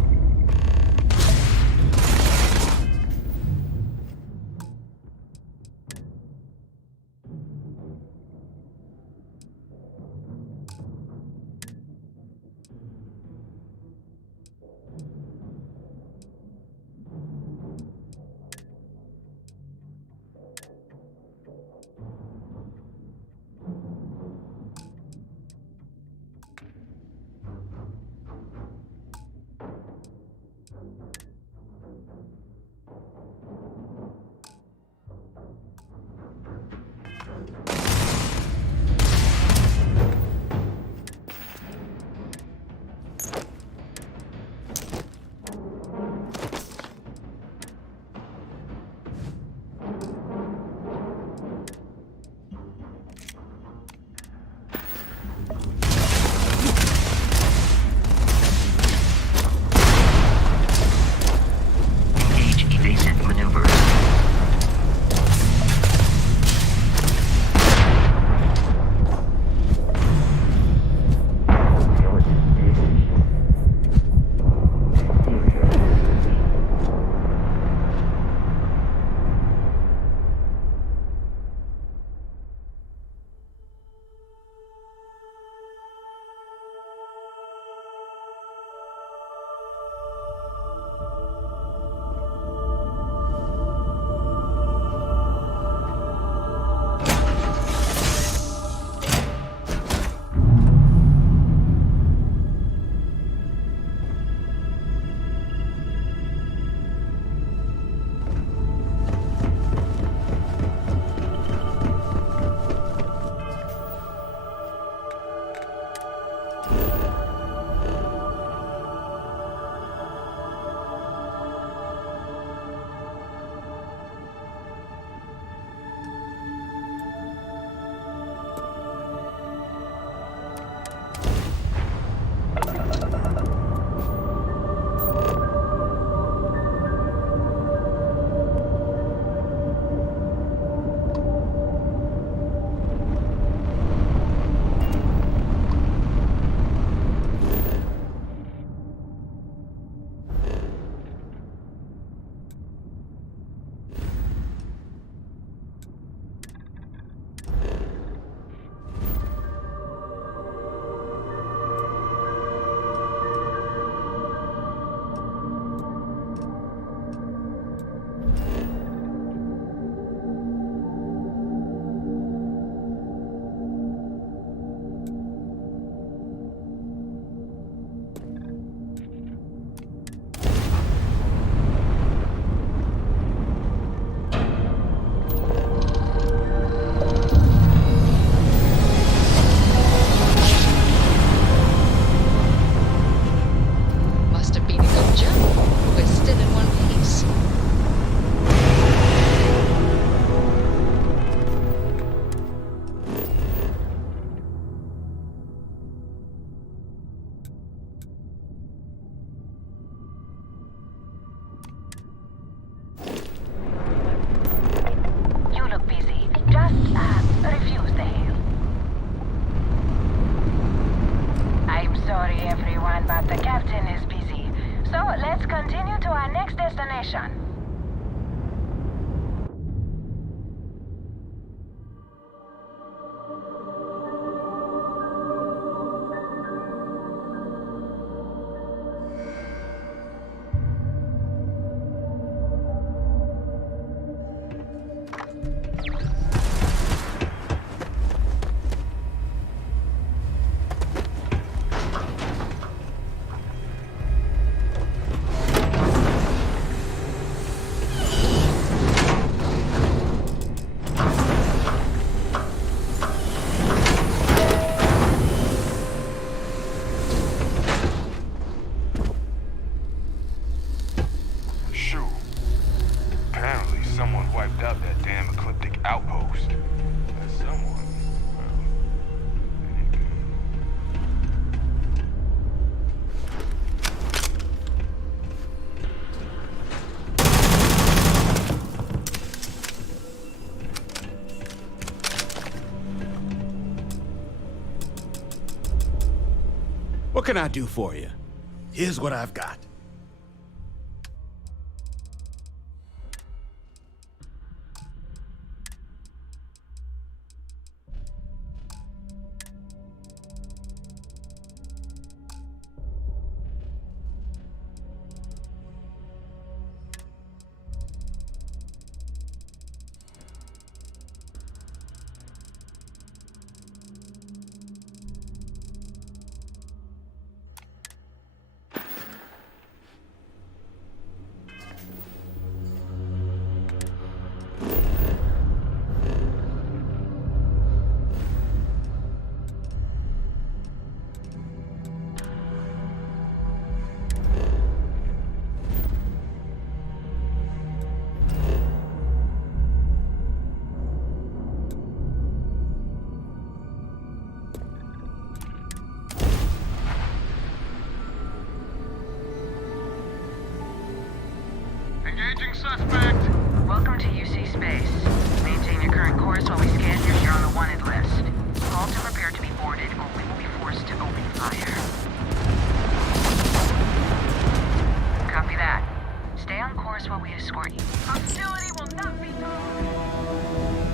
What can I do for you? Here's what I've got. Engaging suspect. Welcome to UC Space. Maintain your current course while we scan you. You're on the wanted list. Call to prepare to be boarded, or we will be forced to open fire. Copy that. Stay on course while we escort you. Hostility will not be tolerated.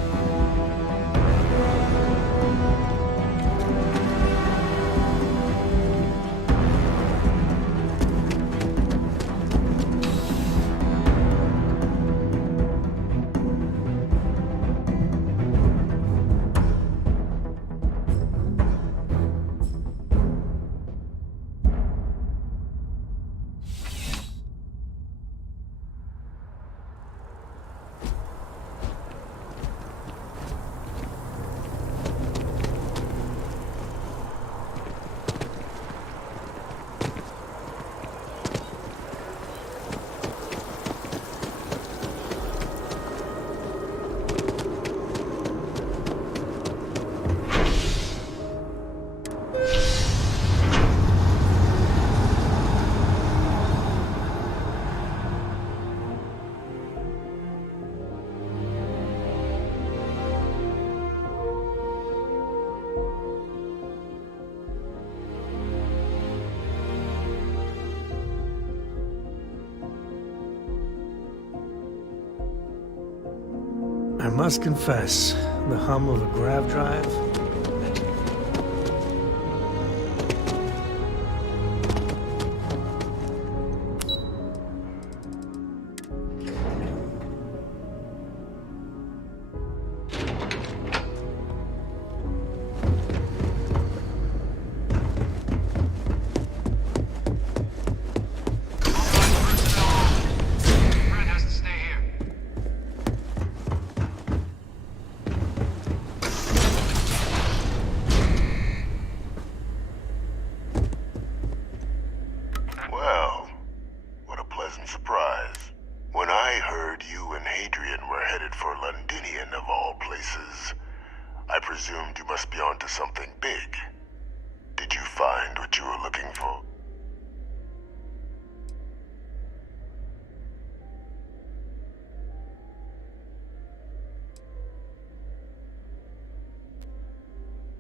I must confess, the hum of a grav drive.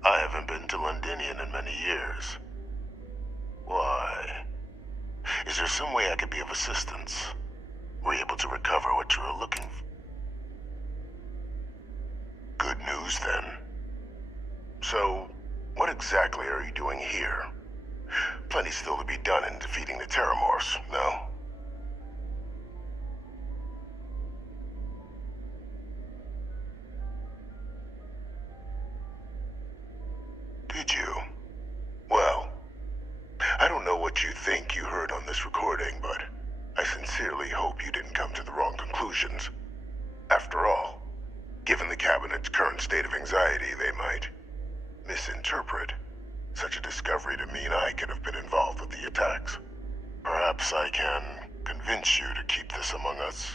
I haven't been to Londinian in many years. Why? Is there some way I could be of assistance? Were you able to recover what you were looking for? Good news, then. So, what exactly are you doing here? Plenty still to be done in defeating the Terramorphs, no? Did you? Well, I don't know what you think you heard on this recording, but I sincerely hope you didn't come to the wrong conclusions. After all, given the Cabinet's current state of anxiety, they might misinterpret such a discovery to mean I could have been involved with the attacks. Perhaps I can convince you to keep this among us.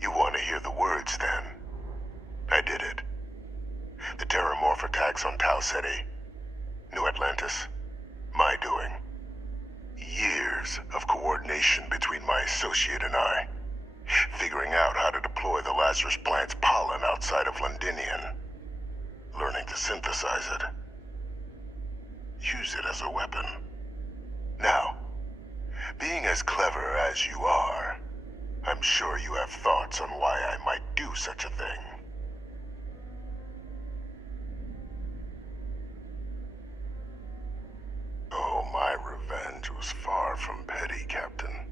You want to hear the words, then? I did it. The Terramorph attacks on Tau Ceti, New Atlantis, my doing. Years of coordination between my associate and I, figuring out how to deploy the last Lazarus plant's pollen outside of Londinian. Learning to synthesize it. Use it as a weapon. Now, being as clever as you are, I'm sure you have thoughts on why I might do such a thing. Oh, my revenge was far from petty, Captain.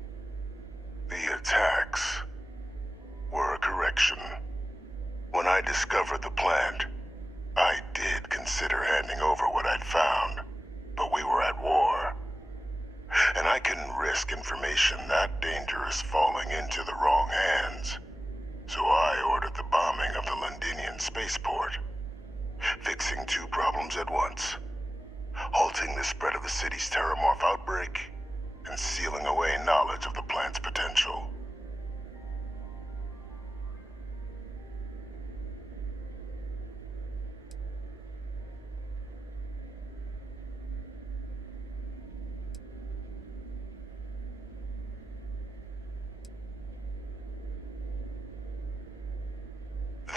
The attacks were a correction. When I discovered the plant, I did consider handing over what I'd found, but we were at war. And I couldn't risk information that dangerous falling into the wrong hands. So I ordered the bombing of the Londinian spaceport, fixing two problems at once. Halting the spread of the city's terramorph outbreak, and sealing away knowledge of the plant's potential.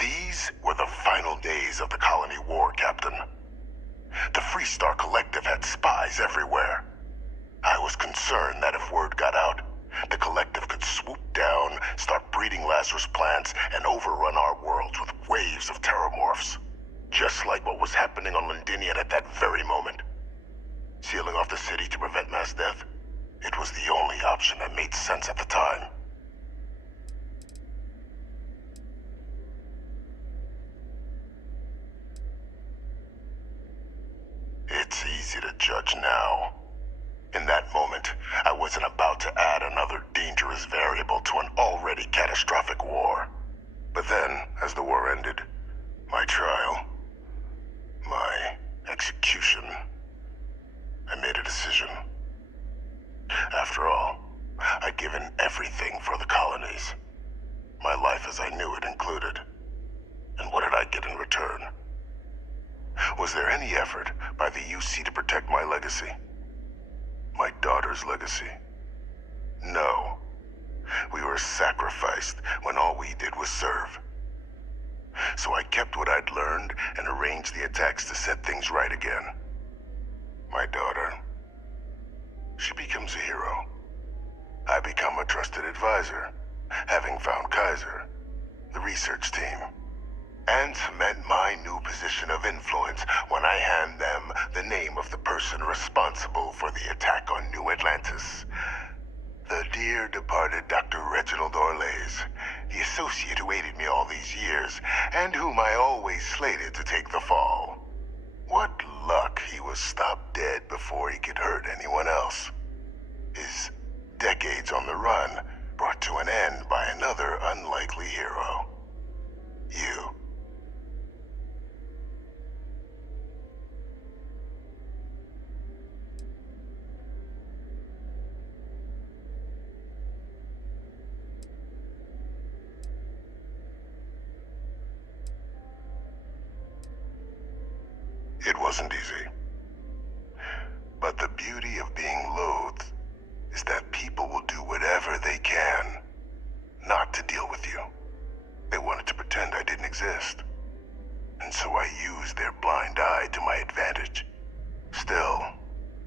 These were the final days of the colony war, Captain. The Freestar Collective had spies everywhere. I was concerned that if word got out, the Collective could swoop down, start breeding Lazarus plants, and overrun our worlds with waves of terramorphs. Just like what was happening on Londinian at that very moment. Sealing off the city to prevent mass death? It was the only option that made sense at the time. It's easy to judge now. In that moment, I wasn't about to add another dangerous variable to an already catastrophic war. But then, as the war ended, my trial, my execution, I made a decision. After all, I'd given everything for the colonies. My life as I knew it included. And what did I get in return? Was there any effort by the UC to protect my legacy? My daughter's legacy? No. We were sacrificed when all we did was serve. So I kept what I'd learned and arranged the attacks to set things right again. My daughter. She becomes a hero. I become a trusted advisor, having found Kaiser, the research team, and cement my new position of influence when I hand them the name of the person responsible for the attack on New Atlantis. The dear departed Dr. Reginald Orlays, the associate who aided me all these years, and whom I always slated to take the fall. What luck he was stopped dead before he could hurt anyone else. His decades on the run brought to an end by another unlikely hero. You. It wasn't easy. But the beauty of being loathed is that people will do whatever they can not to deal with you. They wanted to pretend I didn't exist. And so I used their blind eye to my advantage. Still,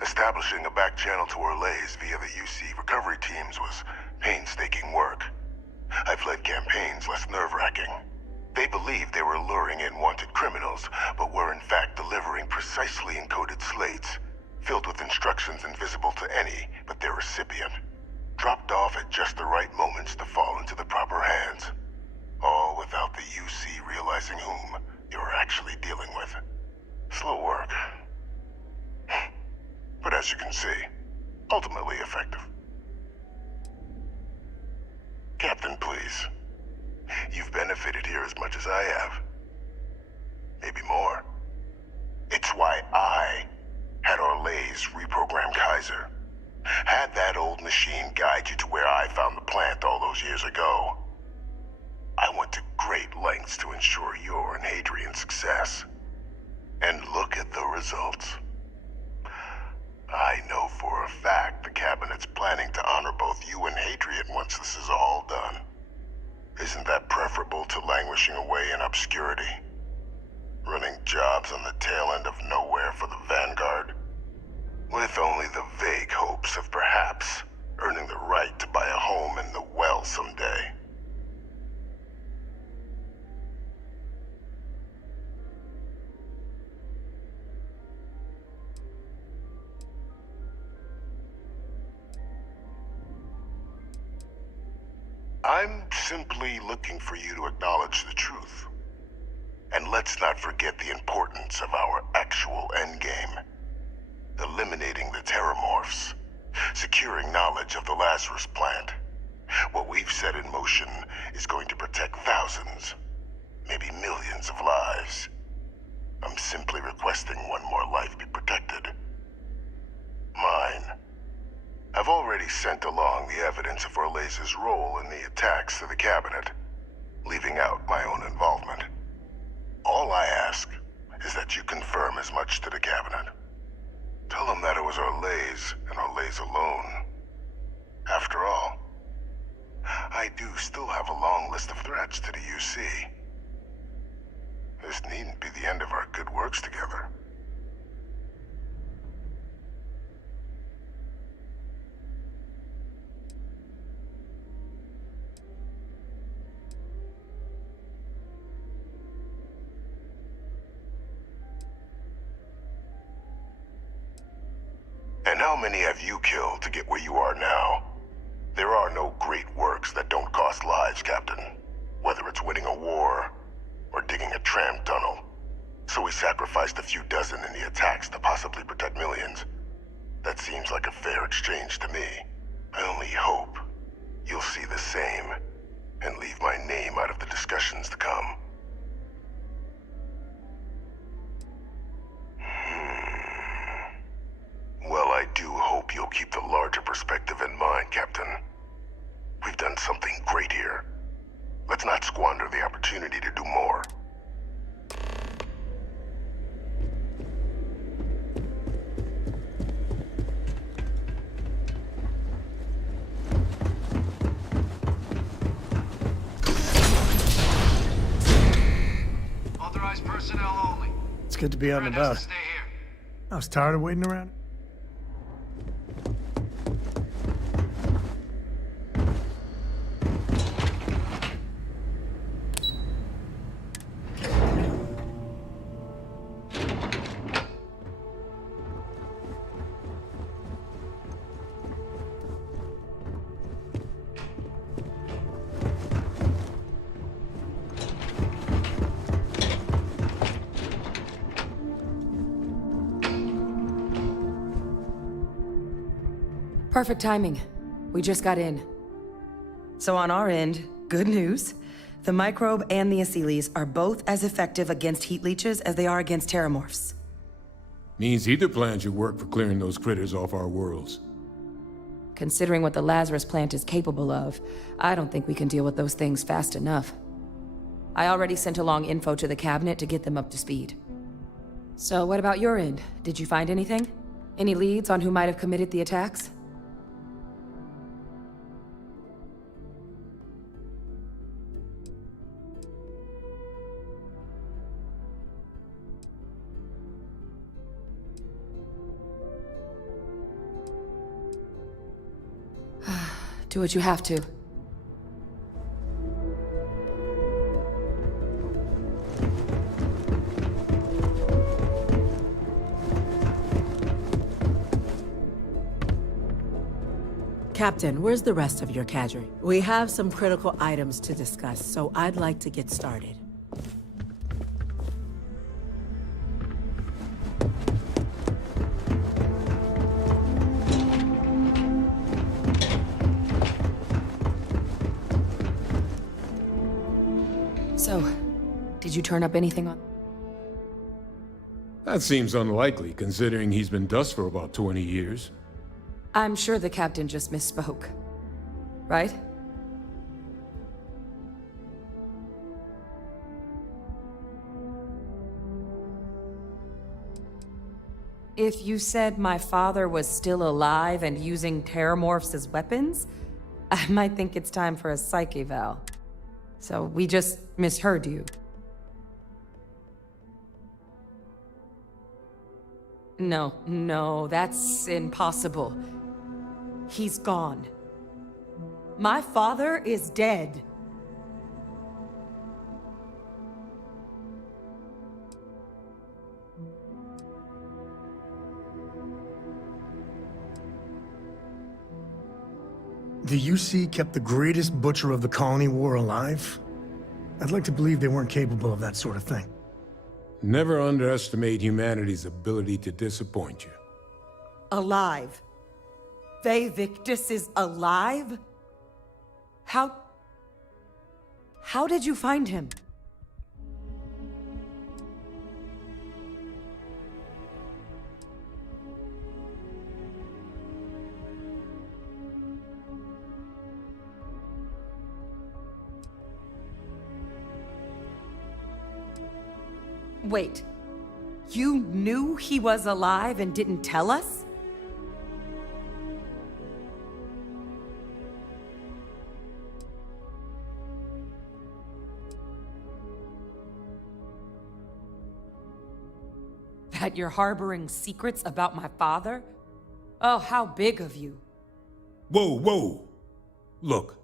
establishing a back channel to Orlays via the UC recovery teams was painstaking work. I've led campaigns less nerve-wracking. They believed they were luring in wanted criminals, but were in fact delivering precisely encoded slates, filled with instructions invisible to any but their recipient, dropped off at just the right moments to fall into the proper hands. All without the UC realizing whom you were actually dealing with. Slow work. But as you can see, ultimately effective. Captain, please. You've benefited here as much as I have. Maybe more. It's why I had Orlays reprogram Kaiser. Had that old machine guide you to where I found the plant all those years ago. I went to great lengths to ensure your and Hadrian's success. And look at the results. I know for a fact the Cabinet's planning to honor both you and Hadrian once this is all done. Isn't that preferable to languishing away in obscurity? Running jobs on the tail end of nowhere for the Vanguard? With only the vague hopes of perhaps earning the right to buy a home in the well someday. I'm simply looking for you to acknowledge the truth. And let's not forget the importance of our actual endgame. Eliminating the Terramorphs. Securing knowledge of the Lazarus plant. What we've set in motion is going to protect thousands, maybe millions of lives. I'm simply requesting one more life be protected. Mine. I've already sent along the evidence of Orleza's role in the attacks to the cabinet, leaving out my own involvement. All I ask is that you confirm as much to the cabinet. Tell them that it was Orlez and Orlez alone. After all, I do still have a long list of threats to the UC. This needn't be the end of our good works together. And how many have you killed to get where you are now? There are no great works that don't cost lives, Captain. Whether it's winning a war, or digging a tram tunnel. So we sacrificed a few dozen in the attacks to possibly protect millions. That seems like a fair exchange to me. I only hope you'll see the same, and leave my name out of the discussions to come. Well, I do hope you'll keep the larger perspective in mind, Captain. We've done something great here. Let's not squander the opportunity to do more. Authorized personnel only. It's good to be out and about. I was tired of waiting around. Perfect timing. We just got in. So on our end, good news. The microbe and the Asylees are both as effective against heat leeches as they are against terramorphs. Means either plan should work for clearing those critters off our worlds. Considering what the Lazarus plant is capable of, I don't think we can deal with those things fast enough. I already sent along info to the cabinet to get them up to speed. So what about your end? Did you find anything? Any leads on who might have committed the attacks? Do what you have to. Captain, where's the rest of your cadre? We have some critical items to discuss, so I'd like to get started. So, did you turn up anything on? That seems unlikely, considering he's been dust for about 20 years. I'm sure the captain just misspoke. Right? If you said my father was still alive and using terramorphs as weapons, I might think it's time for a psych eval. So we just misheard you. No, that's impossible. He's gone. My father is dead. The UC kept the greatest butcher of the colony war alive? I'd like to believe they weren't capable of that sort of thing. Never underestimate humanity's ability to disappoint you. Alive. They Victus is alive? How did you find him? Wait, you knew he was alive and didn't tell us? That you're harboring secrets about my father? Oh, how big of you. Whoa! Look,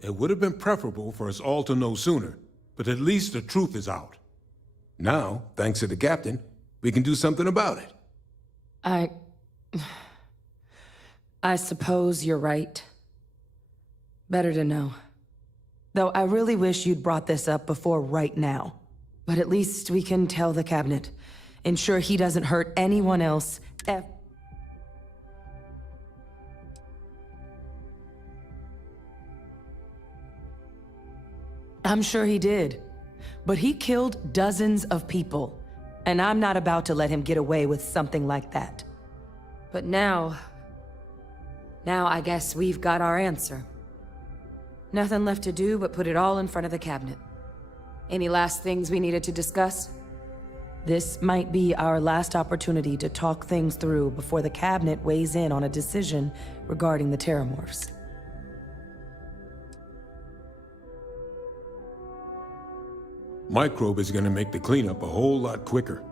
it would have been preferable for us all to know sooner, but at least the truth is out. Now, thanks to the captain, we can do something about it. I suppose you're right. Better to know. Though I really wish you'd brought this up before right now. But at least we can tell the cabinet. Ensure he doesn't hurt anyone else. I'm sure he did. But he killed dozens of people, and I'm not about to let him get away with something like that. But now I guess we've got our answer. Nothing left to do but put it all in front of the cabinet. Any last things we needed to discuss? This might be our last opportunity to talk things through before the cabinet weighs in on a decision regarding the Terramorphs. Microbe is gonna make the cleanup a whole lot quicker.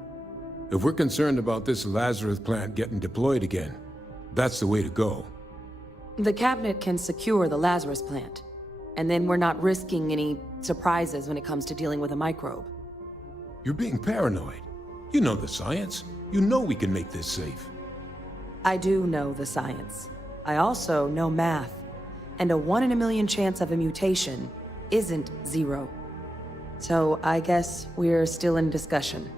If we're concerned about this Lazarus plant getting deployed again, that's the way to go. The cabinet can secure the Lazarus plant, and then we're not risking any surprises when it comes to dealing with a microbe. You're being paranoid. You know the science. You know we can make this safe. I do know the science. I also know math. And a 1 in a million chance of a mutation isn't 0. So I guess we're still in discussion.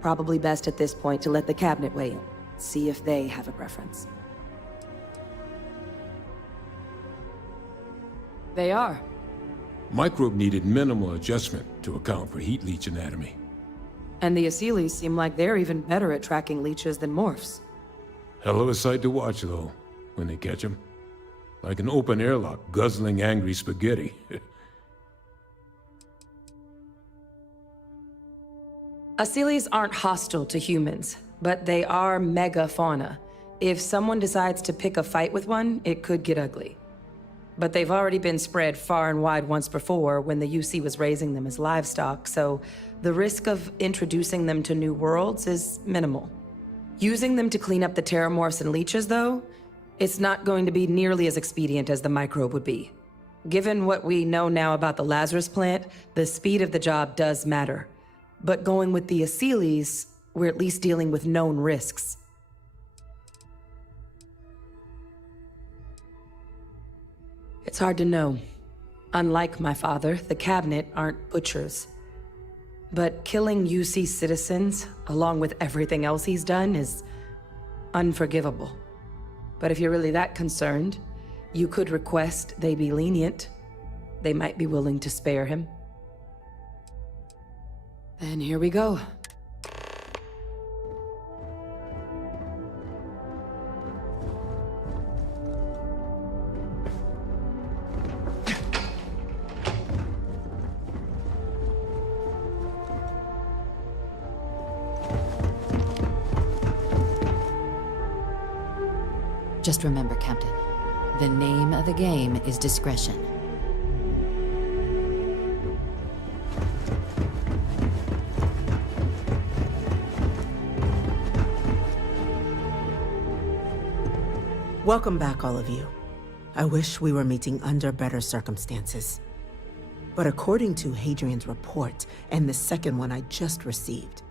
Probably best at this point to let the cabinet weigh in, see if they have a preference. They are. Microbe needed minimal adjustment to account for heat leech anatomy. And the Asylees seem like they're even better at tracking leeches than morphs. Hell of a sight to watch, though, when they catch them. Like an open airlock guzzling angry spaghetti. Asylees aren't hostile to humans, but they are megafauna. If someone decides to pick a fight with one, it could get ugly. But they've already been spread far and wide once before when the UC was raising them as livestock, so the risk of introducing them to new worlds is minimal. Using them to clean up the Terramorphs and leeches, though, it's not going to be nearly as expedient as the microbe would be. Given what we know now about the Lazarus plant, the speed of the job does matter. But going with the Asylees, we're at least dealing with known risks. It's hard to know. Unlike my father, the cabinet aren't butchers. But killing UC citizens, along with everything else he's done, is unforgivable. But if you're really that concerned, you could request they be lenient. They might be willing to spare him. Then here we go. Just remember, Captain, the name of the game is discretion. Welcome back, all of you. I wish we were meeting under better circumstances. But according to Hadrian's report, and the second one I just received,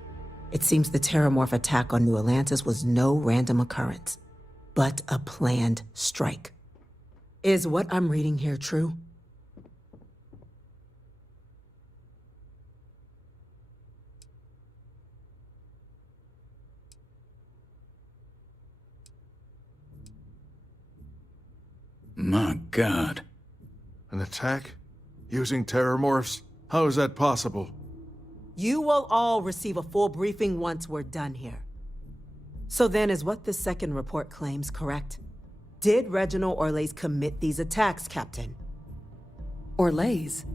it seems the Terramorph attack on New Atlantis was no random occurrence, but a planned strike. Is what I'm reading here true? My God. An attack? Using terramorphs? How is that possible? You will all receive a full briefing once we're done here. So then, is what the second report claims correct? Did Reginald Orlays commit these attacks, Captain? Orlays?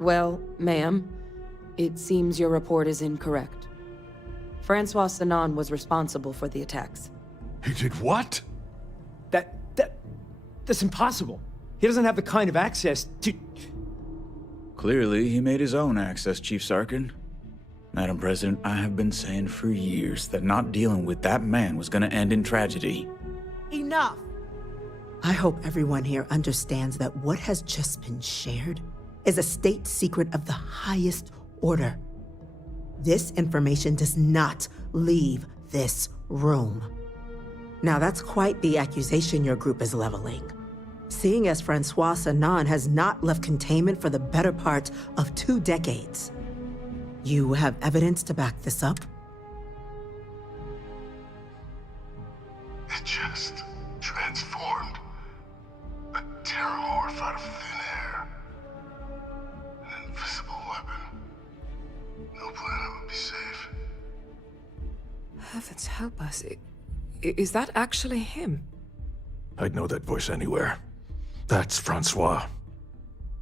Well, ma'am, it seems your report is incorrect. Francois Sanon was responsible for the attacks. He did what? That's impossible. He doesn't have the kind of access to... Clearly, he made his own access, Chief Sarkin. Madam President, I have been saying for years that not dealing with that man was gonna end in tragedy. Enough! I hope everyone here understands that what has just been shared is a state secret of the highest order. This information does not leave this room. Now that's quite the accusation your group is leveling. Seeing as Francois Sanon has not left containment for the better part of 2 decades. You have evidence to back this up? It just transformed. A terramorph out of thin air. An invisible weapon. No planet would be safe. Heavens help us. Is that actually him? I'd know that voice anywhere. That's Francois.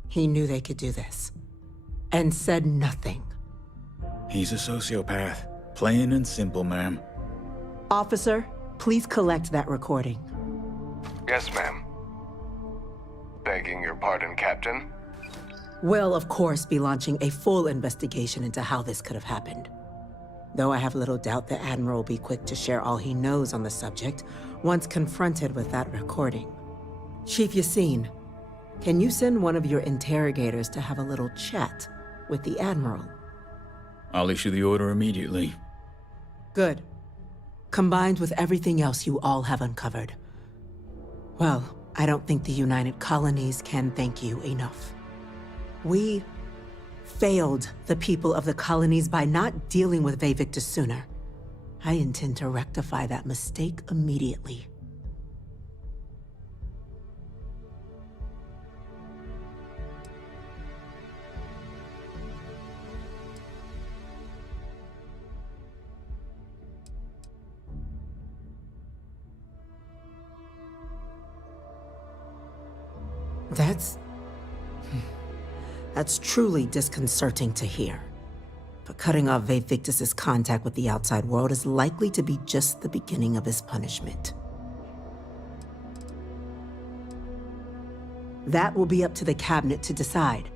He knew they could do this. And said nothing. He's a sociopath. Plain and simple, ma'am. Officer, please collect that recording. Yes, ma'am. Begging your pardon, Captain. We'll, of course, be launching a full investigation into how this could have happened. Though I have little doubt the Admiral will be quick to share all he knows on the subject once confronted with that recording. Chief Yassine, can you send one of your interrogators to have a little chat with the Admiral? I'll issue the order immediately. Good. Combined with everything else you all have uncovered. Well, I don't think the United Colonies can thank you enough. We failed the people of the colonies by not dealing with Vevictus sooner. I intend to rectify that mistake immediately. That's truly disconcerting to hear. But cutting off Vevictus's contact with the outside world is likely to be just the beginning of his punishment. That will be up to the cabinet to decide.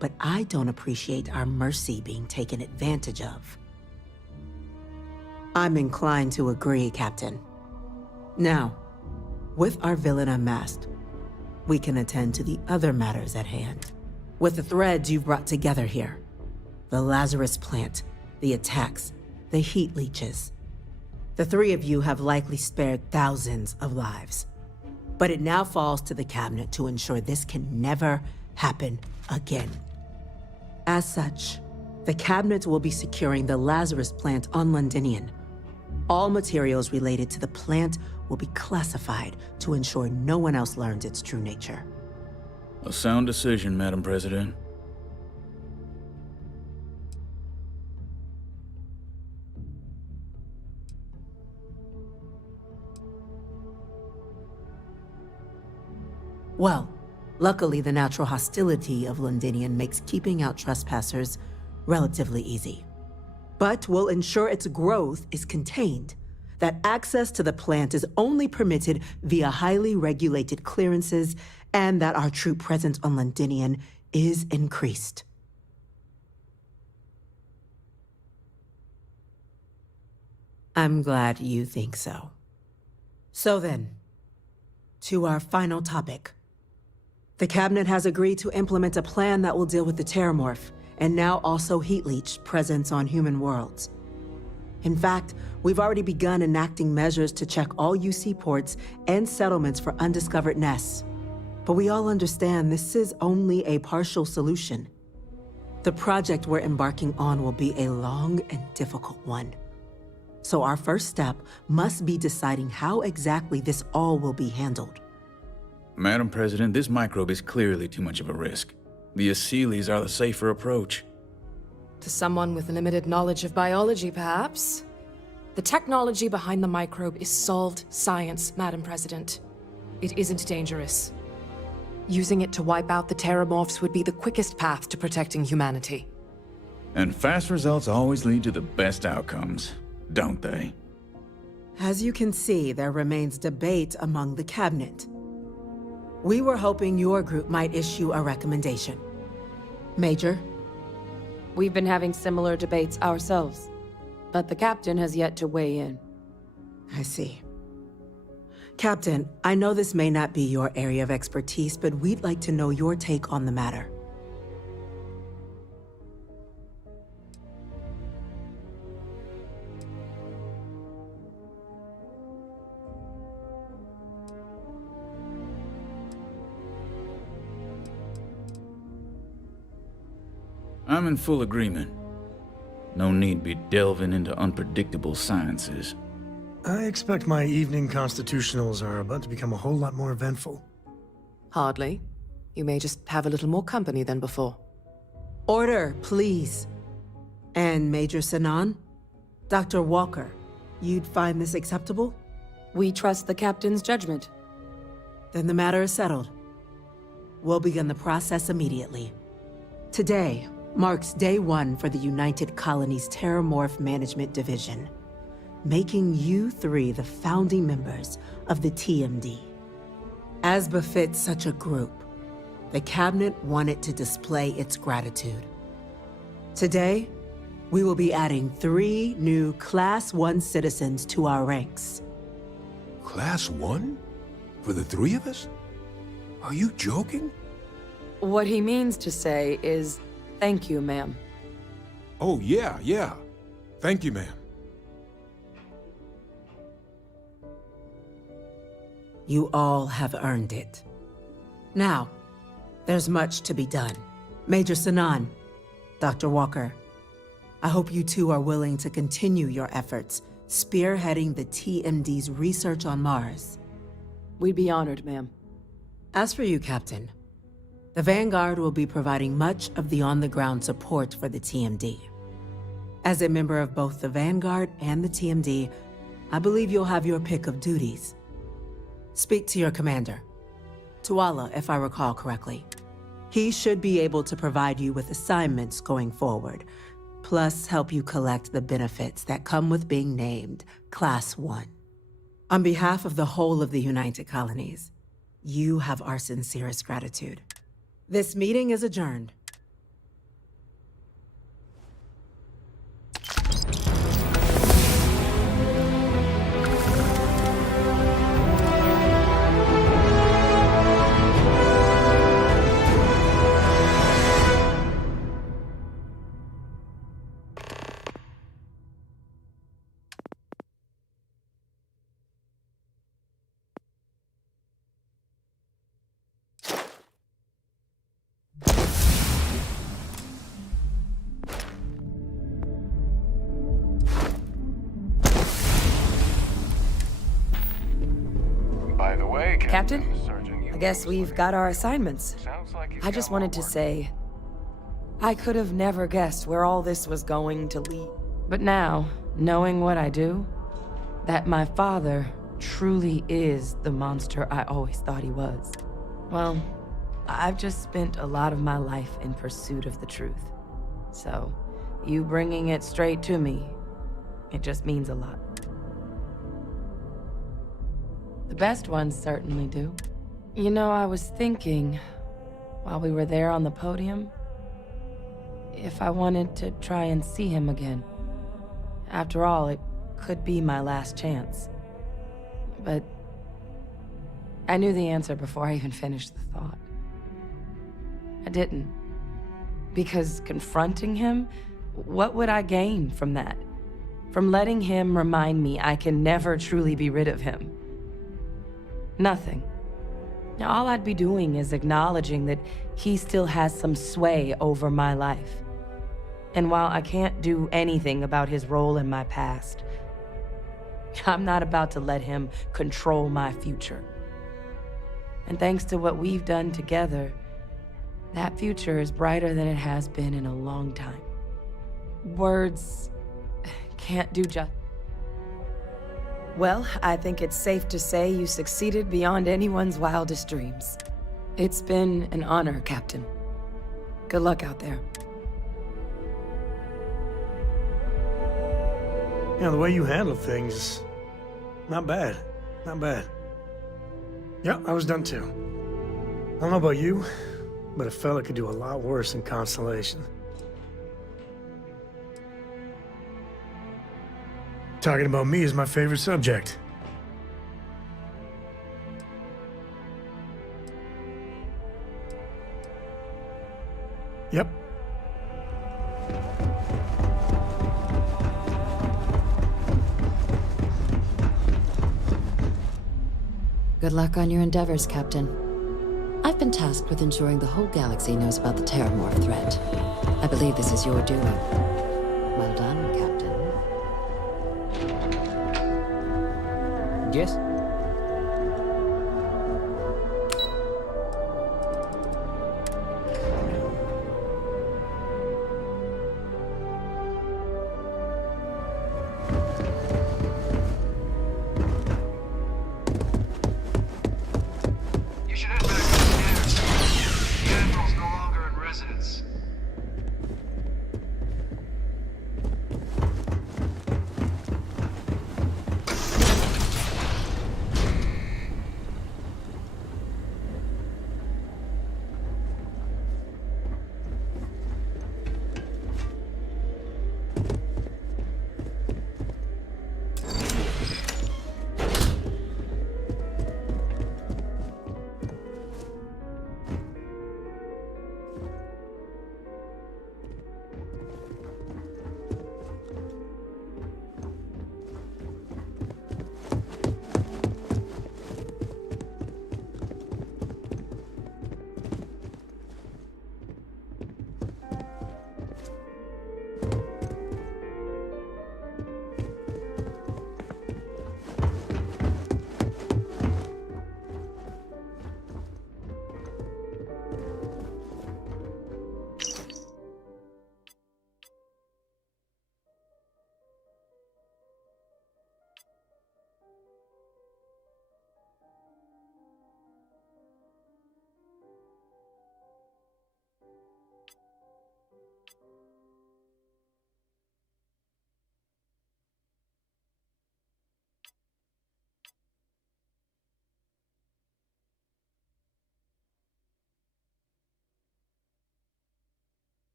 But I don't appreciate our mercy being taken advantage of. I'm inclined to agree, Captain. Now, with our villain unmasked, we can attend to the other matters at hand. With the threads you've brought together here, the Lazarus plant, the attacks, the heat leeches. The 3 of you have likely spared thousands of lives. But it now falls to the cabinet to ensure this can never happen again. As such, the cabinet will be securing the Lazarus plant on Londinian. All materials related to the plant will be classified to ensure no one else learns its true nature. A sound decision, Madam President. Well, luckily the natural hostility of Londinian makes keeping out trespassers relatively easy. But we'll ensure its growth is contained, that access to the plant is only permitted via highly regulated clearances, and that our troop presence on Londinian is increased. I'm glad you think so. So then, to our final topic. The Cabinet has agreed to implement a plan that will deal with the Terramorph, and now also Heat Leech presence on human worlds. In fact, we've already begun enacting measures to check all UC ports and settlements for undiscovered nests. But we all understand this is only a partial solution. The project we're embarking on will be a long and difficult one. So our first step must be deciding how exactly this all will be handled. Madam President, this microbe is clearly too much of a risk. The Aseles are the safer approach. To someone with limited knowledge of biology, perhaps? The technology behind the microbe is solved science, Madam President. It isn't dangerous. Using it to wipe out the Terramorphs would be the quickest path to protecting humanity. And fast results always lead to the best outcomes, don't they? As you can see, there remains debate among the Cabinet. We were hoping your group might issue a recommendation. Major? We've been having similar debates ourselves, but the Captain has yet to weigh in. I see. Captain, I know this may not be your area of expertise, but we'd like to know your take on the matter. I'm in full agreement. No need be delving into unpredictable sciences. I expect my evening constitutionals are about to become a whole lot more eventful. Hardly. You may just have a little more company than before. Order, please. And Major Sinan? Dr. Walker, you'd find this acceptable? We trust the Captain's judgment. Then the matter is settled. We'll begin the process immediately. Today marks day one for the United Colonies Terramorph Management Division, making you three the founding members of the TMD. As befits such a group, the Cabinet wanted to display its gratitude. Today, we will be adding 3 new Class 1 citizens to our ranks. Class 1? For the 3 of us? Are you joking? What he means to say is, thank you, ma'am. Oh, yeah. Thank you, ma'am. You all have earned it. Now, there's much to be done. Major Sinan, Dr. Walker, I hope you two are willing to continue your efforts, spearheading the TMD's research on Mars. We'd be honored, ma'am. As for you, Captain, the Vanguard will be providing much of the on-the-ground support for the TMD. As a member of both the Vanguard and the TMD, I believe you'll have your pick of duties. Speak to your commander, Tuala, if I recall correctly. He should be able to provide you with assignments going forward, plus help you collect the benefits that come with being named Class 1. On behalf of the whole of the United Colonies, you have our sincerest gratitude. This meeting is adjourned. By the way, Captain? I guess we've got our assignments. I just wanted to say, I could have never guessed where all this was going to lead. But now, knowing what I do, that my father truly is the monster I always thought he was. Well, I've just spent a lot of my life in pursuit of the truth. So, you bringing it straight to me, it just means a lot. The best ones certainly do. You know, I was thinking, while we were there on the podium, if I wanted to try and see him again. After all, it could be my last chance. But I knew the answer before I even finished the thought. I didn't. Because confronting him, what would I gain from that? From letting him remind me I can never truly be rid of him? Nothing. Now, all I'd be doing is acknowledging that he still has some sway over my life. And while I can't do anything about his role in my past, I'm not about to let him control my future. And thanks to what we've done together, that future is brighter than it has been in a long time. Words can't do justice. Well, I think it's safe to say you succeeded beyond anyone's wildest dreams. It's been an honor, Captain. Good luck out there. You know, the way you handle things, not bad. Not bad. Yeah, I was done too. I don't know about you, but a fella could do a lot worse than Constellation. Talking about me is my favorite subject. Yep. Good luck on your endeavors, Captain. I've been tasked with ensuring the whole galaxy knows about the Terramorph threat. I believe this is your doing. Well done, Captain. Yes? You should head back upstairs. The Admiral's no longer in residence.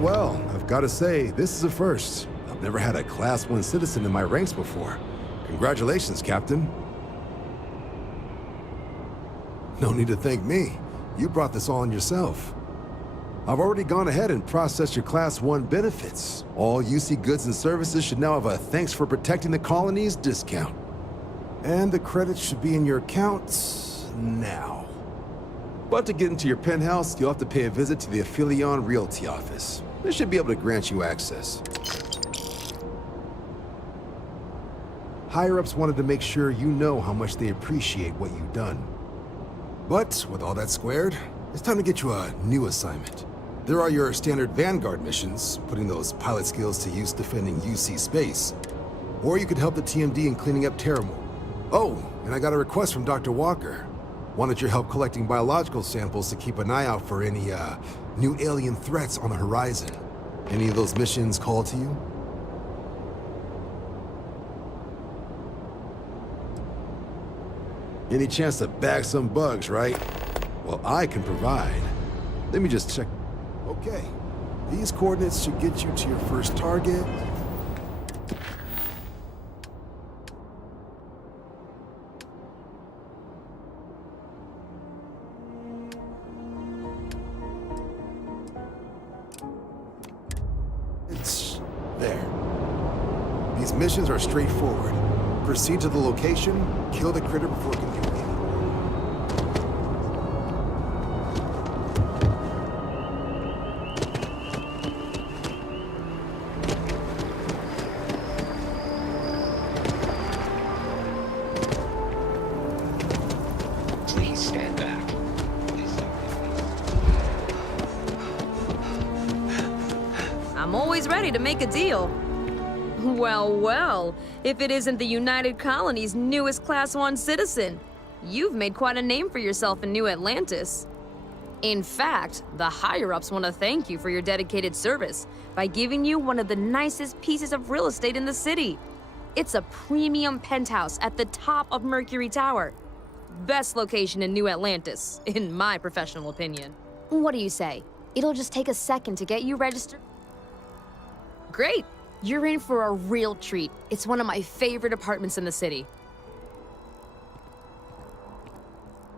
well, I've got to say, this is a first. I've never had a Class 1 citizen in my ranks before. Congratulations, Captain. No need to thank me. You brought this all on yourself. I've already gone ahead and processed your Class 1 benefits. All UC goods and services should now have a thanks for protecting the colonies discount. And the credits should be in your accounts now. But to get into your penthouse, you'll have to pay a visit to the Aphelion Realty office. They should be able to grant you access. Higher-ups wanted to make sure you know how much they appreciate what you've done. But with all that squared, it's time to get you a new assignment. There are your standard Vanguard missions, putting those pilot skills to use defending UC space. Or you could help the TMD in cleaning up Terramore. Oh, and I got a request from Dr. Walker. Wanted your help collecting biological samples to keep an eye out for any, new alien threats on the horizon. Any of those missions call to you? Any chance to bag some bugs, right? Well, I can provide. Let me just check. Okay. These coordinates should get you to your first target. It's there. These missions are straightforward. Proceed to the location, kill the critter before it can do anything. Please stand back. I'm always ready to make a deal. Well, well, if it isn't the United Colony's newest Class 1 citizen. You've made quite a name for yourself in New Atlantis. In fact, the higher-ups want to thank you for your dedicated service by giving you one of the nicest pieces of real estate in the city. It's a premium penthouse at the top of Mercury Tower. Best location in New Atlantis, in my professional opinion. What do you say? It'll just take a second to get you registered. Great! You're in for a real treat. It's one of my favorite apartments in the city.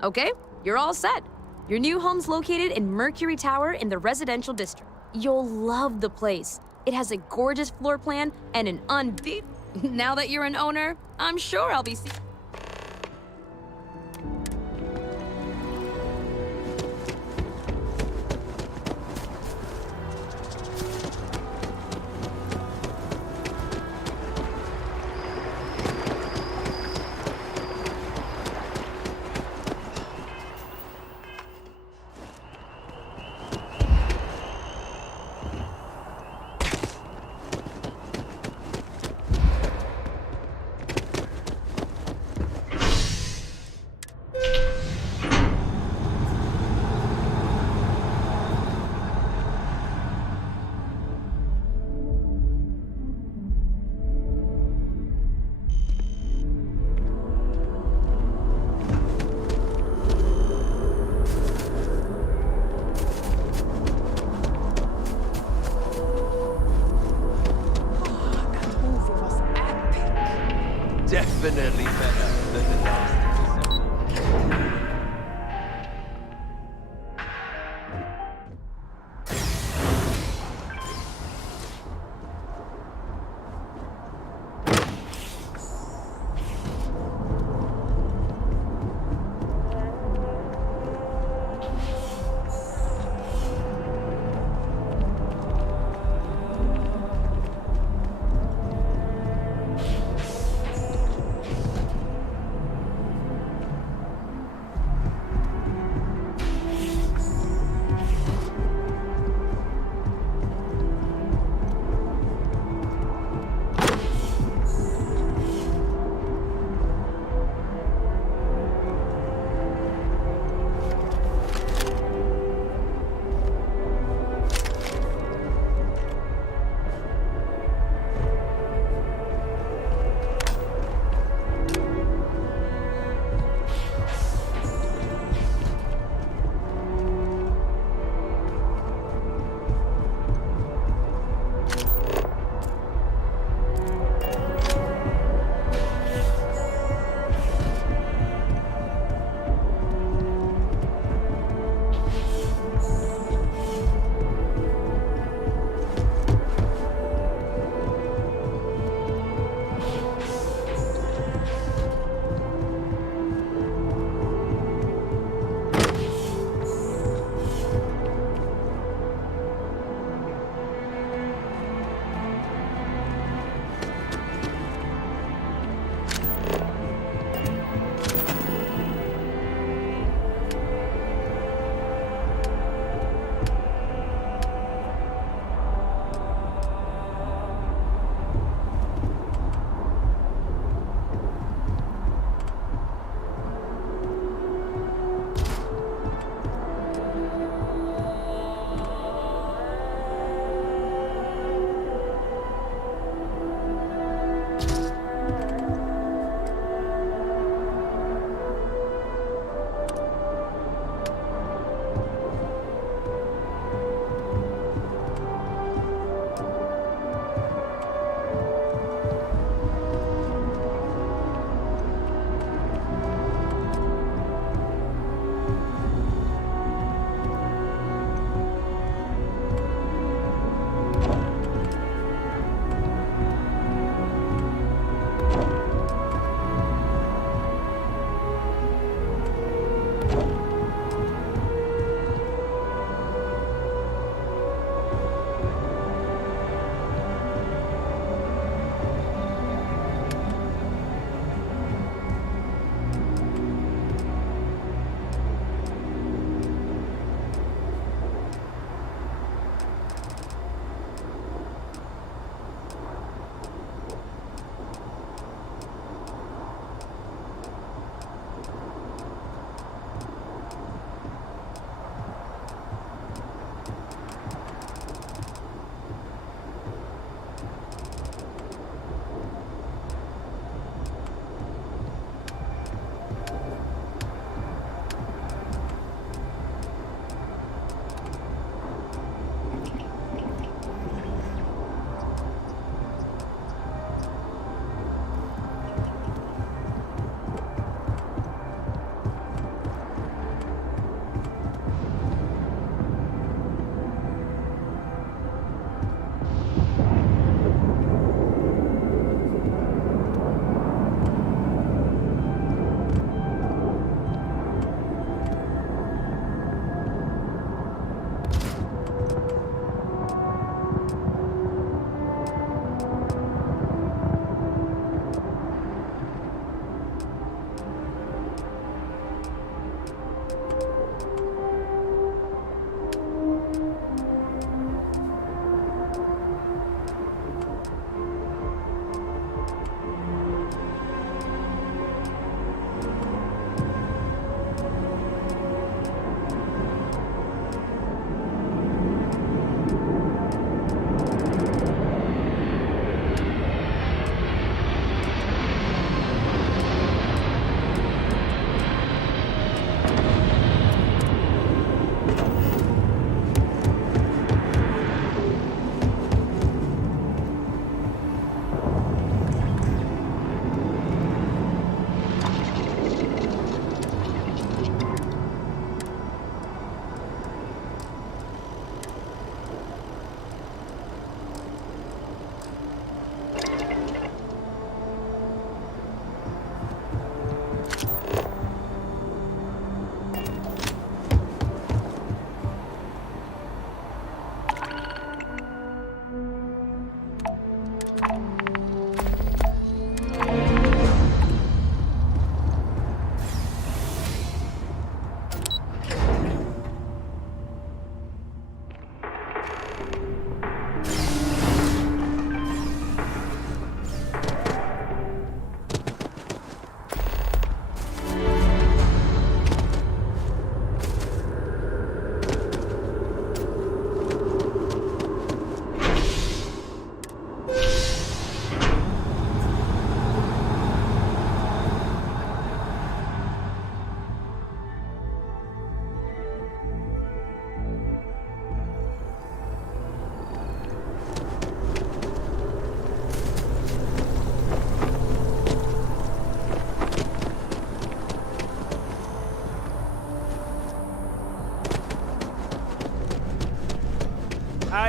Okay, you're all set. Your new home's located in Mercury Tower in the residential district. You'll love the place. It has a gorgeous floor plan and an unbeatable... Now that you're an owner, I'm sure I'll be seeing... Definitely better than the last episode.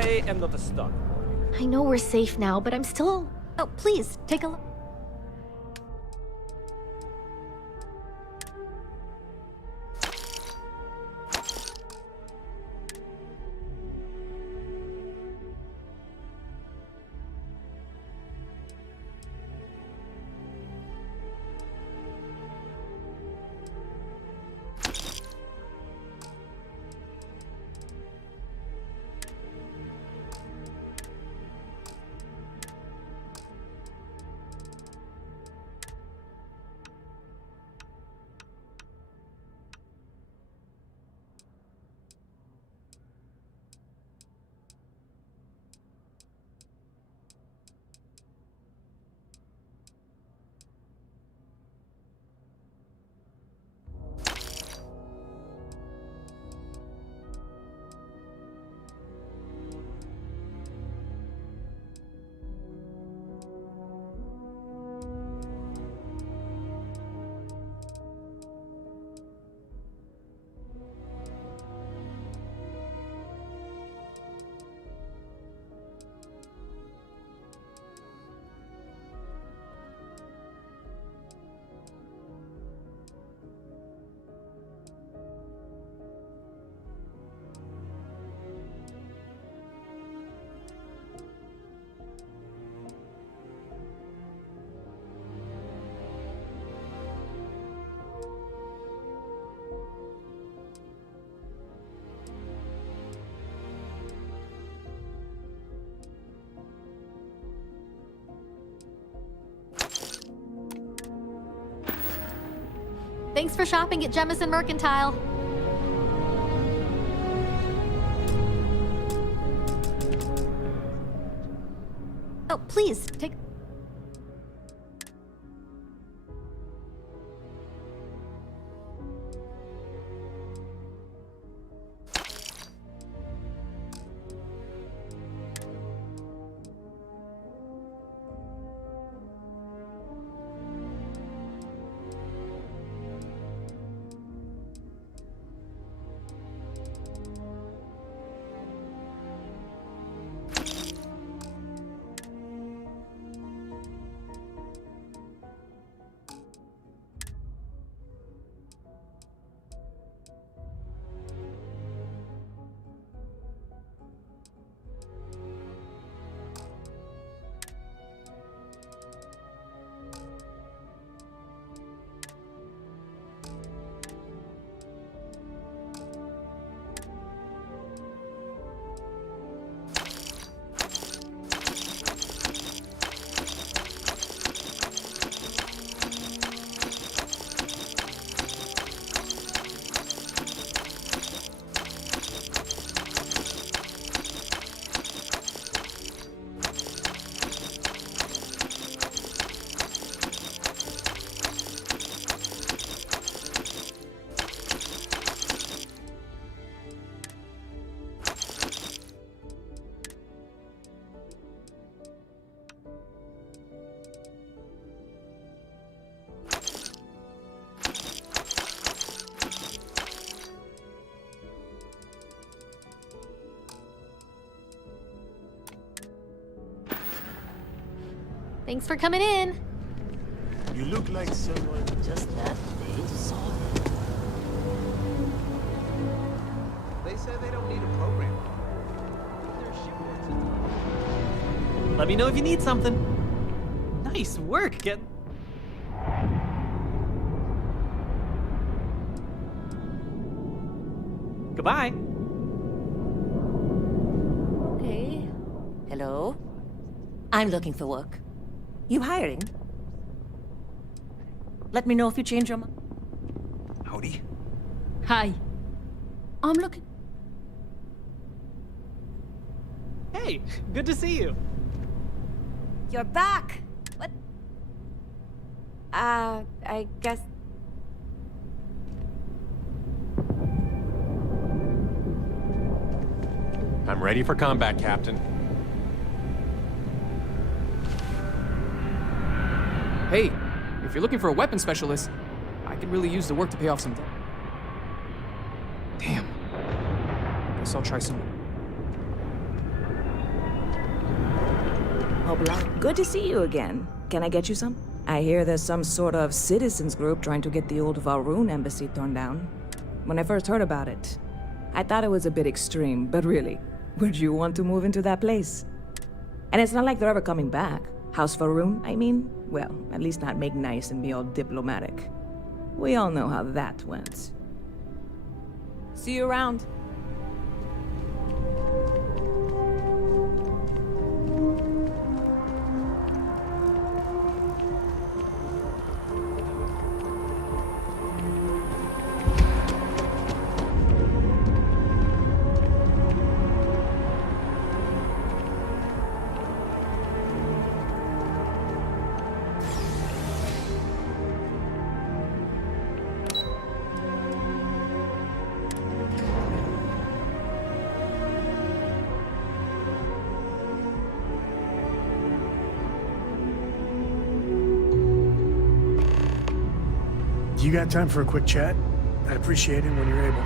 I am not a stunt. I know we're safe now, but I'm still... Oh, please, take a look. Thanks for shopping at Jemison Mercantile. Oh, please, take... Thanks for coming in. You look like someone just that they saw. They said they don't need a program. Let me know if you need something. Nice work, get... Goodbye. Hey. Hello? I'm looking for work. You hiring? Let me know if you change your mind. Howdy. Hi. I'm looking... Hey, good to see you. You're back! What? I guess... I'm ready for combat, Captain. Hey, if you're looking for a weapon specialist, I could really use the work to pay off some debt. Damn. Guess I'll try some... Hola. Good to see you again. Can I get you some? I hear there's some sort of citizens group trying to get the old Valroon embassy torn down. When I first heard about it, I thought it was a bit extreme, but really, would you want to move into that place? And it's not like they're ever coming back. House Valroon, I mean? Well, at least not make nice and be all diplomatic. We all know how that went. See you around. You got time for a quick chat? I'd appreciate it when you're able.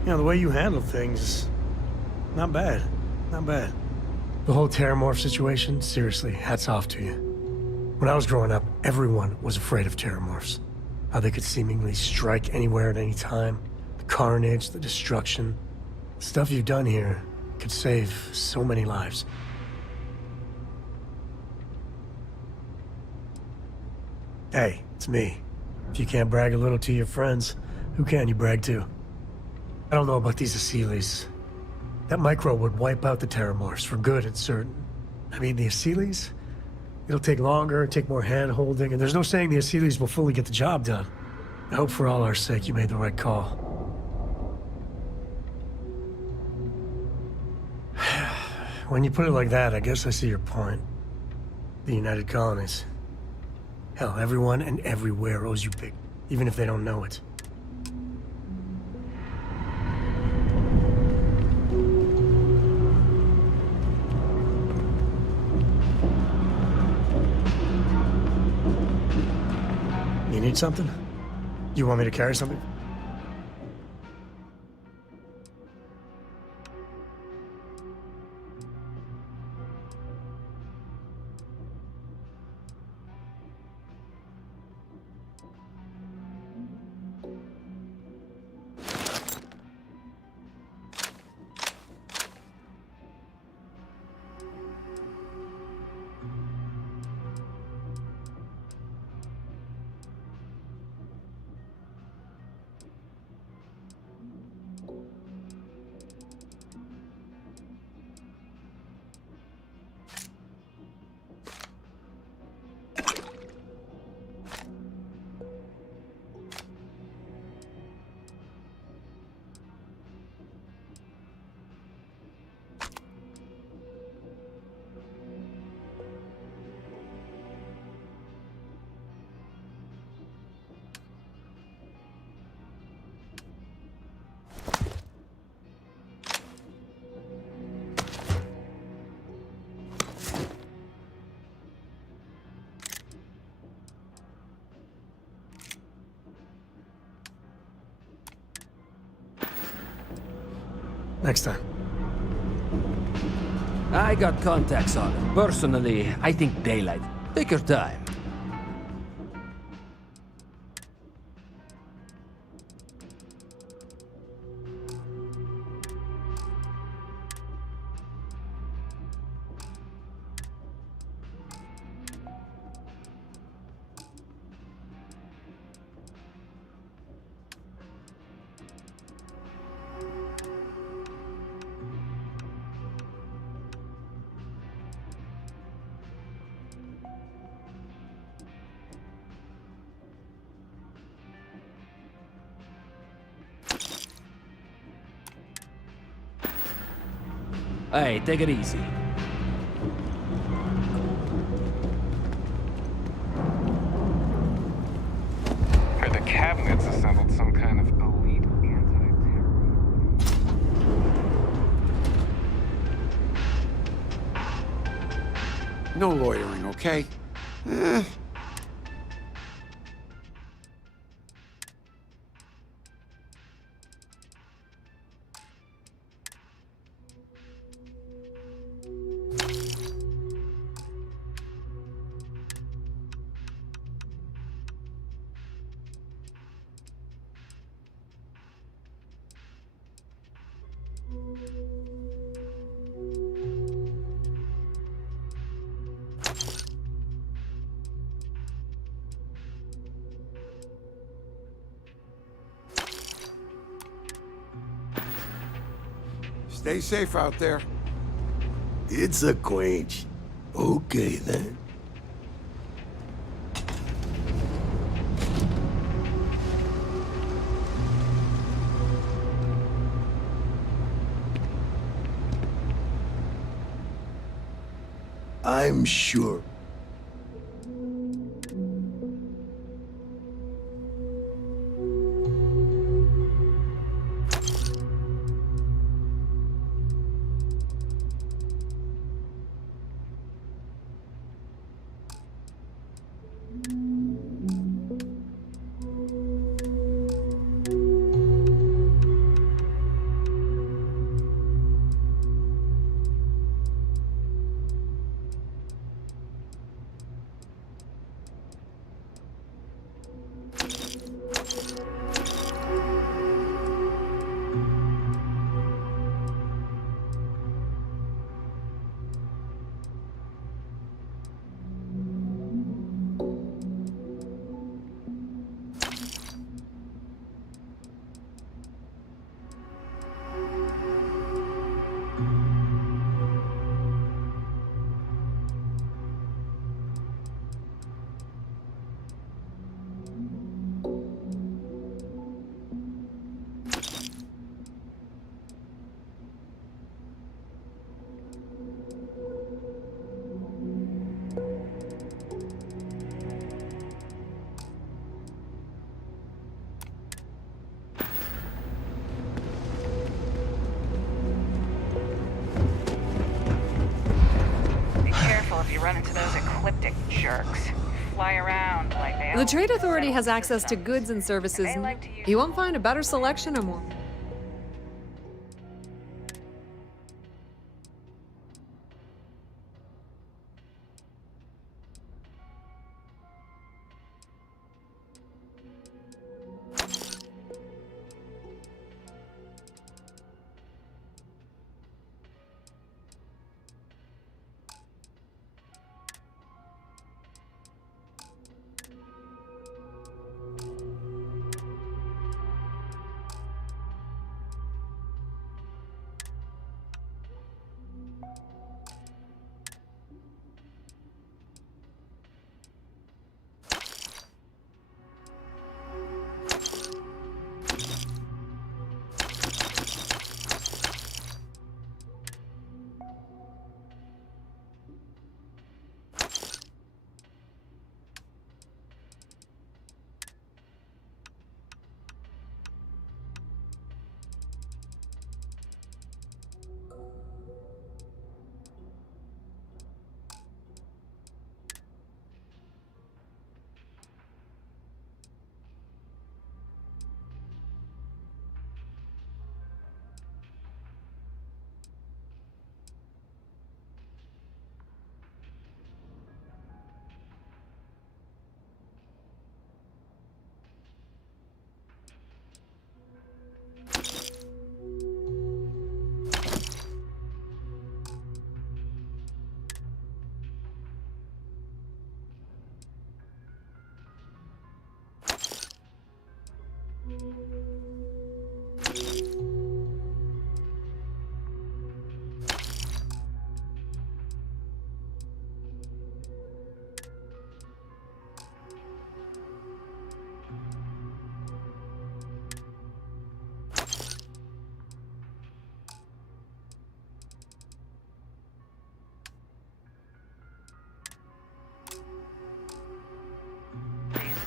You know, the way you handle things, not bad. Not bad. The whole Terramorph situation, seriously, hats off to you. When I was growing up, everyone was afraid of Terramorphs. How they could seemingly strike anywhere at any time. The carnage, the destruction. The stuff you've done here could save so many lives. Hey, it's me. If you can't brag a little to your friends, who can you brag to? I don't know about these Asylees. That micro would wipe out the Terramorphs for good and certain. I mean, the Asylees? It'll take longer, take more hand-holding, and there's no saying the Asylees will fully get the job done. I hope for all our sake you made the right call. When you put it like that, I guess I see your point. The United Colonies. Hell, everyone and everywhere owes you big, even if they don't know it. You need something? You want me to carry something? Next time. I got contacts on it. Personally, I think daylight. Take your time. Hey, take it easy. Heard the cabinet's assembled some kind of elite anti-terror. No loitering, okay? Stay safe out there. It's a quench. Okay, then. I'm sure. Run into those ecliptic jerks. Fly around like they The Trade Authority has access to goods and services. You won't find a better selection or more.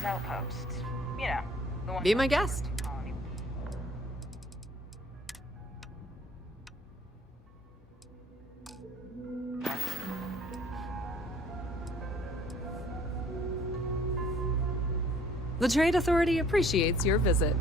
Cell posts. You know, the one. Be my guest. The Trade Authority appreciates your visit.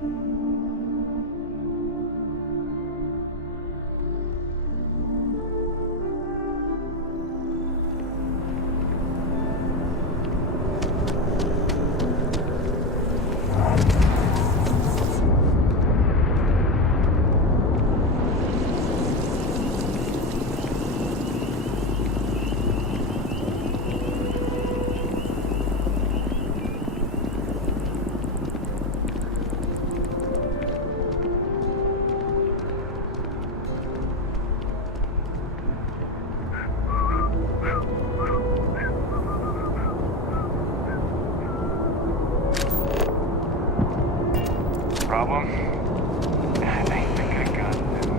Problem? I think I got them.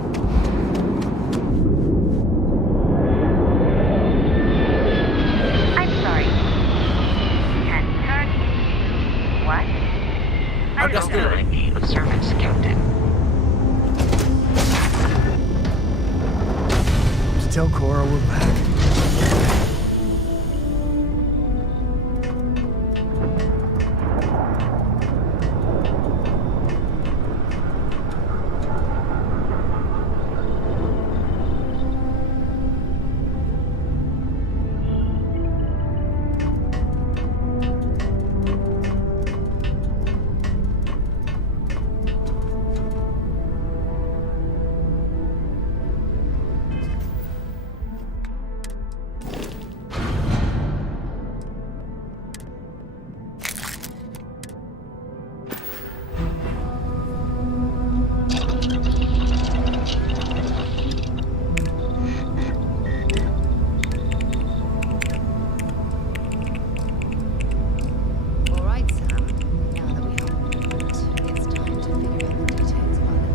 I'm sorry. Can turn into what? I don't know. I need a service, Captain. Just tell Cora we're back. All right, Sam. Now that we have a report, it's time to figure out the details about the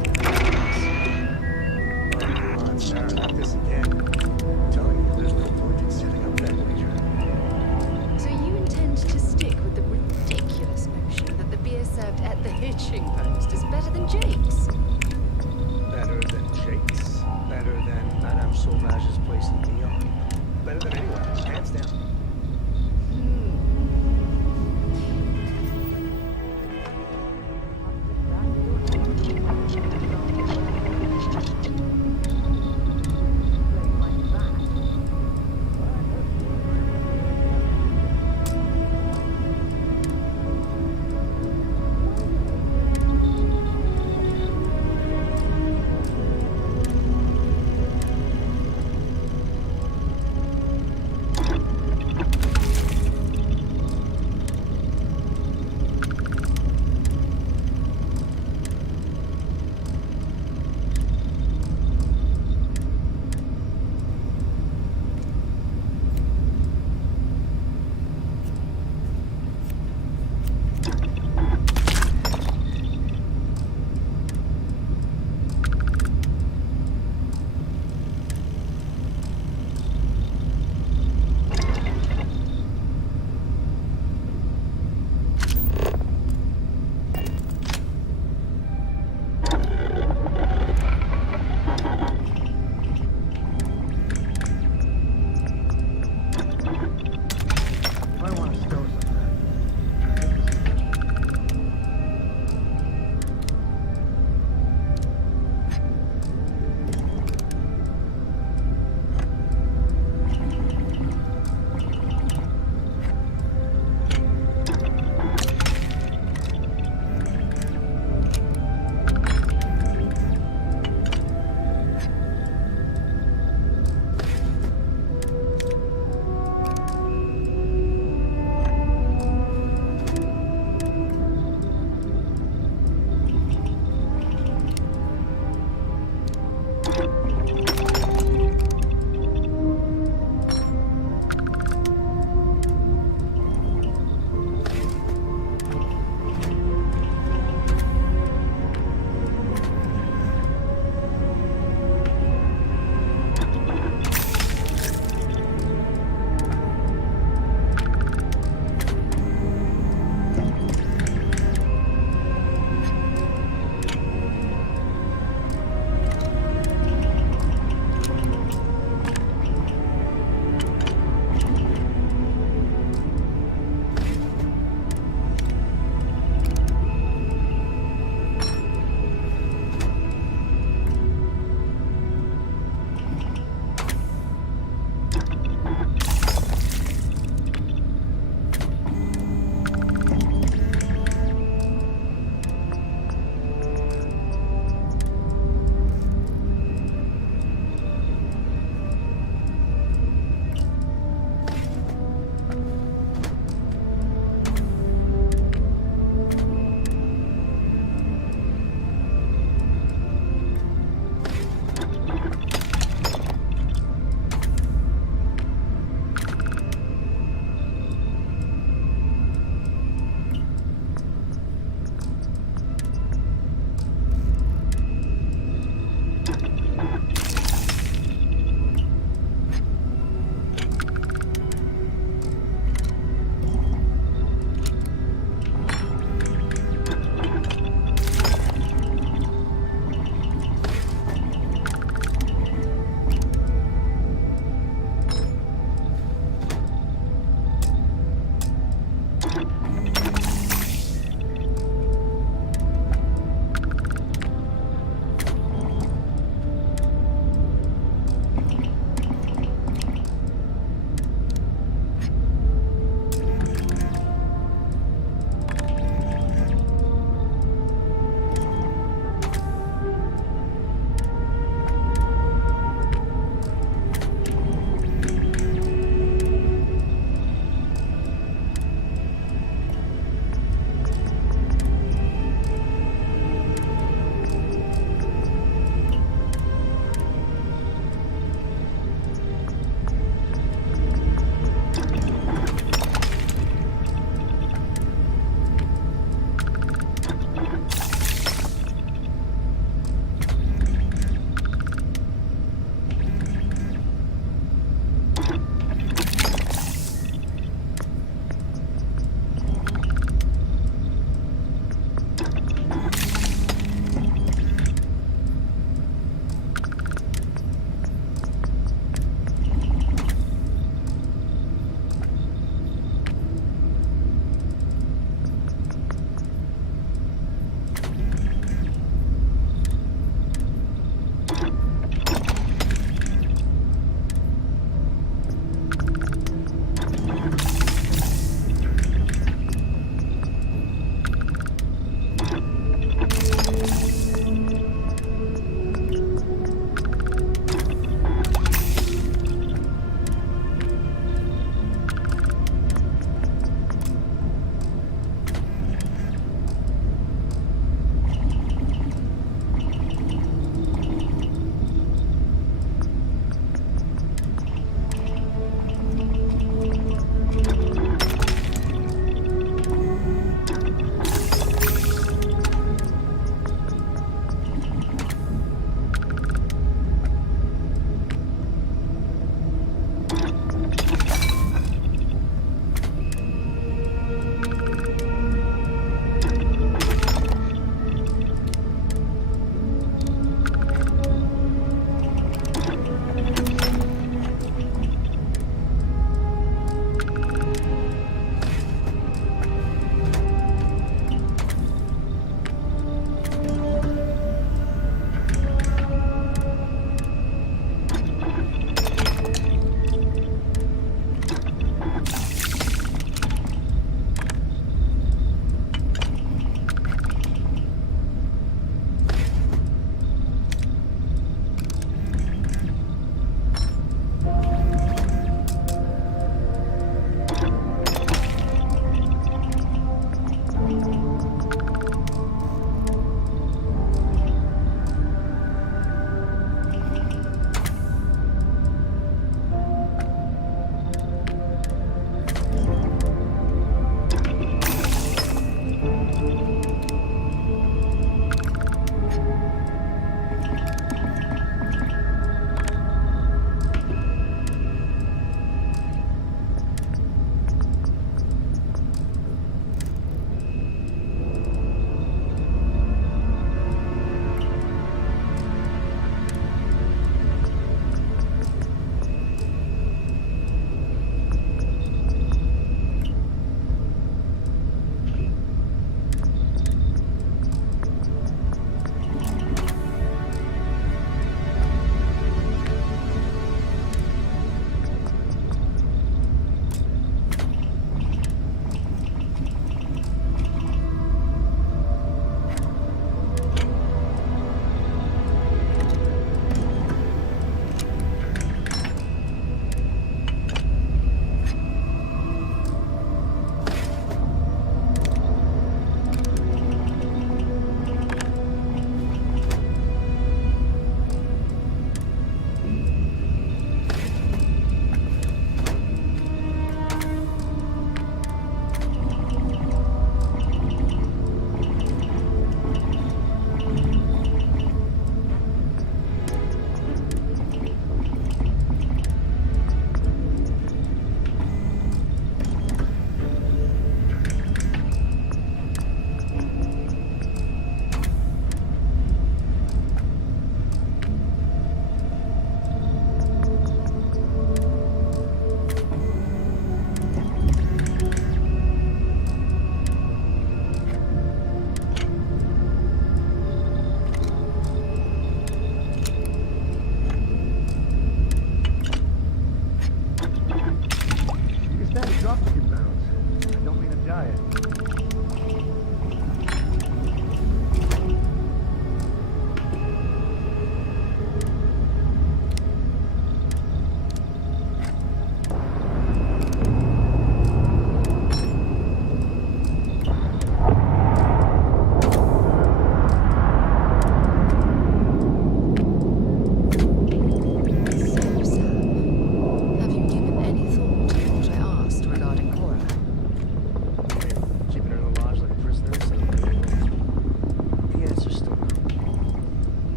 Come on, Sarah, not this again. I'm telling you, there's no point in setting up that wager. So you intend to stick with the ridiculous notion that the beer served at the hitching post is better than Jake's? Better than Jake's. Better than Madame Sauvage's place in Lyon. Better than anywhere, hands down.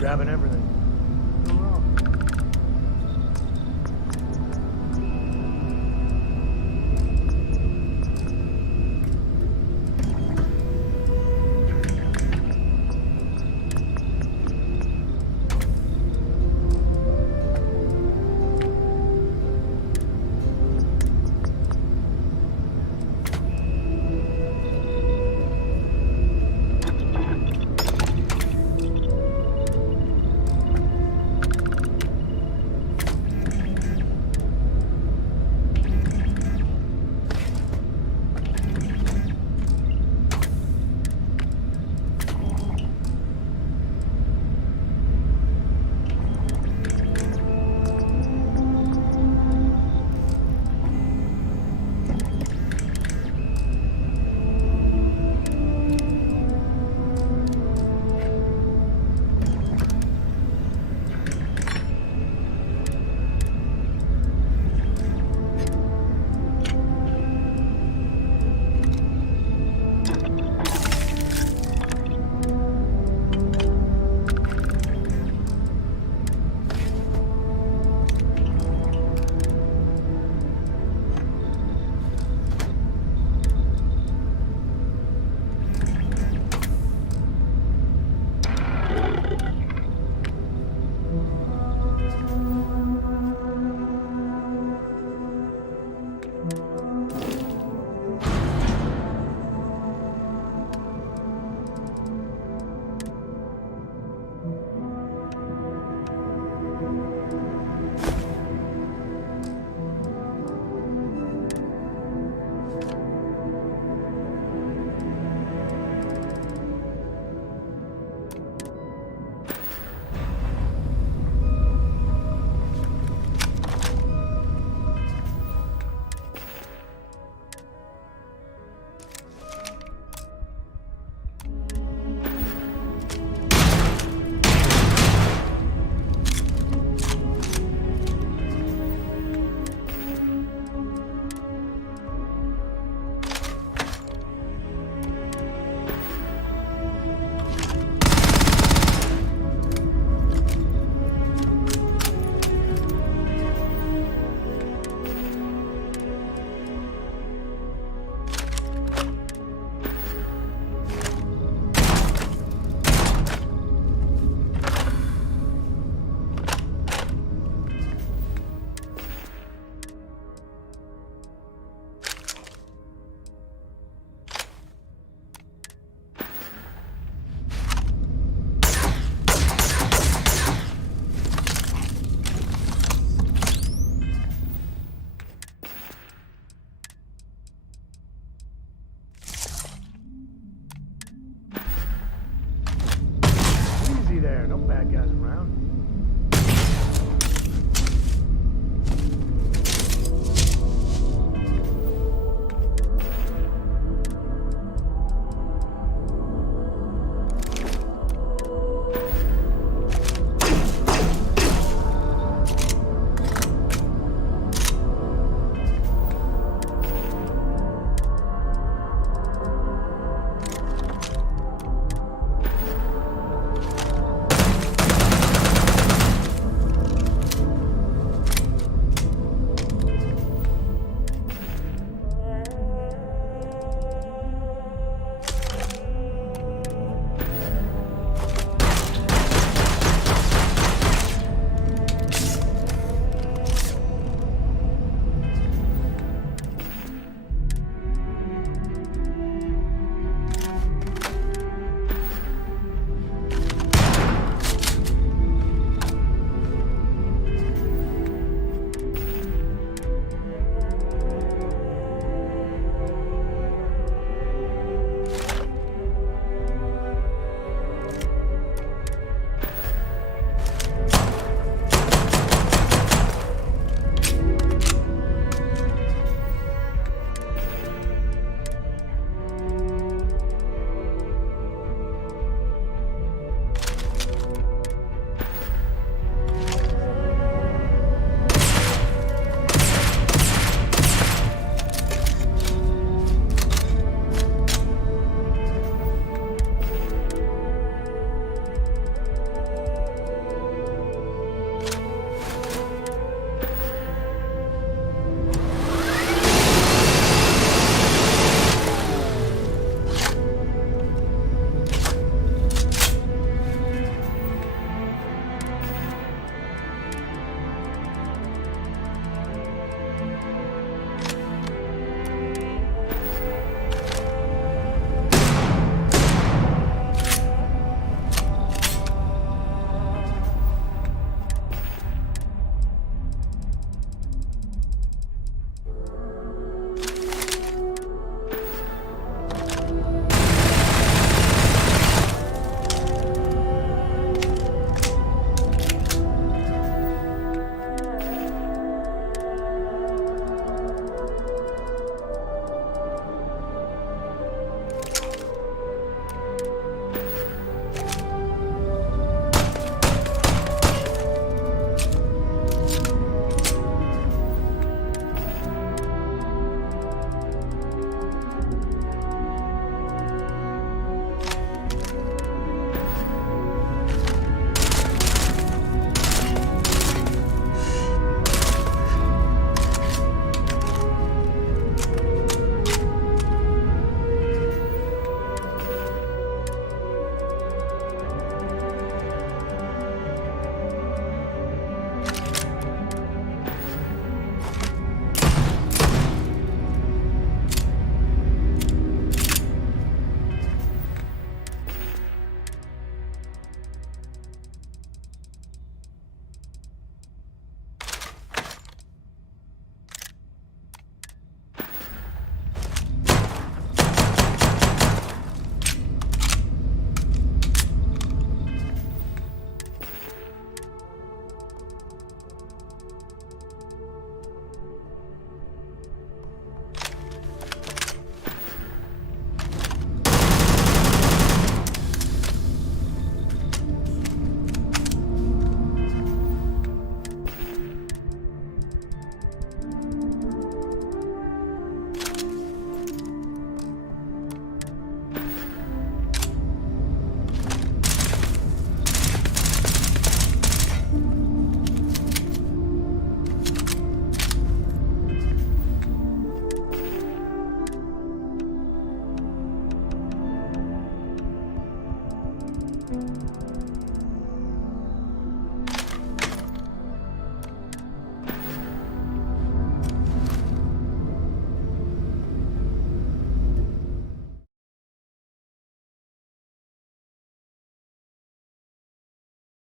grabbing everything.